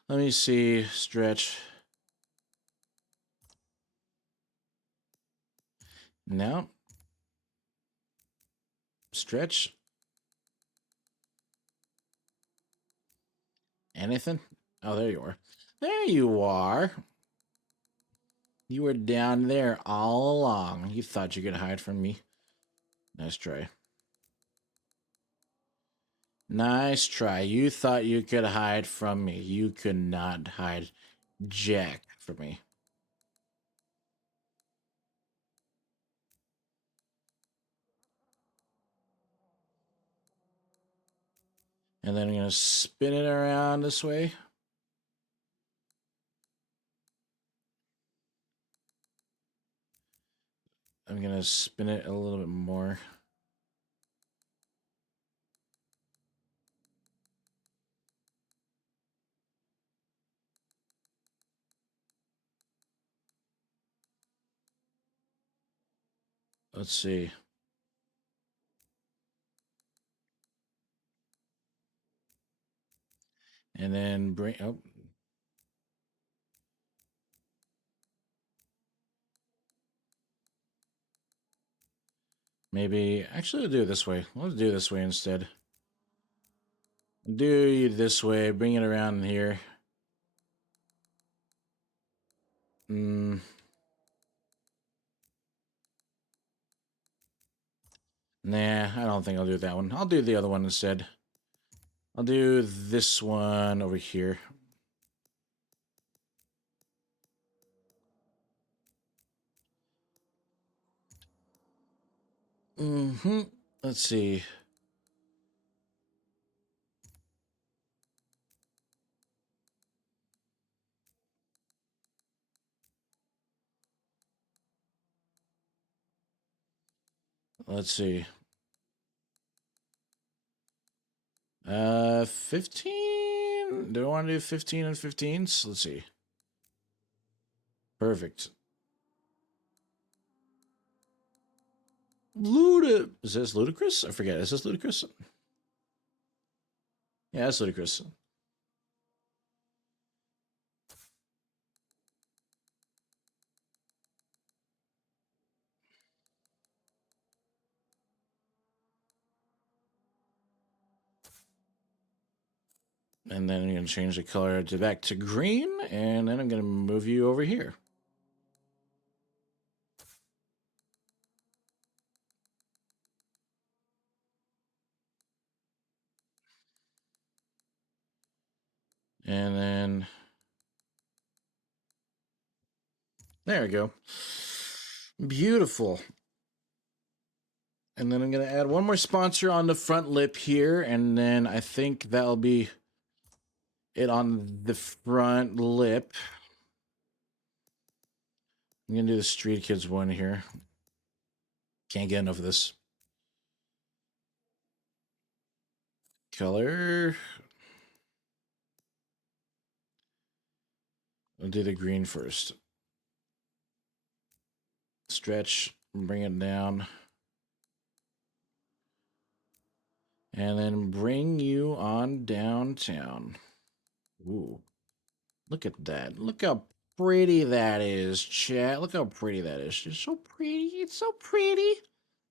Let me see. Stretch. Now. Stretch. Anything? Oh, there you are. There you are. You were down there all along. You thought you could hide from me. Nice try. Nice try. You thought you could hide from me. You could not hide jack from me. And then I'm going to spin it around this way. I'm going to spin it a little bit more. Let's see. And then bring, oh. Maybe, actually, I'll do it this way. Let's do it this way instead. Do it this way. Bring it around here. Nah, I don't think I'll do that one. I'll do the other one instead. I'll do this one over here. Let's see. Let's see. 15? Do I want to do 15 and 15s? Let's see. Perfect. Is this ludicrous? I forget. Is this ludicrous? Yeah, that's ludicrous. And then I'm going to change the color to back to green, and then I'm going to move you over here. And then there we go. Beautiful. And then I'm going to add one more sponsor on the front lip here, and then I think that'll be it on the front lip. I'm going to do the Street Kids one here. Can't get enough of this. Color. I'll do the green first. Stretch, bring it down. And then bring you on downtown. Ooh. Look at that. Look how pretty that is, chat. Look how pretty that is. It's so pretty. It's so pretty.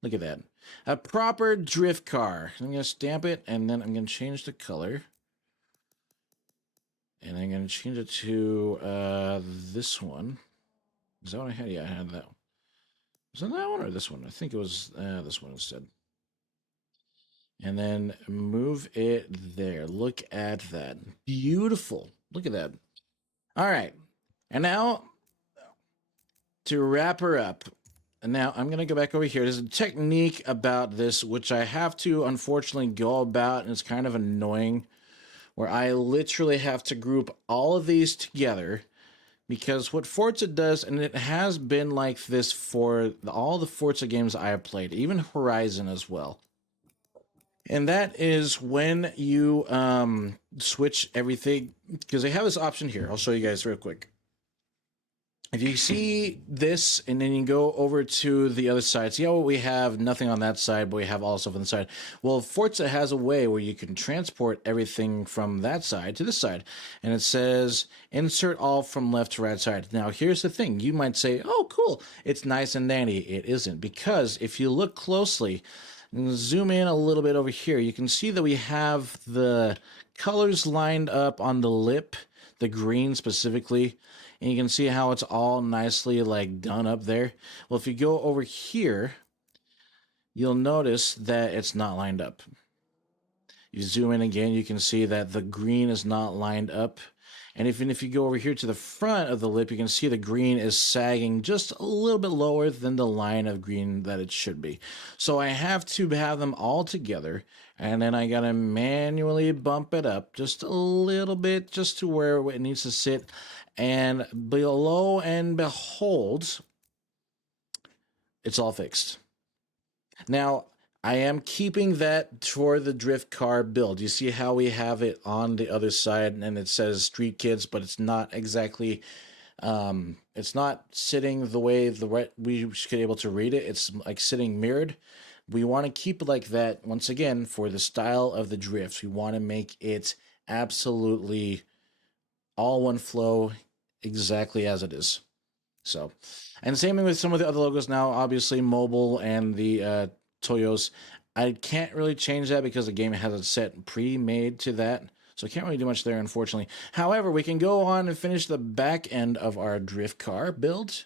Look at that. A proper drift car. I'm going to stamp it, and then I'm going to change the color. And I'm going to change it to this one. Is that what I had? Yeah, I had that one. Was it that one or this one? I think it was this one instead. And then move it there. Look at that. Beautiful. Look at that. All right. And now to wrap her up. And now I'm going to go back over here. There's a technique about this, which I have to unfortunately go about, and it's kind of annoying, where I literally have to group all of these together. Because what Forza does, and it has been like this for all the Forza games I have played, even Horizon as well. And that is when you switch everything, because they have this option here. I'll show you guys real quick. If you see this, and then you go over to the other side, see how we have nothing on that side, but we have all stuff on the side. Well, Forza has a way where you can transport everything from that side to this side. And it says, insert all from left to right side. Now, here's the thing. You might say, oh, cool. It's nice and dandy. It isn't. Because if you look closely, and zoom in a little bit over here, you can see that we have the colors lined up on the lip, the green specifically. And you can see how it's all nicely like done up there. Well, if you go over here, you'll notice that it's not lined up. You zoom in again, you can see that the green is not lined up. And even if you go over here to the front of the lip, you can see the green is sagging just a little bit lower than the line of green that it should be. So I have to have them all together, and then I gotta manually bump it up just a little bit, just to where it needs to sit. And below and behold, it's all fixed. Now, I am keeping that for the drift car build. You see how we have it on the other side and it says Street Kids, but it's not exactly, it's not sitting the way we should be able to read it. It's like sitting mirrored. We want to keep it like that, once again, for the style of the drift. We want to make it absolutely all one flow, exactly as it is. So, and same thing with some of the other logos now, obviously mobile and the Toyos. I can't really change that because the game has it set pre-made to that. So I can't really do much there, unfortunately. However, we can go on and finish the back end of our drift car build.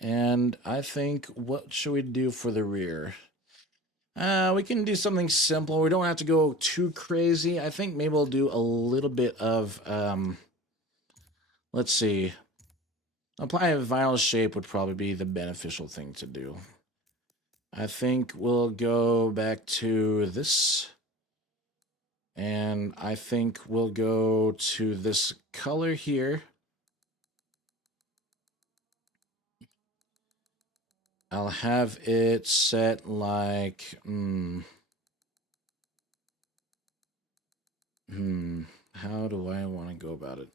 And I think, what should we do for the rear? We can do something simple. We don't have to go too crazy. I think maybe we'll do a little bit of, let's see. Apply a vinyl shape would probably be the beneficial thing to do. I think we'll go back to this. And I think we'll go to this color here. I'll have it set like, how do I want to go about it?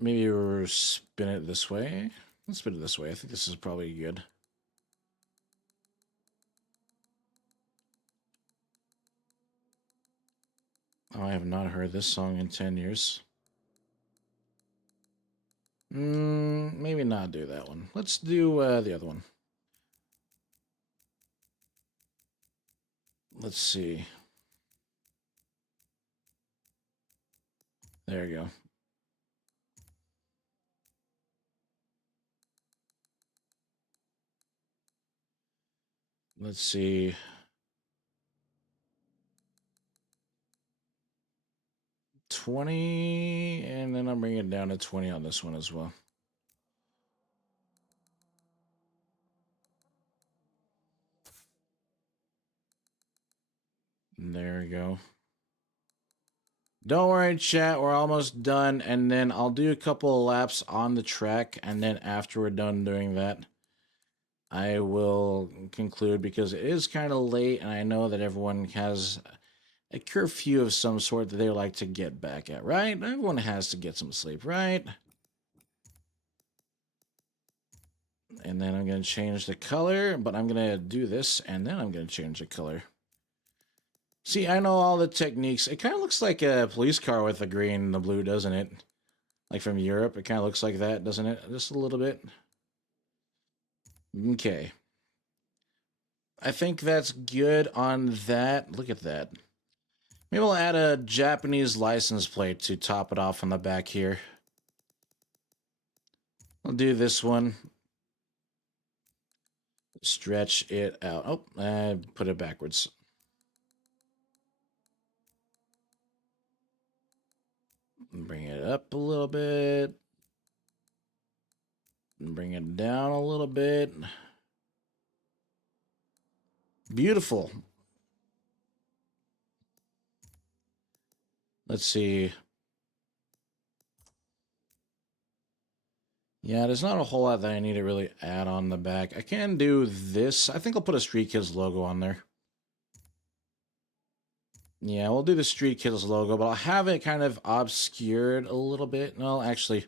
Maybe we'll spin it this way. Let's spin it this way. I think this is probably good. Oh, I have not heard this song in 10 years. Maybe not do that one. Let's do the other one. Let's see. There you go. Let's see. $20, and then I'm bringing it down to 20 on this one as well. And there we go. Don't worry, chat, we're almost done, and then I'll do a couple of laps on the track, and then after we're done doing that, I will conclude, because it is kind of late, and I know that everyone has a curfew of some sort that they like to get back at, right? Everyone has to get some sleep, right? And then I'm going to change the color, but I'm going to do this, and then I'm going to change the color. See, I know all the techniques. It kind of looks like a police car with the green and the blue, doesn't it? like from Europe. It kind of looks like that, doesn't it? Just a little bit. Okay. I think that's good on that. Look at that. Maybe we'll add a Japanese license plate to top it off on the back here. I'll do this one. Stretch it out. Oh, I put it backwards. Bring it up a little bit. Bring it down a little bit. Beautiful. Let's see. Yeah, there's not a whole lot that I need to really add on the back. I can do this. I think I'll put a Street Kids logo on there. Yeah, we'll do the Street Kids logo, but I'll have it kind of obscured a little bit. No, actually,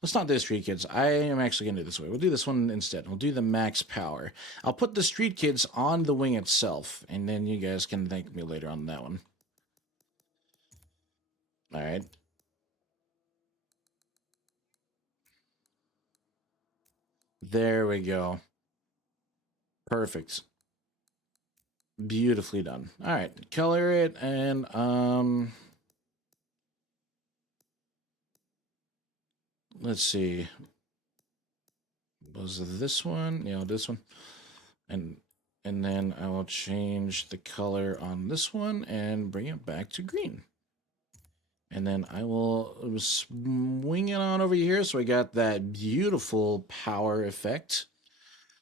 let's not do the Street Kids. I am actually going to do this way. We'll do this one instead. We'll do the max power. I'll put the Street Kids on the wing itself, and then you guys can thank me later on that one. All right. There we go. Perfect. Beautifully done. All right. Color it, and let's see. Was it this one? Yeah, this one. And then I will change the color on this one and bring it back to green. And then I will swing it on over here. So we got that beautiful power effect.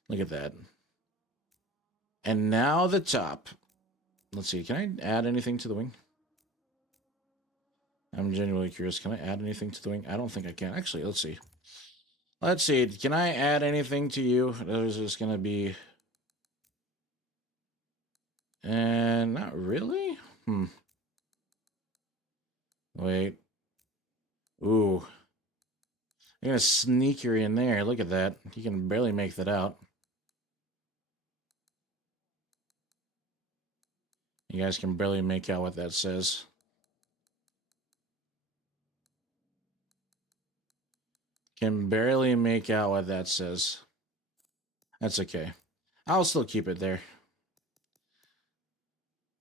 Look at that. And now the top. Let's see. Can I add anything to the wing? I'm genuinely curious. Can I add anything to the wing? I don't think I can. Actually, let's see. Let's see. Can I add anything to you? There's just going to be... And not really? Wait. Ooh. I'm gonna sneak her in there. Look at that. You can barely make that out. You guys can barely make out what that says. Can barely make out what that says. That's okay. I'll still keep it there.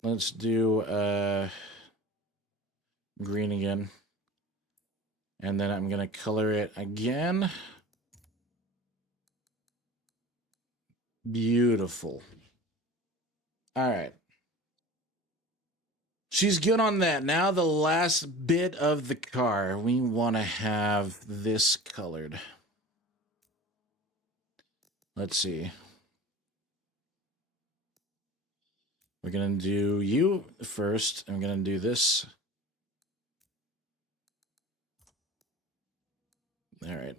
Let's do green again. And then I'm gonna color it again. Beautiful. All right. She's good on that. Now the last bit of the car. We want to have this colored. Let's see. We're going to do you first. I'm going to do this. All right.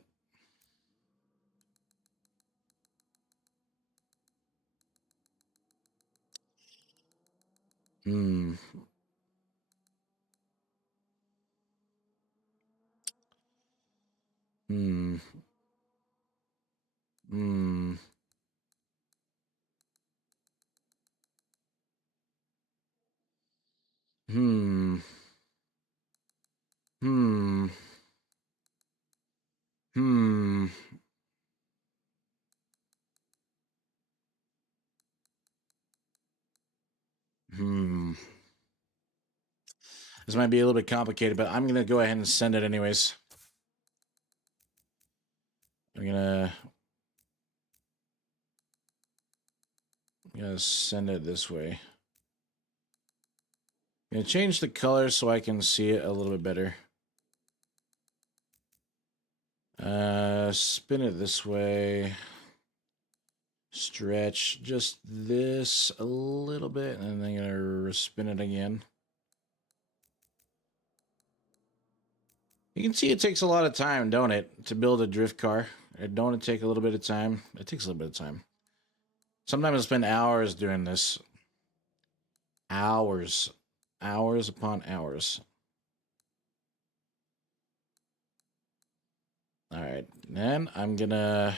Hmm. Hmm. Hmm. Hmm. Hmm. Hmm. Hmm. This might be a little bit complicated, but I'm going to go ahead and send it anyways. I'm going to send it this way. I'm going to change the color so I can see it a little bit better. Spin it this way. Stretch just this a little bit, and then I'm going to spin it again. You can see it takes a lot of time, don't it, to build a drift car? Don't it take a little bit of time? It takes a little bit of time. Sometimes I spend hours doing this. Hours. Hours upon hours. All right. Then I'm going to...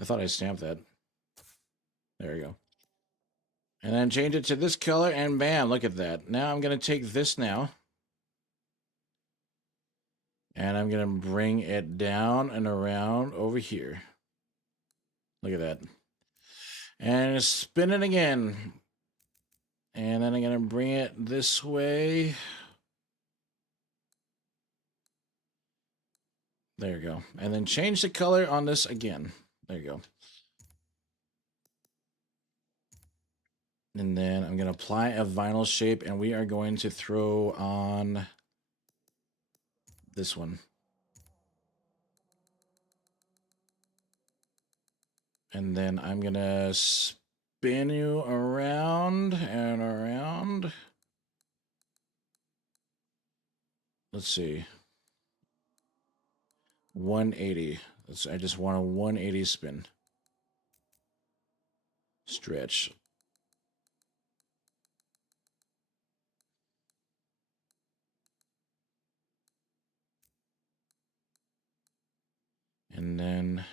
I thought I stamped that. There we go. And then change it to this color, and bam, look at that. Now I'm going to take this now. And I'm going to bring it down and around over here. Look at that. And spin it again. And then I'm going to bring it this way. There you go. And then change the color on this again. There you go. And then I'm going to apply a vinyl shape, and we are going to throw on this one. And then I'm going to spin you around and around. Let's see. 180. I just want a 180 spin. Stretch. And then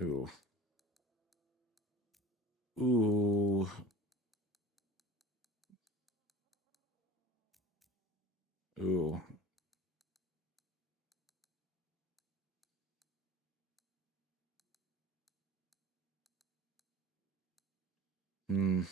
ooh. Ooh. Ooh. Hmm.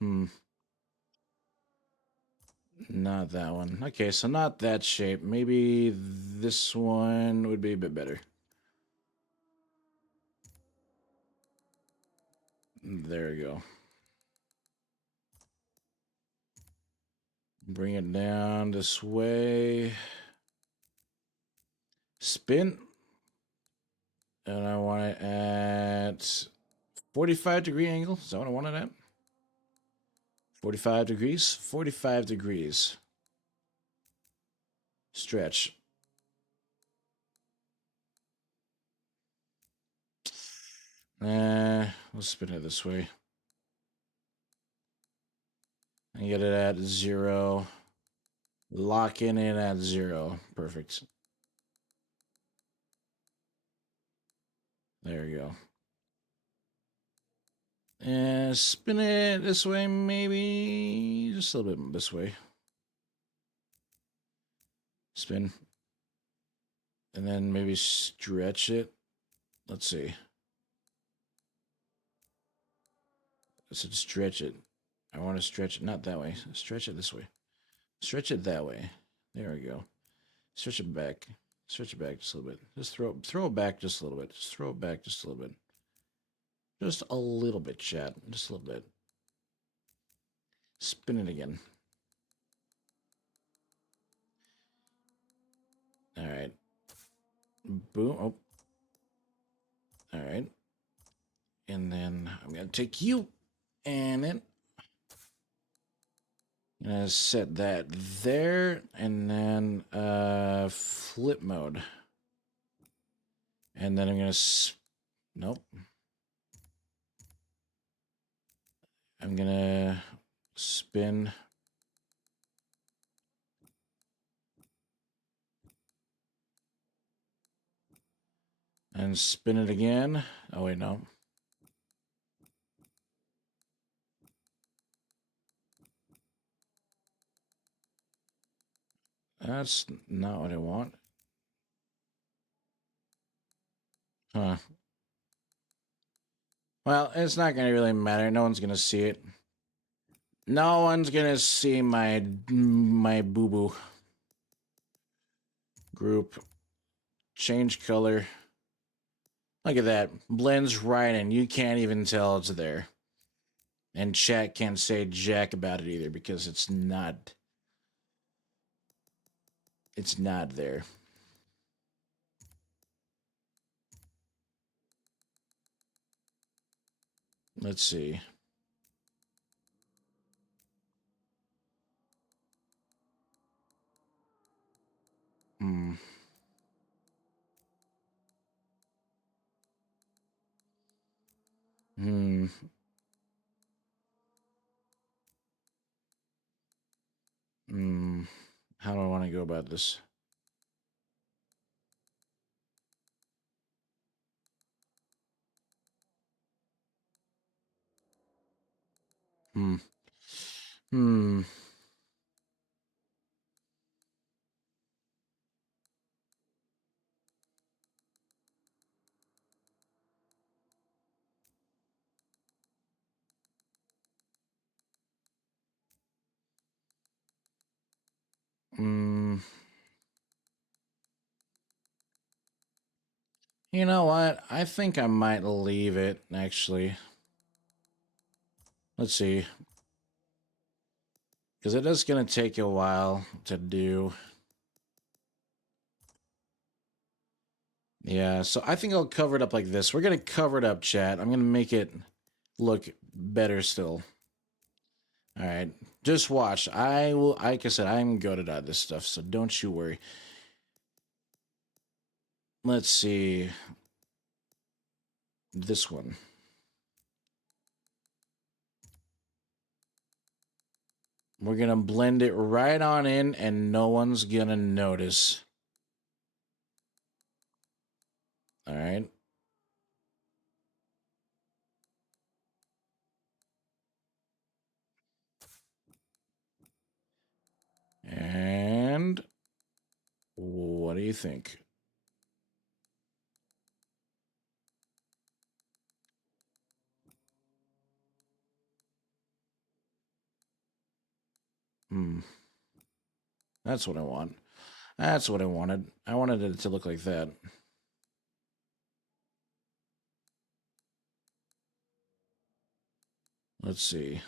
Hmm. Not that one. Okay, so not that shape. Maybe this one would be a bit better. There you go. Bring it down this way. Spin. And I want it at 45-degree angle. Is that what I wanted at? 45 degrees? 45 degrees. Stretch. Let's spin it this way. And get it at 0. Lock in it at 0. Perfect. There you go. And spin it this way, maybe just a little bit this way. Spin. And then maybe stretch it. Let's see. I said stretch it. I want to stretch it, not that way. Stretch it this way. Stretch it that way. There we go. Stretch it back. Stretch it back just a little bit. Just throw it back just a little bit. Just throw it back just a little bit. Just a little bit, chat. Just a little bit. Spin it again. All right. Boom. Oh. All right. And then I'm going to take you and then I'm going to set that there and then flip mode. And then I'm going to... Nope. I'm going to spin... And spin it again. Oh, wait, no. That's not what I want. Huh. Well, it's not going to really matter. No one's going to see it. No one's going to see my boo-boo. Group. Change color. Look at that. Blends right in. You can't even tell it's there. And chat can't say jack about it either because it's not. It's not there. Let's see. Hmm. How do I want to go about this? Hmm. Hmm. Hmm. You know what? I think I might leave it, actually. Let's see. Because it is going to take a while to do. Yeah, so I think I'll cover it up like this. We're going to cover it up, chat. I'm going to make it look better still. All right. Just watch. I will, like I said, I'm goated at this stuff, so don't you worry. Let's see. This one. We're going to blend it right on in, and no one's going to notice. All right. And what do you think? That's what I want. That's what I wanted. I wanted it to look like that. Let's see.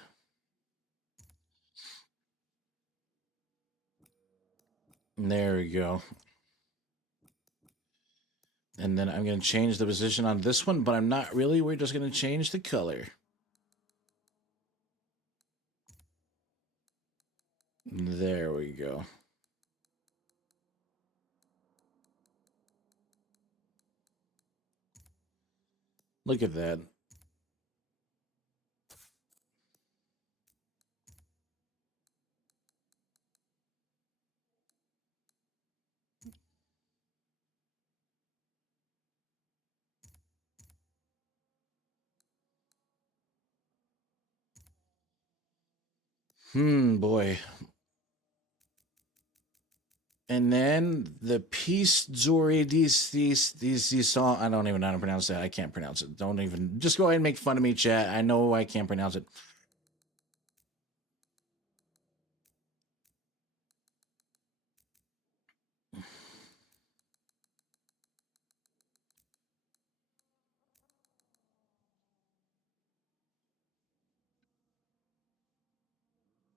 There we go. And then I'm going to change the position on this one, but I'm not really. We're just going to change the color. There we go. Look at that. Boy. And then the Peace Zori these song. I don't even know how to pronounce that. I can't pronounce it. Don't even. Just go ahead and make fun of me, chat. I know I can't pronounce it.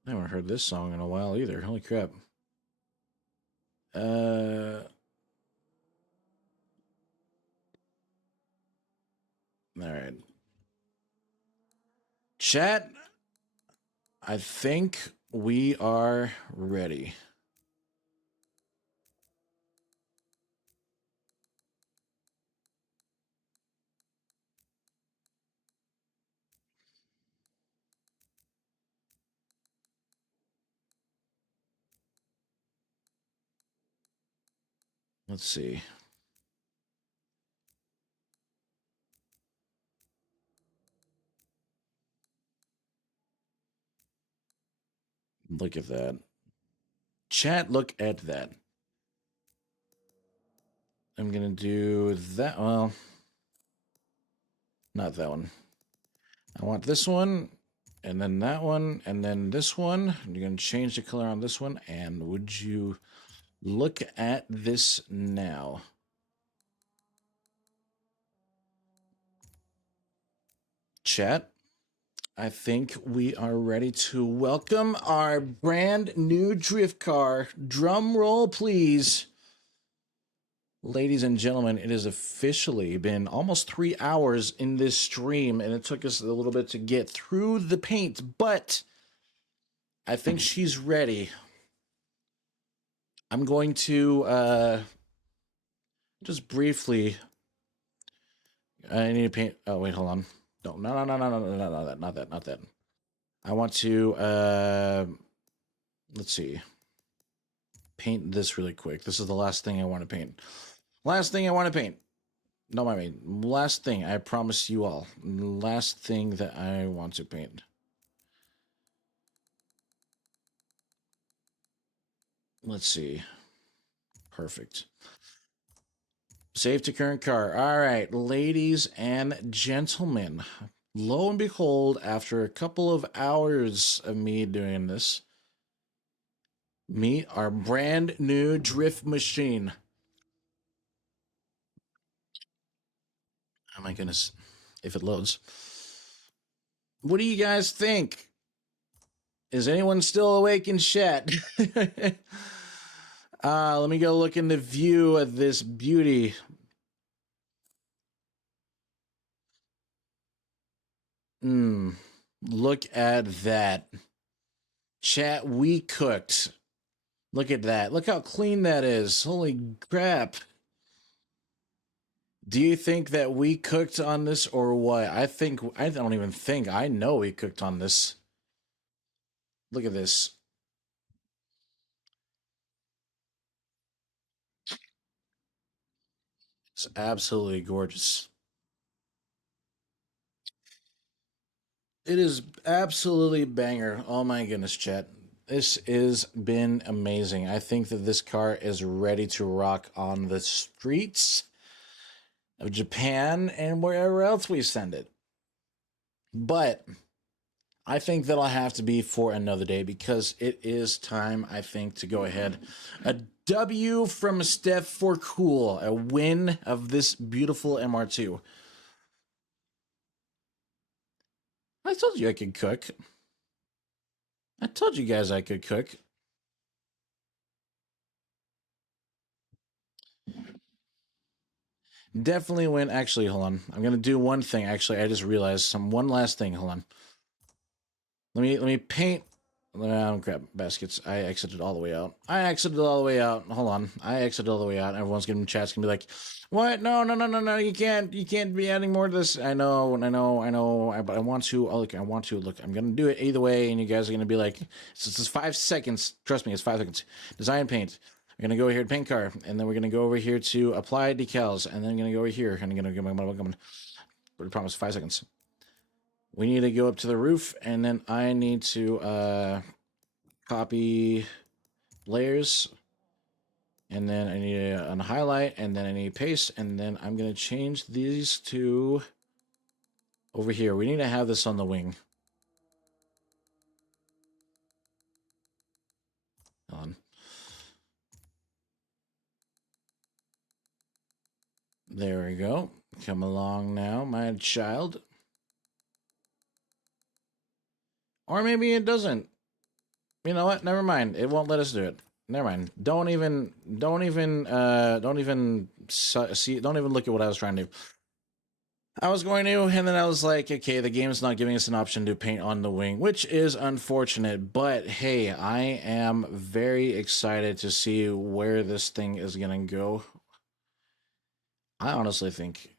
I haven't heard this song in a while either. Holy crap. All right. Chat, I think we are ready. Let's see. Look at that. Chat, look at that. I'm going to do that. Well, not that one. I want this one, and then that one, and then this one. You're going to change the color on this one. And would you look at this now? Chat, I think we are ready to welcome our brand new drift car. Drum roll, please. Ladies and gentlemen, it has officially been almost 3 hours in this stream, and it took us a little bit to get through the paint, but I think she's ready. I'm going to just briefly. I need to paint. Oh, wait, hold on. No, no, no, no, no, no, no, no, that, not that, not that. I want to, let's see, paint this really quick. This is the last thing I want to paint. Last thing I want to paint. No, I mean, last thing, I promise you all. Last thing that I want to paint. Let's see. Perfect. Save to current car. All right, ladies and gentlemen. Lo and behold, after a couple of hours of me doing this, meet our brand new drift machine. Oh my goodness. If it loads. What do you guys think? Is anyone still awake in chat? Let me go look in the view of this beauty. Look at that. Chat, we cooked. Look at that. Look how clean that is. Holy crap. Do you think that we cooked on this or what? I don't even think. I know we cooked on this. Look at this. It's absolutely gorgeous. It is absolutely banger. Oh my goodness, chat. This has been amazing. I think that this car is ready to rock on the streets of Japan and wherever else we send it. But I think that'll have to be for another day because it is time, I think, to go ahead. A W from Steph for cool. A win of this beautiful MR2. I told you I could cook. I told you guys I could cook. Definitely win. Actually, hold on. I'm gonna do one thing. Actually, I just realized one last thing. Hold on. Let me paint. Crap, baskets. I exited all the way out. I exited all the way out. Hold on. I exited all the way out. Everyone's gonna chat's gonna be like, "What? No, no, no, no, no! You can't be adding more to this." I know, but I want to. Oh, look, I want to. Look, I'm gonna do it either way, and you guys are gonna be like, "It's 5 seconds. Trust me, it's 5 seconds." Design paint. We're gonna go here to paint car, and then we're gonna go over here to apply decals, and then I'm gonna go over here, and I'm gonna go. I promise 5 seconds. We need to go up to the roof, and then I need to copy layers, and then I need a highlight, and then I need paste, and then I'm gonna change these to over here. We need to have this on the wing. On. There we go. Come along now, my child. Or maybe it doesn't. You know what? Never mind. It won't let us do it. Never mind. Don't even see. Don't even look at what I was trying to do. I was going to, and then I was like, okay, the game's not giving us an option to paint on the wing, which is unfortunate. But hey, I am very excited to see where this thing is gonna go. I honestly think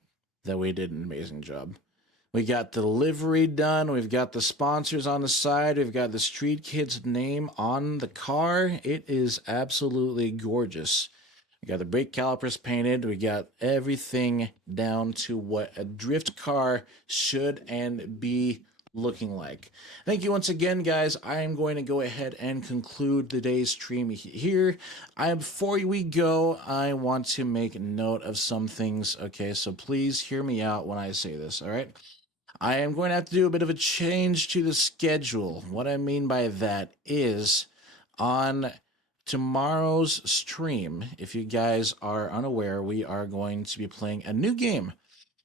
that we did an amazing job. We got the livery done. We've got the sponsors on the side. We've got the Street Kids name on the car. It is absolutely gorgeous. We got the brake calipers painted. We got everything down to what a drift car should and be looking like. Thank you once again, guys. I am going to go ahead and conclude today's stream here. Before we go, I want to make note of some things. Okay, so please hear me out when I say this, all right? I am going to have to do a bit of a change to the schedule. What I mean by that is on tomorrow's stream, if you guys are unaware, we are going to be playing a new game.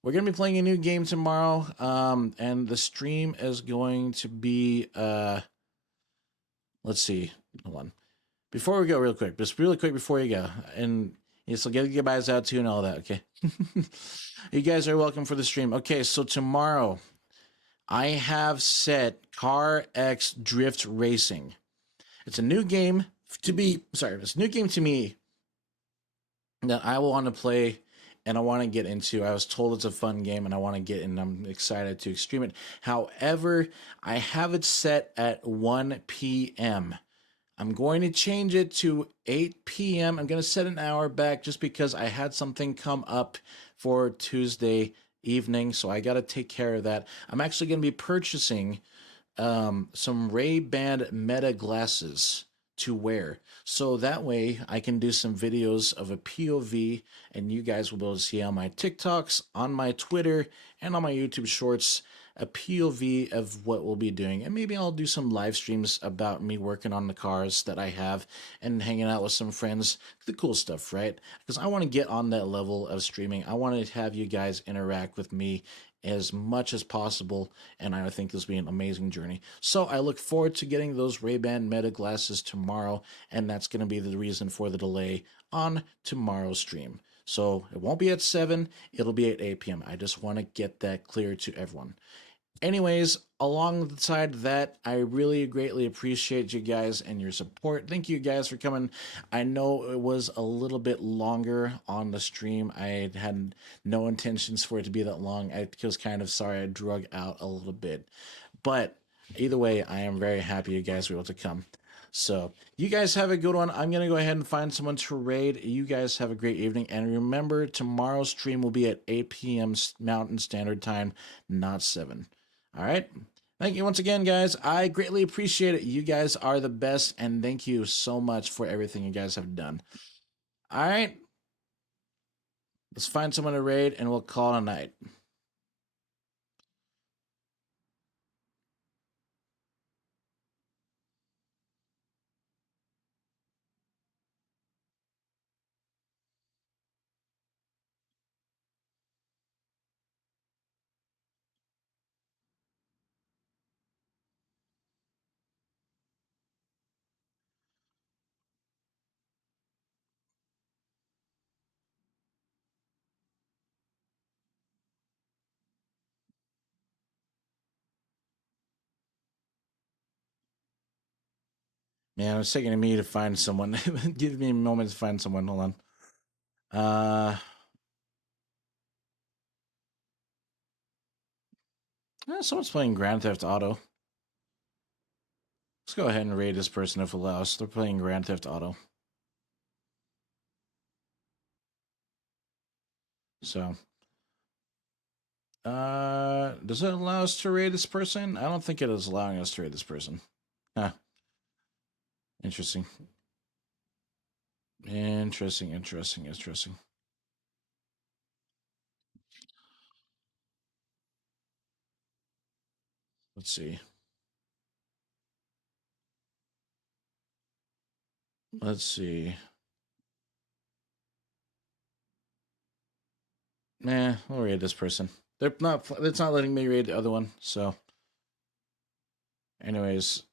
We're going to be playing a new game tomorrow, and the stream is going to be, let's see, hold on. Before we go, real quick, just really quick before you go, and so get goodbyes out too and all that, okay? You guys are welcome for the stream. Okay, so tomorrow, I have set Car X Drift Racing. It's a new game it's a new game to me that I will want to play and I want to get into. I was told it's a fun game, and I want to get in. I'm excited to stream it. However, I have it set at 1 p.m. I'm going to change it to 8 p.m. I'm going to set an hour back just because I had something come up for Tuesday evening, so I got to take care of that. I'm actually going to be purchasing some Ray-Ban Meta glasses to wear. So that way I can do some videos of a POV and you guys will be able to see on my TikToks, on my Twitter, and on my YouTube shorts a POV of what we'll be doing. And maybe I'll do some live streams about me working on the cars that I have and hanging out with some friends. The cool stuff, right? Because I want to get on that level of streaming. I want to have you guys interact with me as much as possible, and I think this will be an amazing journey. So I look forward to getting those Ray-Ban Meta glasses tomorrow, and that's going to be the reason for the delay on tomorrow's stream. So it won't be at 7, it'll be at 8 p.m. I just want to get that clear to everyone. Anyways, alongside that, I really greatly appreciate you guys and your support. Thank you guys for coming. I know it was a little bit longer on the stream. I had no intentions for it to be that long. I was kind of sorry I drug out a little bit. But either way, I am very happy you guys were able to come. So, you guys have a good one. I'm going to go ahead and find someone to raid. You guys have a great evening. And remember, tomorrow's stream will be at 8 p.m. Mountain Standard Time, not 7. All right. Thank you once again, guys. I greatly appreciate it. You guys are the best, and thank you so much for everything you guys have done. All right. Let's find someone to raid, and we'll call it a night. Man, it's taking me to find someone. Give me a moment to find someone. Hold on. Someone's playing Grand Theft Auto. Let's go ahead and raid this person if allows. They're playing Grand Theft Auto. So, does it allow us to raid this person? I don't think it is allowing us to raid this person. Huh. Interesting. Interesting. Let's see. Let's see. Nah, we'll raid this person. They're not. It's not letting me raid the other one. So, anyways,